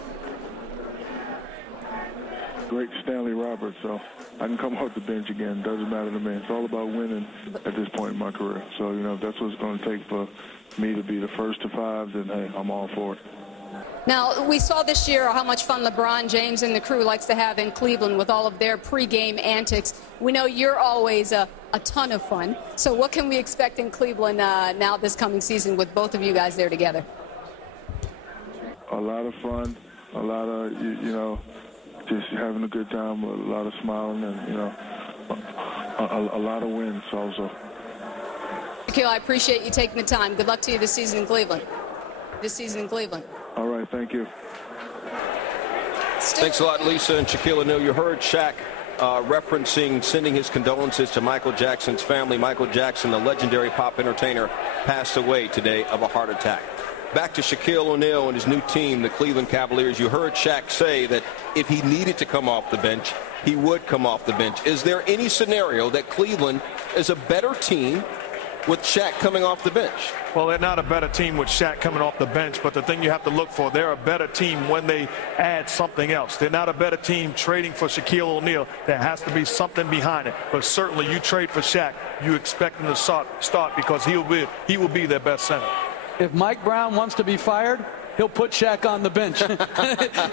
great Stanley Roberts, so I can come off the bench again. Doesn't matter to me. It's all about winning at this point in my career. So if that's what it's going to take for me to be the first to 5, then hey, I'm all for it. Now, we saw this year how much fun LeBron James and the crew likes to have in Cleveland with all of their pregame antics. We know you're always a ton of fun. So what can we expect in Cleveland now this coming season with both of you guys there together? A lot of fun, a lot of, just having a good time, a lot of smiling, and, a lot of wins also. Shaquille, I appreciate you taking the time. Good luck to you this season in Cleveland. All right, thank you. Thanks a lot, Lisa and Shaquille O'Neal. You heard Shaq referencing sending his condolences to Michael Jackson's family. Michael Jackson, the legendary pop entertainer, passed away today of a heart attack. Back to Shaquille O'Neal and his new team, the Cleveland Cavaliers. You heard Shaq say that if he needed to come off the bench, he would come off the bench. Is there any scenario that Cleveland is a better team with Shaq coming off the bench? Well, they're not a better team with Shaq coming off the bench, but the thing you have to look for, they're a better team when they add something else. They're not a better team trading for Shaquille O'Neal. There has to be something behind it. But certainly you trade for Shaq, you expect him to start because he will be their best center. If Mike Brown wants to be fired, he'll put Shaq on the bench.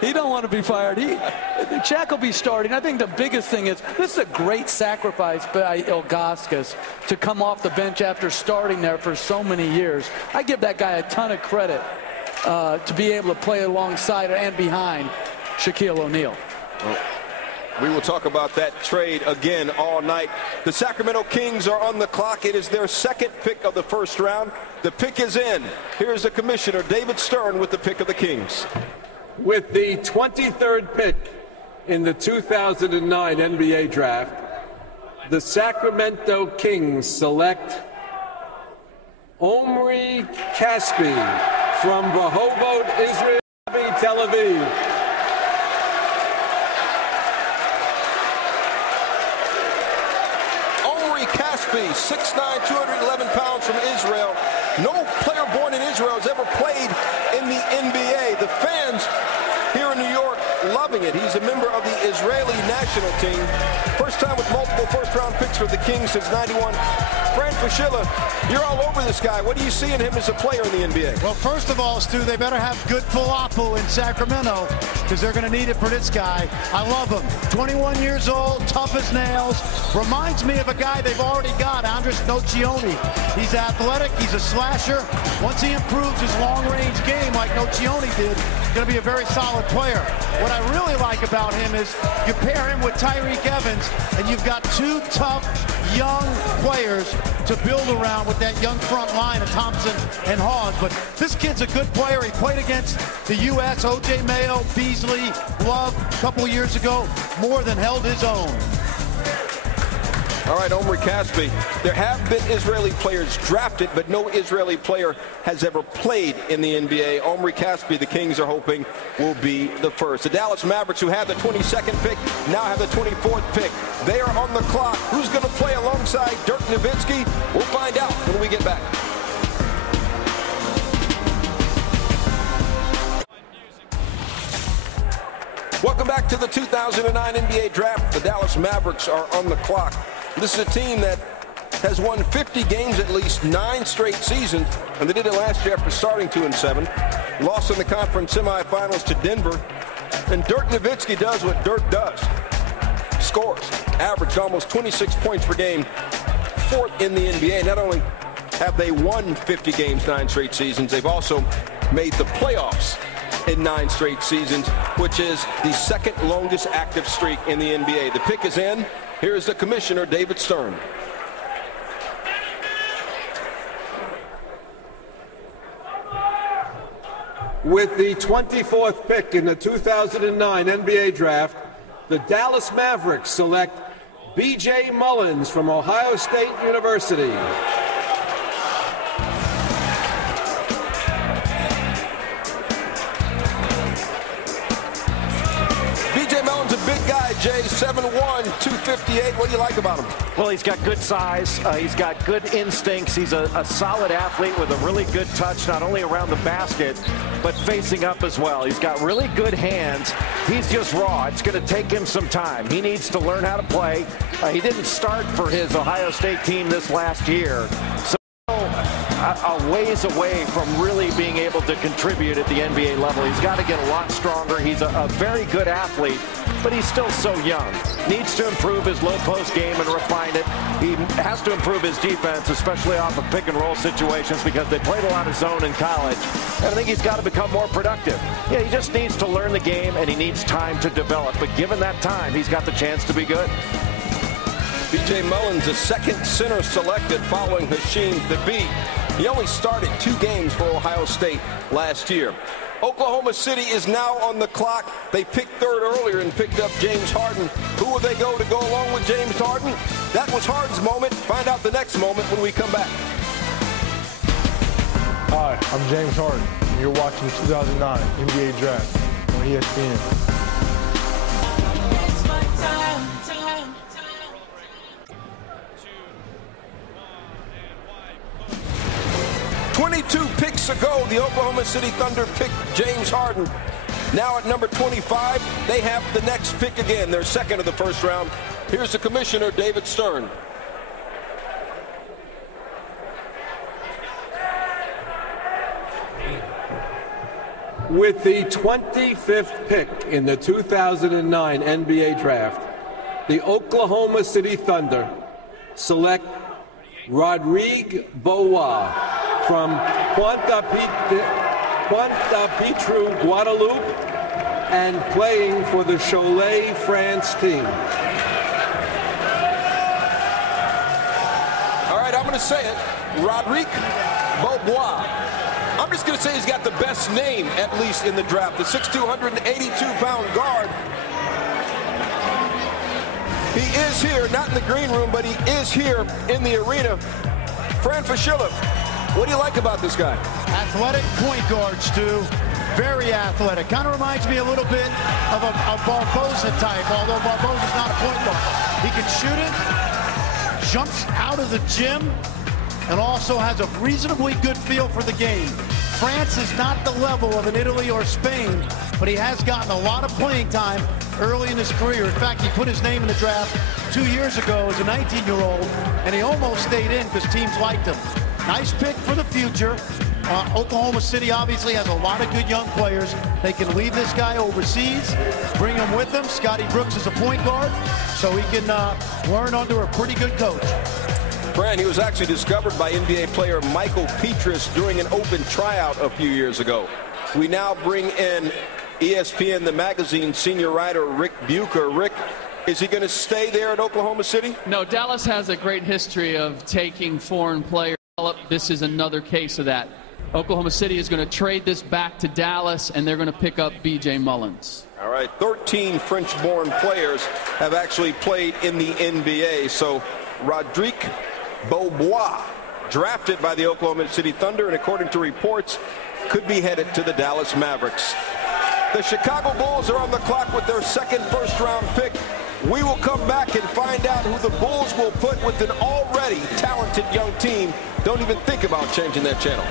He don't want to be fired. Shaq will be starting. I think the biggest thing is this is a great sacrifice by Ilgauskas to come off the bench after starting there for so many years. I give that guy a ton of credit to be able to play alongside and behind Shaquille O'Neal. Well, we will talk about that trade again all night. The Sacramento Kings are on the clock. It is their second pick of the first round. The pick is in. Here's the commissioner, David Stern, with the pick of the Kings. With the 23rd pick in the 2009 NBA draft, the Sacramento Kings select Omri Caspi from Rehovot, Israel, Tel Aviv. Caspi, 6'9", 211 pounds from Israel. No player born in Israel has ever played in the NBA. The fans here in New York loving it. He's a member of the Israeli national team. First time with multiple first-round picks for the Kings since '91. Fran Fraschilla, you're all over this guy. What do you see in him as a player in the NBA? Well, first of all, Stu, they better have good falafel in Sacramento because they're going to need it for this guy. I love him. 21 years old, tough as nails. Reminds me of a guy they've already got, Andres Nocioni. He's athletic. He's a slasher. Once he improves his long-range game like Nocioni did, he's going to be a very solid player. What I really like about him is you pair him with Tyreke Evans, and you've got two tough, young players to build around with that young front line of Thompson and Hawes. But this kid's a good player. He played against the U.S., O.J. Mayo, Beasley, Love a couple years ago. More than held his own. All right, Omri Caspi. There have been Israeli players drafted, but no Israeli player has ever played in the NBA. Omri Caspi, the Kings are hoping, will be the first. The Dallas Mavericks, who have the 22nd pick, now have the 24th pick. They are on the clock. Who's going to play alongside Dirk Nowitzki? We'll find out when we get back. Welcome back to the 2009 NBA Draft. The Dallas Mavericks are on the clock. This is a team that has won 50 games at least 9 straight seasons, and they did it last year after starting 2-7. Lost in the conference semifinals to Denver. And Dirk Nowitzki does what Dirk does. Scores. Averaged almost 26 points per game. 4th in the NBA. Not only have they won 50 games 9 straight seasons, they've also made the playoffs in 9 straight seasons, which is the second longest active streak in the NBA. The pick is in. Here's the commissioner, David Stern. With the 24th pick in the 2009 NBA draft, the Dallas Mavericks select B.J. Mullins from Ohio State University. Jay, 7'1", 258. What do you like about him? Well, he's got good size. He's got good instincts. He's a solid athlete with a really good touch, not only around the basket, but facing up as well. He's got really good hands. He's just raw. It's going to take him some time. He needs to learn how to play. He didn't start for his Ohio State team this last year. So a ways away from really being able to contribute at the NBA level. He's got to get a lot stronger. He's a very good athlete, but he's still so young. Needs to improve his low post game and refine it. He has to improve his defense, especially off of pick and roll situations, because they played a lot of zone in college. And I think he's got to become more productive. Yeah, he just needs to learn the game, and he needs time to develop. But given that time, he's got the chance to be good. B.J. Mullins, the second center selected following Hasheem Thabeet. He only started 2 games for Ohio State last year. Oklahoma City is now on the clock. They picked 3rd earlier and picked up James Harden. Who will they go to go along with James Harden? That was Harden's moment. Find out the next moment when we come back. Hi, I'm James Harden, and you're watching 2009 NBA Draft on ESPN. 22 picks ago, the Oklahoma City Thunder picked James Harden. Now at number 25, they have the next pick again, their second of the first round. Here's the commissioner, David Stern. With the 25th pick in the 2009 NBA Draft, the Oklahoma City Thunder select Rodrigue Boa from Pointe-à-Pitre, Guadeloupe, and playing for the Cholet, France team. All right, I'm going to say it. Rodrigue Boa. I'm just going to say he's got the best name, at least in the draft. The 6'2", 182-pound guard. He is here, not in the green room, but he is here in the arena. Fran Fraschilla, what do you like about this guy? Athletic point guard, Stu. Very athletic. Kind of reminds me a little bit of a Barbosa type, although Barbosa's not a point guard. He can shoot it, jumps out of the gym, and also has a reasonably good feel for the game. France is not the level of an Italy or Spain, but he has gotten a lot of playing time early in his career. In fact, he put his name in the draft 2 years ago as a 19-year-old, and he almost stayed in because teams liked him. Nice pick for the future. Oklahoma City obviously has a lot of good young players. They can leave this guy overseas, bring him with them. Scotty Brooks is a point guard, so he can learn under a pretty good coach. Fran, he was actually discovered by NBA player Michael Petras during an open tryout a few years ago. We now bring in ESPN, the magazine, senior writer Rick Bucher. Rick, is he going to stay there at Oklahoma City? No, Dallas has a great history of taking foreign players. This is another case of that. Oklahoma City is going to trade this back to Dallas, and they're going to pick up B.J. Mullins. All right, 13 French-born players have actually played in the NBA. So Rodrigue Bobois, drafted by the Oklahoma City Thunder, and according to reports, could be headed to the Dallas Mavericks. The Chicago Bulls are on the clock with their second first-round pick. We will come back and find out who the Bulls will put with an already talented young team. Don't even think about changing that channel.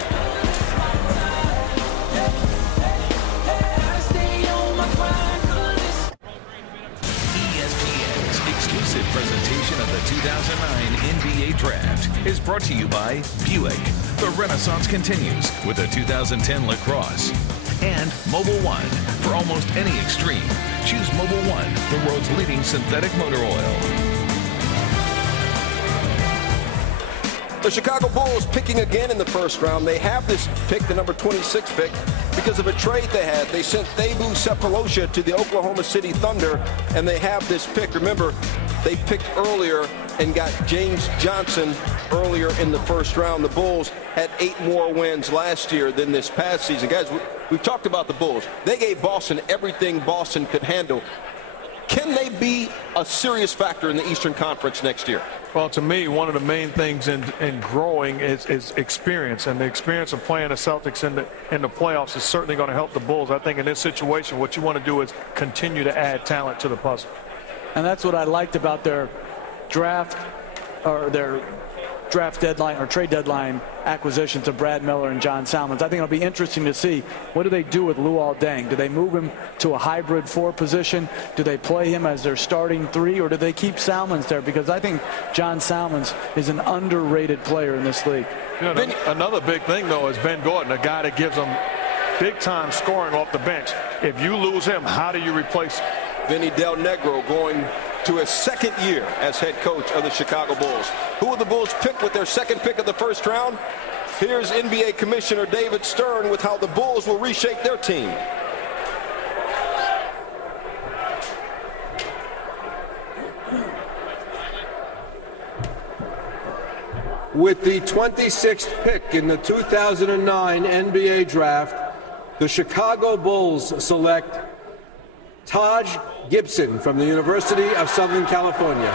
ESPN's exclusive presentation of the 2009 NBA Draft is brought to you by Buick. The Renaissance continues with the 2010 Lacrosse. And Mobil 1. For almost any extreme, choose Mobil 1, the world's leading synthetic motor oil. The Chicago Bulls picking again in the first round. They have this pick, the number 26 pick, because of a trade they had. They sent Thabeet Sefolosha to the Oklahoma City Thunder, and they have this pick. Remember, they picked earlier and got James Johnson earlier in the first round. The Bulls had 8 more wins last year than this past season. Guys, we've talked about the Bulls. They gave Boston everything Boston could handle. Can they be a serious factor in the Eastern Conference next year? Well, to me, one of the main things in growing is experience, and the experience of playing the Celtics in the playoffs is certainly going to help the Bulls. I think in this situation, what you want to do is continue to add talent to the puzzle. And that's what I liked about their draft deadline or trade deadline acquisitions of Brad Miller and John Salmons. I think it'll be interesting to see what do they do with Luol Deng. Do they move him to a hybrid 4 position? Do they play him as their starting 3, or do they keep Salmons there? Because I think John Salmons is an underrated player in this league. You know, another big thing, though, is Ben Gordon, a guy that gives them big-time scoring off the bench. If you lose him, how do you replace him? Vinny Del Negro going to his second year as head coach of the Chicago Bulls. Who will the Bulls pick with their second pick of the first round? Here's NBA Commissioner David Stern with how the Bulls will reshape their team. With the 26th pick in the 2009 NBA Draft, the Chicago Bulls select Taj Gibson from the University of Southern California.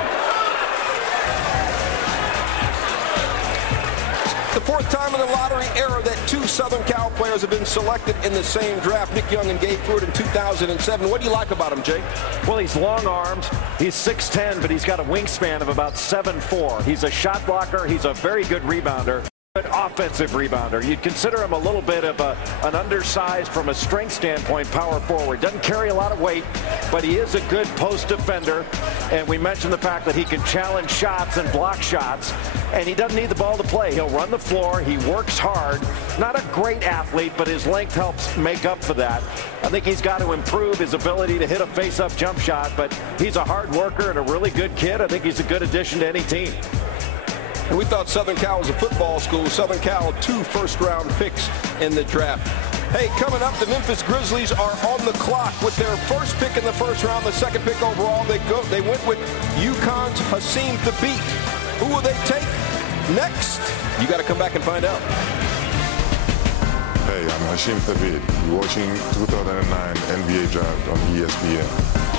The 4th time in the lottery era that 2 Southern Cal players have been selected in the same draft. Nick Young and Gabe Pruitt in 2007. What do you like about him, Jay? Well, he's long-armed. He's 6'10", but he's got a wingspan of about 7'4". He's a shot blocker. He's a very good rebounder. Offensive rebounder. You'd consider him a little bit of an undersized, from a strength standpoint, power forward. Doesn't carry a lot of weight, but he is a good post defender. And we mentioned the fact that he can challenge shots and block shots, and he doesn't need the ball to play. He'll run the floor. He works hard. Not a great athlete, but his length helps make up for that. I think he's got to improve his ability to hit a face-up jump shot, but he's a hard worker and a really good kid. I think he's a good addition to any team. And we thought Southern Cal was a football school. Southern Cal, 2 first-round picks in the draft. Hey, coming up, the Memphis Grizzlies are on the clock with their first pick in the first round, the second pick overall. They went with UConn's Hasheem Thabeet. Who will they take next? You got to come back and find out. Hey, I'm Hasheem Thabeet. You're watching 2009 NBA Draft on ESPN.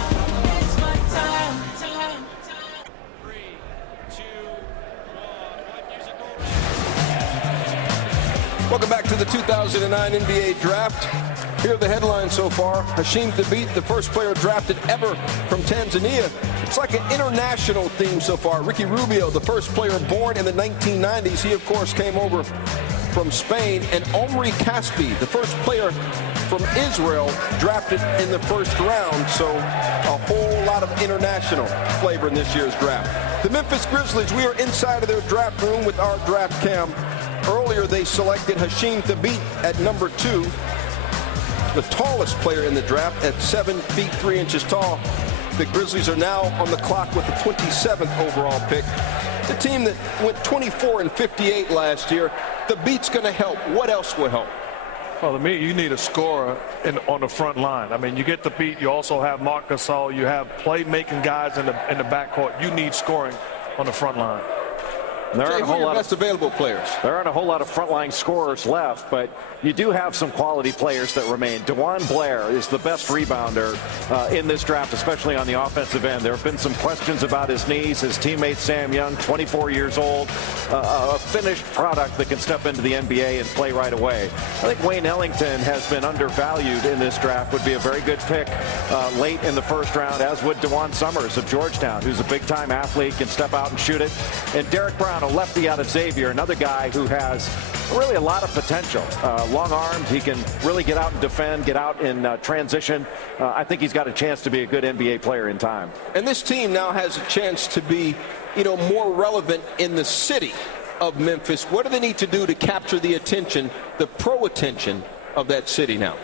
Welcome back to the 2009 NBA Draft. Here are the headlines so far. Hasheem Thabeet, the first player drafted ever from Tanzania. It's like an international theme so far. Ricky Rubio, the first player born in the 1990s. He, of course, came over from Spain. And Omri Caspi, the first player from Israel, drafted in the first round. So a whole lot of international flavor in this year's draft. The Memphis Grizzlies, we are inside of their draft room with our draft cam. Earlier, they selected Hasheem Thabeet at number 2, the tallest player in the draft at 7 feet 3 inches tall. The Grizzlies are now on the clock with the 27th overall pick. The team that went 24-58 last year. Thabeet's going to help. What else will help? Well, to me, you need a scorer on the front line. I mean, you get Thabeet. You also have Marc Gasol. You have playmaking guys in the backcourt. You need scoring on the front line. There aren't a whole lot of available players. There aren't a whole lot of frontline scorers left, but you do have some quality players that remain. DeJuan Blair is the best rebounder in this draft, especially on the offensive end. There have been some questions about his knees. His teammate Sam Young, 24 years old, a finished product that can step into the NBA and play right away. I think Wayne Ellington has been undervalued in this draft. Would be a very good pick late in the first round, as would DeJuan Summers of Georgetown, who's a big-time athlete, can step out and shoot it. And Derek Brown, a lefty out of Xavier, another guy who has really a lot of potential. Long armed, he can really get out and defend, get out in transition. I think he's got a chance to be a good NBA player in time. And this team now has a chance to be, more relevant in the city of Memphis. What do they need to do to capture the attention, the pro attention of that city now?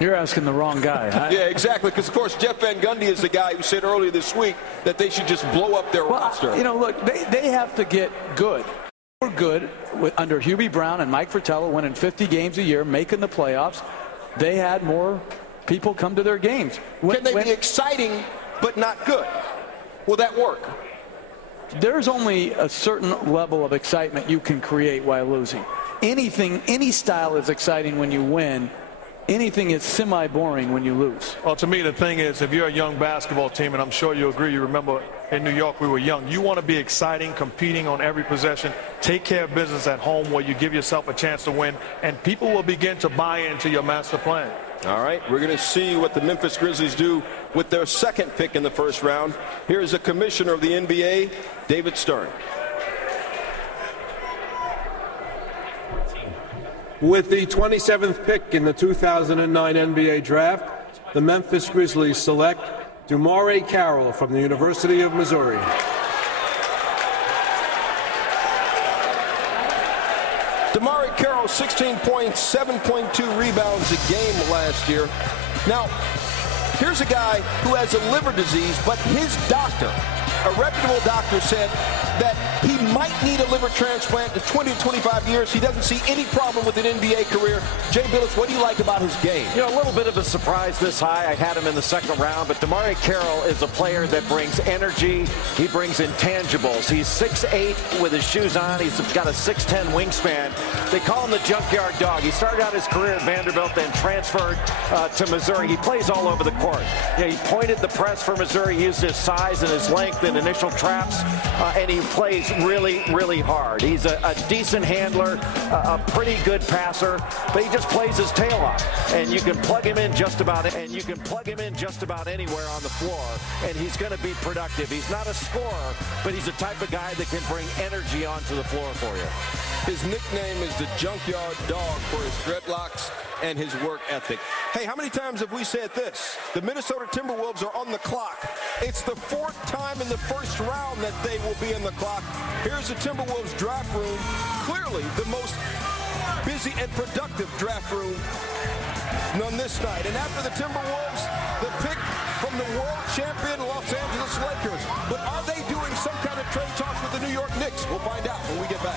You're asking the wrong guy. Yeah, exactly, because, of course, Jeff Van Gundy is the guy who said earlier this week that they should just blow up their roster. Look, they have to get good. We're good under Hubie Brown and Mike Fratello, winning 50 games a year, making the playoffs. They had more people come to their games. Can they be exciting but not good? Will that work? There's only a certain level of excitement you can create while losing. Any style is exciting when you win. Anything is semi-boring when you lose. Well, to me, the thing is, if you're a young basketball team, and I'm sure you agree, you remember in New York we were young, you want to be exciting, competing on every possession, take care of business at home where you give yourself a chance to win, and people will begin to buy into your master plan. All right, we're going to see what the Memphis Grizzlies do with their second pick in the first round. Here's the commissioner of the NBA, David Stern. With the 27th pick in the 2009 NBA Draft, the Memphis Grizzlies select DeMar Carroll from the University of Missouri. DeMar Carroll, 16 points, 7.2 rebounds a game last year. Now, here's a guy who has a liver disease, but his doctor, a reputable doctor, said that he might need a liver transplant in 20 to 25 years. He doesn't see any problem with an NBA career. Jay Billis, what do you like about his game? A little bit of a surprise this high. I had him in the second round, but DeMar Carroll is a player that brings energy. He brings intangibles. He's 6'8" with his shoes on. He's got a 6'10" wingspan. They call him the junkyard dog. He started out his career at Vanderbilt, then transferred to Missouri. He plays all over the court. He pointed the press for Missouri. He used his size and his length in initial traps, and he plays really, really hard. He's a decent handler, a pretty good passer, but he just plays his tail off. And you can plug him in just about anywhere on the floor, and he's going to be productive. He's not a scorer, but he's the type of guy that can bring energy onto the floor for you. His nickname is the Junkyard Dog for his dreadlocks and his work ethic. Hey, how many times have we said this? The Minnesota Timberwolves are on the clock. It's the 4th time in the first round that they will be on the clock. Here's the Timberwolves draft room, clearly the most busy and productive draft room none this night. And after the Timberwolves, the pick from the world champion Los Angeles Lakers. But are they doing some kind of trade talks with the New York Knicks? We'll find out when we get back.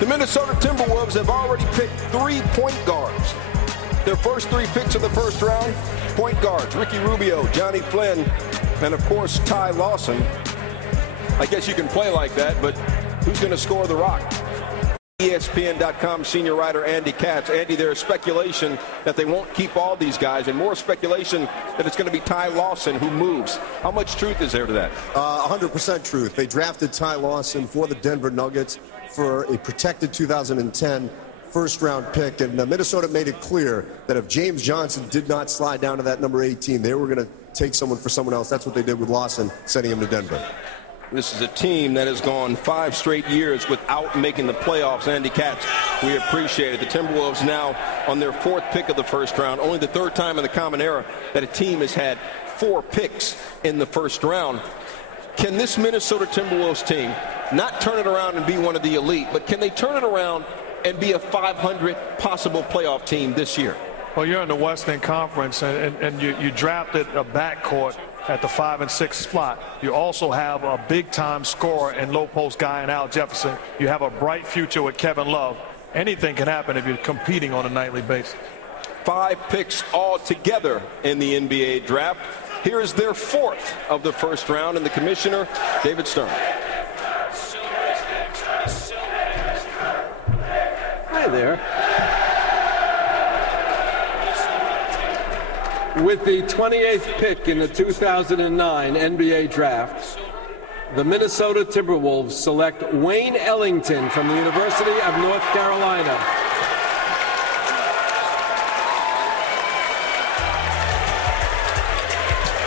The Minnesota Timberwolves have already picked 3 point guards. Their first 3 picks of the first round, point guards, Ricky Rubio, Johnny Flynn, and of course, Ty Lawson. I guess you can play like that, but who's going to score the rock? ESPN.com senior writer Andy Katz. Andy, there is speculation that they won't keep all these guys, and more speculation that it's going to be Ty Lawson who moves. How much truth is there to that? 100% truth. They drafted Ty Lawson for the Denver Nuggets for a protected 2010 first-round pick, and Minnesota made it clear that if James Johnson did not slide down to that number 18, they were going to take someone for someone else. That's what they did with Lawson, sending him to Denver. This is a team that has gone 5 straight years without making the playoffs. Andy Katz, we appreciate it. The Timberwolves now on their 4th pick of the first round, only the 3rd time in the common era that a team has had 4 picks in the first round. Can this Minnesota Timberwolves team not turn it around and be one of the elite, but can they turn it around and be a 500 possible playoff team this year? Well, you're in the Western Conference, and you drafted a backcourt at the 5 and 6 spot. You also have a big-time scorer and low-post guy in Al Jefferson. You have a bright future with Kevin Love. Anything can happen if you're competing on a nightly basis. 5 picks all together in the NBA draft. Here is their 4th of the first round, and the commissioner, David Stern. Hi there. With the 28th pick in the 2009 NBA draft, the Minnesota Timberwolves select Wayne Ellington from the University of North Carolina.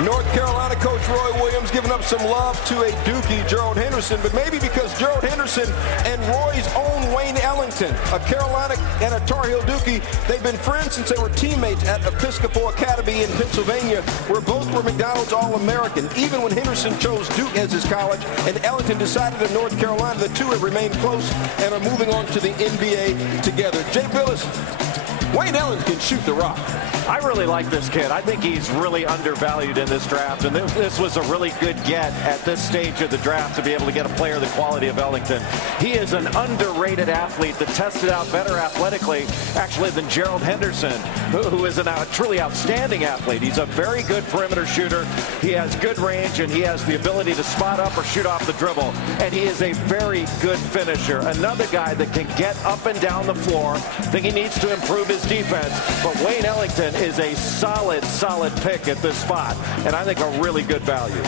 North Carolina coach Roy Williams giving up some love to a Dookie, Gerald Henderson, but maybe because Gerald Henderson and Roy's own Wayne Ellington, a Carolina and a Tar Heel Dookie, they've been friends since they were teammates at Episcopal Academy in Pennsylvania, where both were McDonald's All-American. Even when Henderson chose Duke as his college and Ellington decided in North Carolina, the two have remained close and are moving on to the NBA together. Jay Billis, Wayne Ellington can shoot the rock. I really like this kid. I think he's really undervalued in this draft, and this was a really good get at this stage of the draft to be able to get a player the quality of Ellington. He is an underrated athlete that tested out better athletically, actually, than Gerald Henderson, who is a truly outstanding athlete. He's a very good perimeter shooter. He has good range, and he has the ability to spot up or shoot off the dribble, and he is a very good finisher. Another guy that can get up and down the floor. I think he needs to improve his defense, but Wayne Ellington is a solid pick at this spot, and I think a really good value.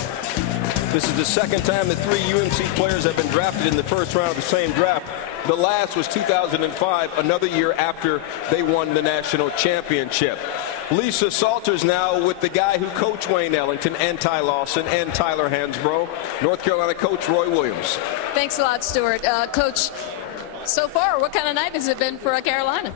This is the 2nd time that 3 UNC players have been drafted in the first round of the same draft. The last was 2005, another year after they won the national championship. Lisa Salters now with the guy who coached Wayne Ellington and Ty Lawson and Tyler Hansbrough, North Carolina coach Roy Williams. Thanks a lot, Stuart. Coach, so far, what kind of night has it been for Carolina?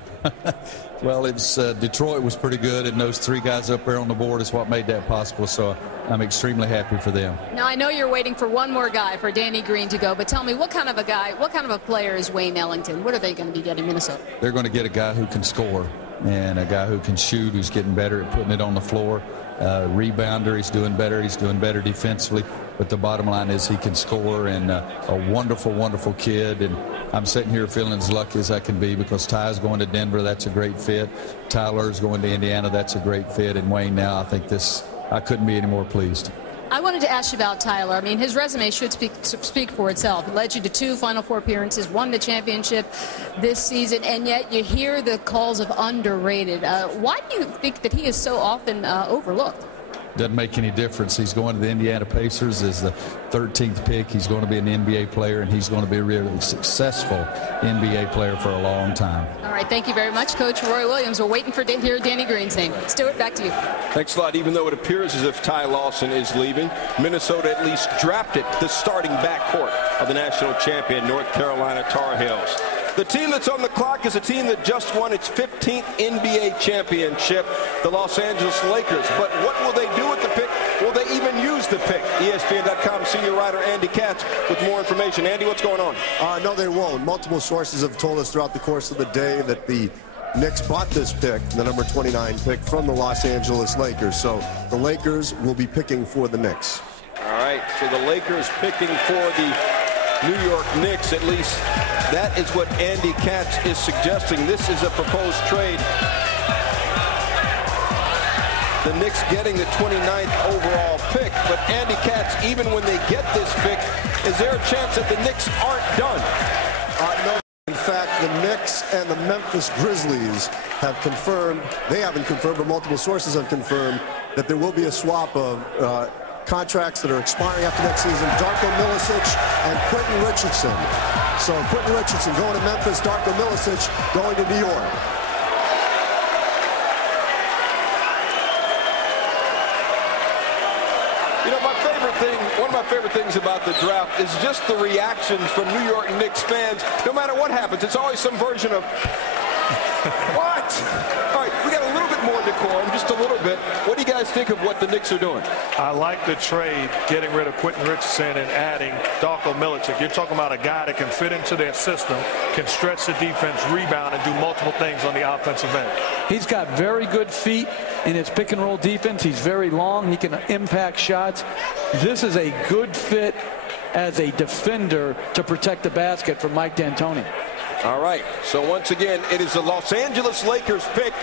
Well, it's Detroit was pretty good, and those 3 guys up there on the board is what made that possible, so I'm extremely happy for them. Now, I know you're waiting for one more guy, for Danny Green to go, but tell me, what kind of a guy, what kind of a player is Wayne Ellington? What are they going to be getting Minnesota? They're going to get a guy who can score and a guy who can shoot, who's getting better at putting it on the floor. Rebounder, he's doing better defensively, but the bottom line is he can score, and a wonderful kid. And I'm sitting here feeling as lucky as I can be because Ty's going to Denver. That's a great fit. Tyler's going to Indiana. That's a great fit. And Wayne now, I think I couldn't be any more pleased. I wanted to ask you about Tyler. I mean, his resume should speak for itself. It led you to 2 Final Four appearances, won the championship this season, and yet you hear the calls of underrated. Why do you think that he is so often overlooked? Doesn't make any difference. He's going to the Indiana Pacers as the 13th pick. He's going to be an NBA player, and he's going to be a really successful NBA player for a long time. All right, thank you very much, Coach Roy Williams. We're waiting to hear Danny Green's name. Stuart, back to you. Thanks a lot. Even though it appears as if Ty Lawson is leaving, Minnesota at least drafted the starting backcourt of the national champion North Carolina Tar Heels. The team that's on the clock is a team that just won its 15th NBA championship, the Los Angeles Lakers. But what will they do with the pick? Will they even use the pick? ESPN.com senior writer Andy Katz with more information. Andy, what's going on? No, they won't. Multiple sources have told us throughout the course of the day that the Knicks bought this pick, the number 29 pick, from the Los Angeles Lakers. So the Lakers will be picking for the Knicks. All right, so the Lakers picking for the New York Knicks, at least that is what Andy Katz is suggesting. This is a proposed trade. The Knicks getting the 29th overall pick, but Andy Katz, even when they get this pick, is there a chance that the Knicks aren't done? No. In fact, the Knicks and the Memphis Grizzlies have confirmed, they haven't confirmed, but multiple sources have confirmed that there will be a swap of contracts that are expiring after next season. Darko Milicic and Quentin Richardson. So Quentin Richardson going to Memphis, Darko Milicic going to New York. You know, one of my favorite things about the draft is just the reactions from New York Knicks fans. No matter what happens, it's always some version of, what? All right, we got a little bit more decorum, just a little bit. What do you guys think of what the Knicks are doing? I like the trade, getting rid of Quentin Richardson and adding Darko Milicic. You're talking about a guy that can fit into their system, can stretch the defense, rebound, and do multiple things on the offensive end. He's got very good feet in his pick and roll defense. He's very long. He can impact shots. This is a good fit as a defender to protect the basket from Mike D'Antoni. All right, so once again, it is the Los Angeles Lakers pick,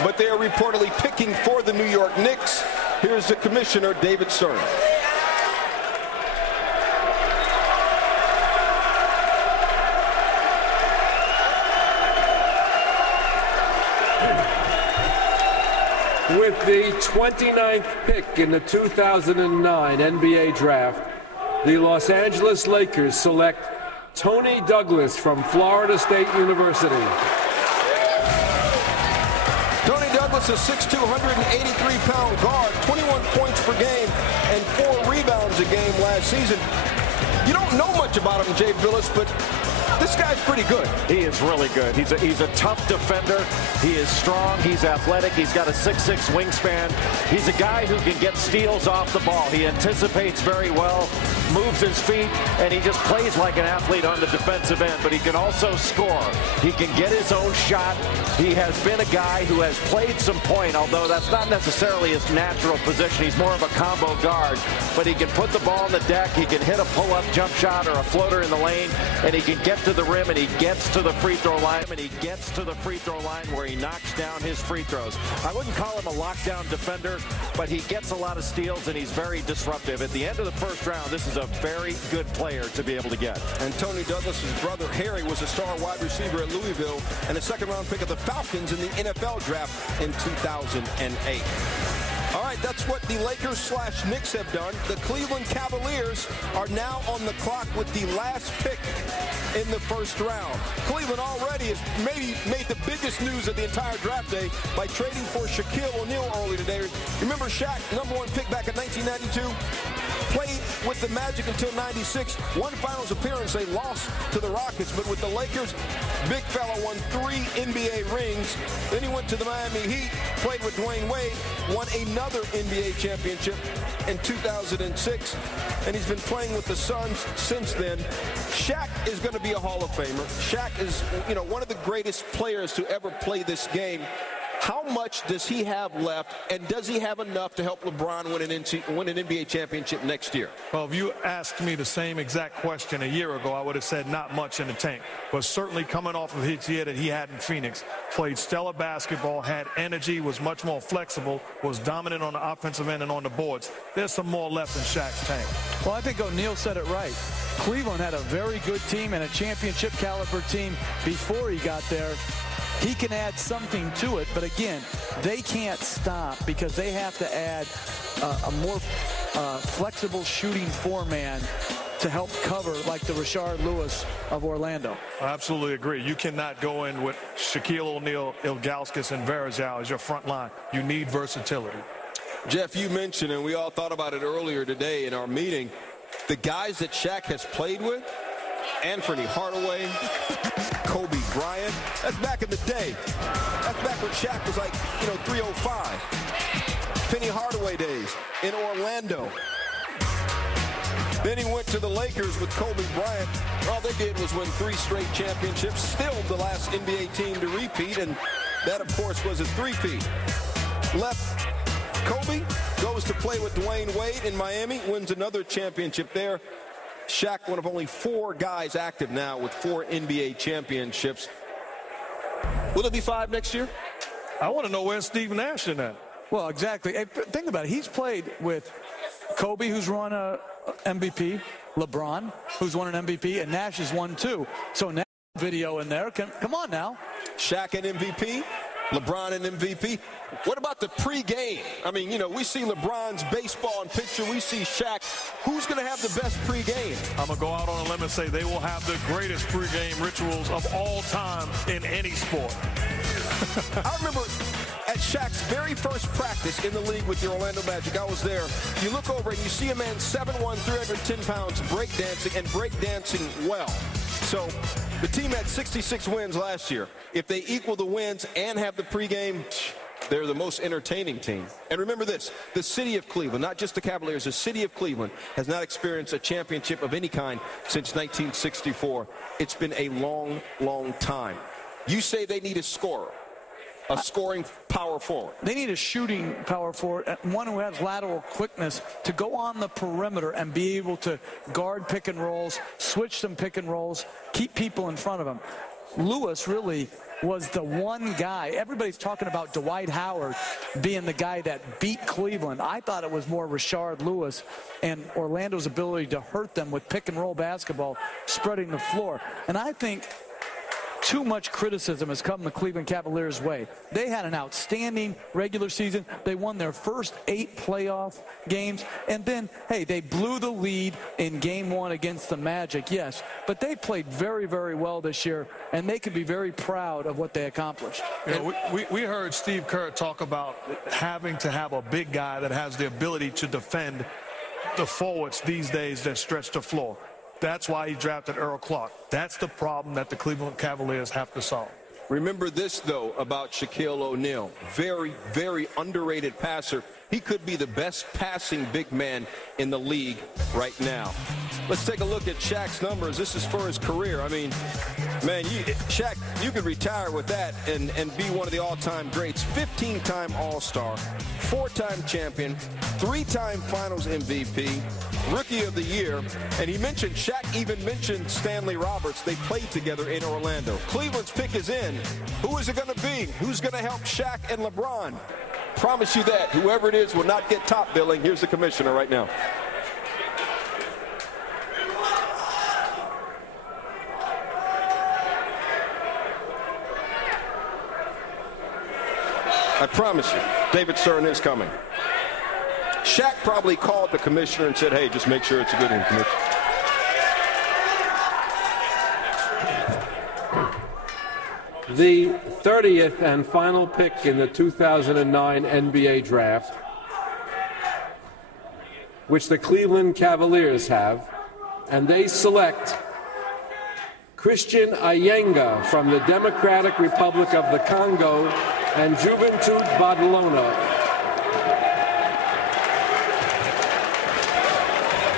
but they are reportedly picking for the New York Knicks. Here's the commissioner, David Stern. With the 29th pick in the 2009 NBA draft, the Los Angeles Lakers select Tony Douglas from Florida State University. Tony Douglas, a 6'2", 183-pound guard, 21 points per game and 4 rebounds a game last season. You don't know much about him, Jay Billis, but this guy's pretty good. He is really good. He's a tough defender. He is strong. He's athletic. He's got a 6'6" wingspan. He's a guy who can get steals off the ball. He anticipates very well, moves his feet, and he just plays like an athlete on the defensive end, but he can also score. He can get his own shot. He has been a guy who has played some point, although that's not necessarily his natural position. He's more of a combo guard, but he can put the ball on the deck. He can hit a pull-up jump shot or a floater in the lane, and he can get to the rim, and he gets to the free throw line, where he knocks down his free throws. I wouldn't call him a lockdown defender, but he gets a lot of steals, and he's very disruptive. At the end of the first round, this is a very good player to be able to get. And Tony Douglas's brother, Harry, was a star wide receiver at Louisville and a second-round pick of the Falcons in the NFL draft in 2008. All right, that's what the Lakers/Knicks have done. The Cleveland Cavaliers are now on the clock with the last pick in the first round. Cleveland already has maybe made the biggest news of the entire draft day by trading for Shaquille O'Neal early today. Remember Shaq, #1 pick back in 1992? Played with the Magic until 96. One finals appearance, they lost to the Rockets, but with the Lakers, big fella won 3 NBA rings. Then he went to the Miami Heat, played with Dwayne Wade, won another NBA championship in 2006, and he's been playing with the Suns since then. Shaq is going to be a Hall of Famer. Shaq is, one of the greatest players to ever play this game. How much does he have left, and does he have enough to help LeBron win an NBA championship next year? Well, if you asked me the same exact question a year ago, I would have said not much in the tank. But certainly coming off of his year that he had in Phoenix, played stellar basketball, had energy, was much more flexible, was dominant on the offensive end and on the boards. There's some more left in Shaq's tank. Well, I think O'Neal said it right. Cleveland had a very good team and a championship caliber team before he got there. He can add something to it, but again, they can't stop because they have to add a more flexible shooting four-man to help cover like the Rashard Lewis of Orlando. I absolutely agree. You cannot go in with Shaquille O'Neal, Ilgauskas, and Varejao as your front line. You need versatility. Jeff, you mentioned, and we all thought about it earlier today in our meeting, the guys that Shaq has played with, Anthony Hardaway, Kobe Bryant. That's back in the day. That's back when Shaq was like, 305. Penny Hardaway days in Orlando. Then he went to the Lakers with Kobe Bryant. All they did was win 3 straight championships. Still the last NBA team to repeat, and that, of course, was a three-peat. Left Kobe, goes to play with Dwayne Wade in Miami, wins another championship there. Shaq, one of only 4 guys active now with 4 NBA championships. Will it be 5 next year? I want to know where's Steve Nash in that. Well, exactly. Hey, think about it. He's played with Kobe, who's won a MVP, LeBron, who's won an MVP, and Nash has won 2. So Nash video in there. Come on now. Shaq an MVP, LeBron an MVP. What about the pregame? I mean, we see LeBron's baseball and picture. We see Shaq. Who's going to have the best pregame? I'm going to go out on a limb and say they will have the greatest pregame rituals of all time in any sport. I remember at Shaq's very first practice in the league with the Orlando Magic. I was there. You look over and you see a man 7'1", 310 pounds, breakdancing, and breakdancing well. So the team had 66 wins last year. If they equal the wins and have the pregame, they're the most entertaining team. And remember this, the city of Cleveland, not just the Cavaliers, the city of Cleveland has not experienced a championship of any kind since 1964. It's been a long, long time. You say they need a scorer. A scoring power forward. They need a shooting power forward, one who has lateral quickness to go on the perimeter and be able to guard pick and rolls, switch some pick and rolls, keep people in front of him. Lewis really was the one guy. Everybody's talking about Dwight Howard being the guy that beat Cleveland. I thought it was more Rashard Lewis and Orlando's ability to hurt them with pick and roll basketball, spreading the floor. And I think too much criticism has come the Cleveland Cavaliers' way. They had an outstanding regular season. They won their first 8 playoff games. And then, hey, they blew the lead in Game 1 against the Magic, yes. But they played very, very well this year, and they can be very proud of what they accomplished. We heard Steve Kerr talk about having to have a big guy that has the ability to defend the forwards these days that stretch the floor. That's why he drafted Earl Clark. That's the problem that the Cleveland Cavaliers have to solve. Remember this, though, about Shaquille O'Neal. Very, very underrated passer. He could be the best passing big man in the league right now. Let's take a look at Shaq's numbers. This is for his career. I mean, man, Shaq, you could retire with that and be one of the all-time greats. 15-time All-Star, 4-time champion, 3-time Finals MVP, Rookie of the Year, and he mentioned, Shaq even mentioned Stanley Roberts. They played together in Orlando. Cleveland's pick is in. Who is it going to be? Who's going to help Shaq and LeBron? Promise you that. Whoever it is will not get top billing. Here's the commissioner right now. I promise you, David Stern is coming. Shaq probably called the commissioner and said, hey, just make sure it's a good one, Commissioner. The 30th and final pick in the 2009 NBA draft, which the Cleveland Cavaliers have, and they select Christian Ayenga from the Democratic Republic of the Congo and Joventut Badalona.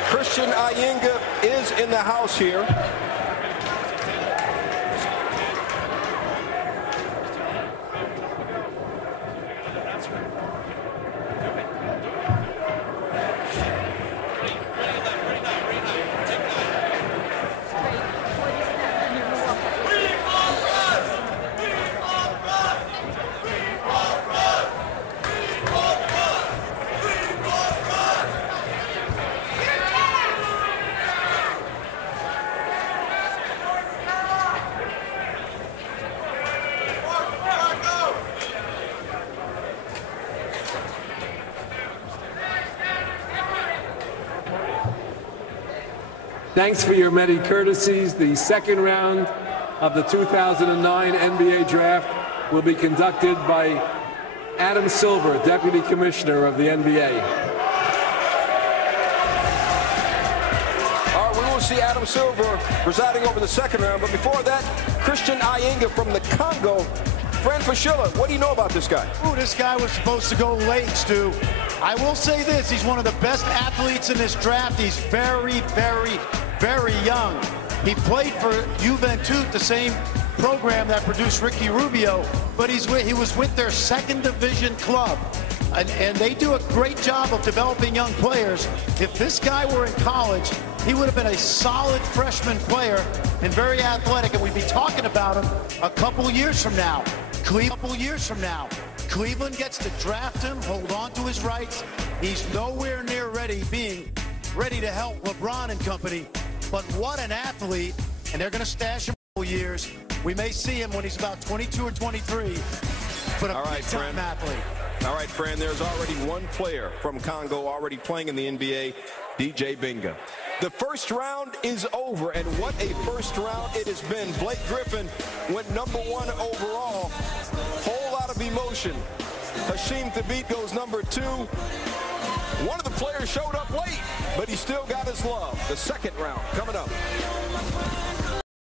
Christian Ayenga is in the house here. Thanks for your many courtesies. The second round of the 2009 NBA Draft will be conducted by Adam Silver, Deputy Commissioner of the NBA. All right, we will see Adam Silver presiding over the second round. But before that, Christian Ayenga from the Congo. Fran Fraschilla, what do you know about this guy? Ooh, this guy was supposed to go late, Stu. I will say this, he's one of the best athletes in this draft. He's very, very, very young. He played for Joventut, the same program that produced Ricky Rubio, but he was with their second division club. And they do a great job of developing young players. If this guy were in college, he would have been a solid freshman player and very athletic, and we'd be talking about him a couple years from now. Cleveland gets to draft him, hold on to his rights. He's nowhere near being ready to help LeBron and company. But what an athlete, and they're going to stash him for years. We may see him when he's about 22 or 23, but a big-time athlete. All right, Fran, there's already one player from Congo already playing in the NBA, DJ Binga. The first round is over, and what a first round it has been. Blake Griffin went #1 overall. Whole lot of emotion. Hasheem Thabeet goes #2. One of the players showed up late, but he still got his love. The second round coming up.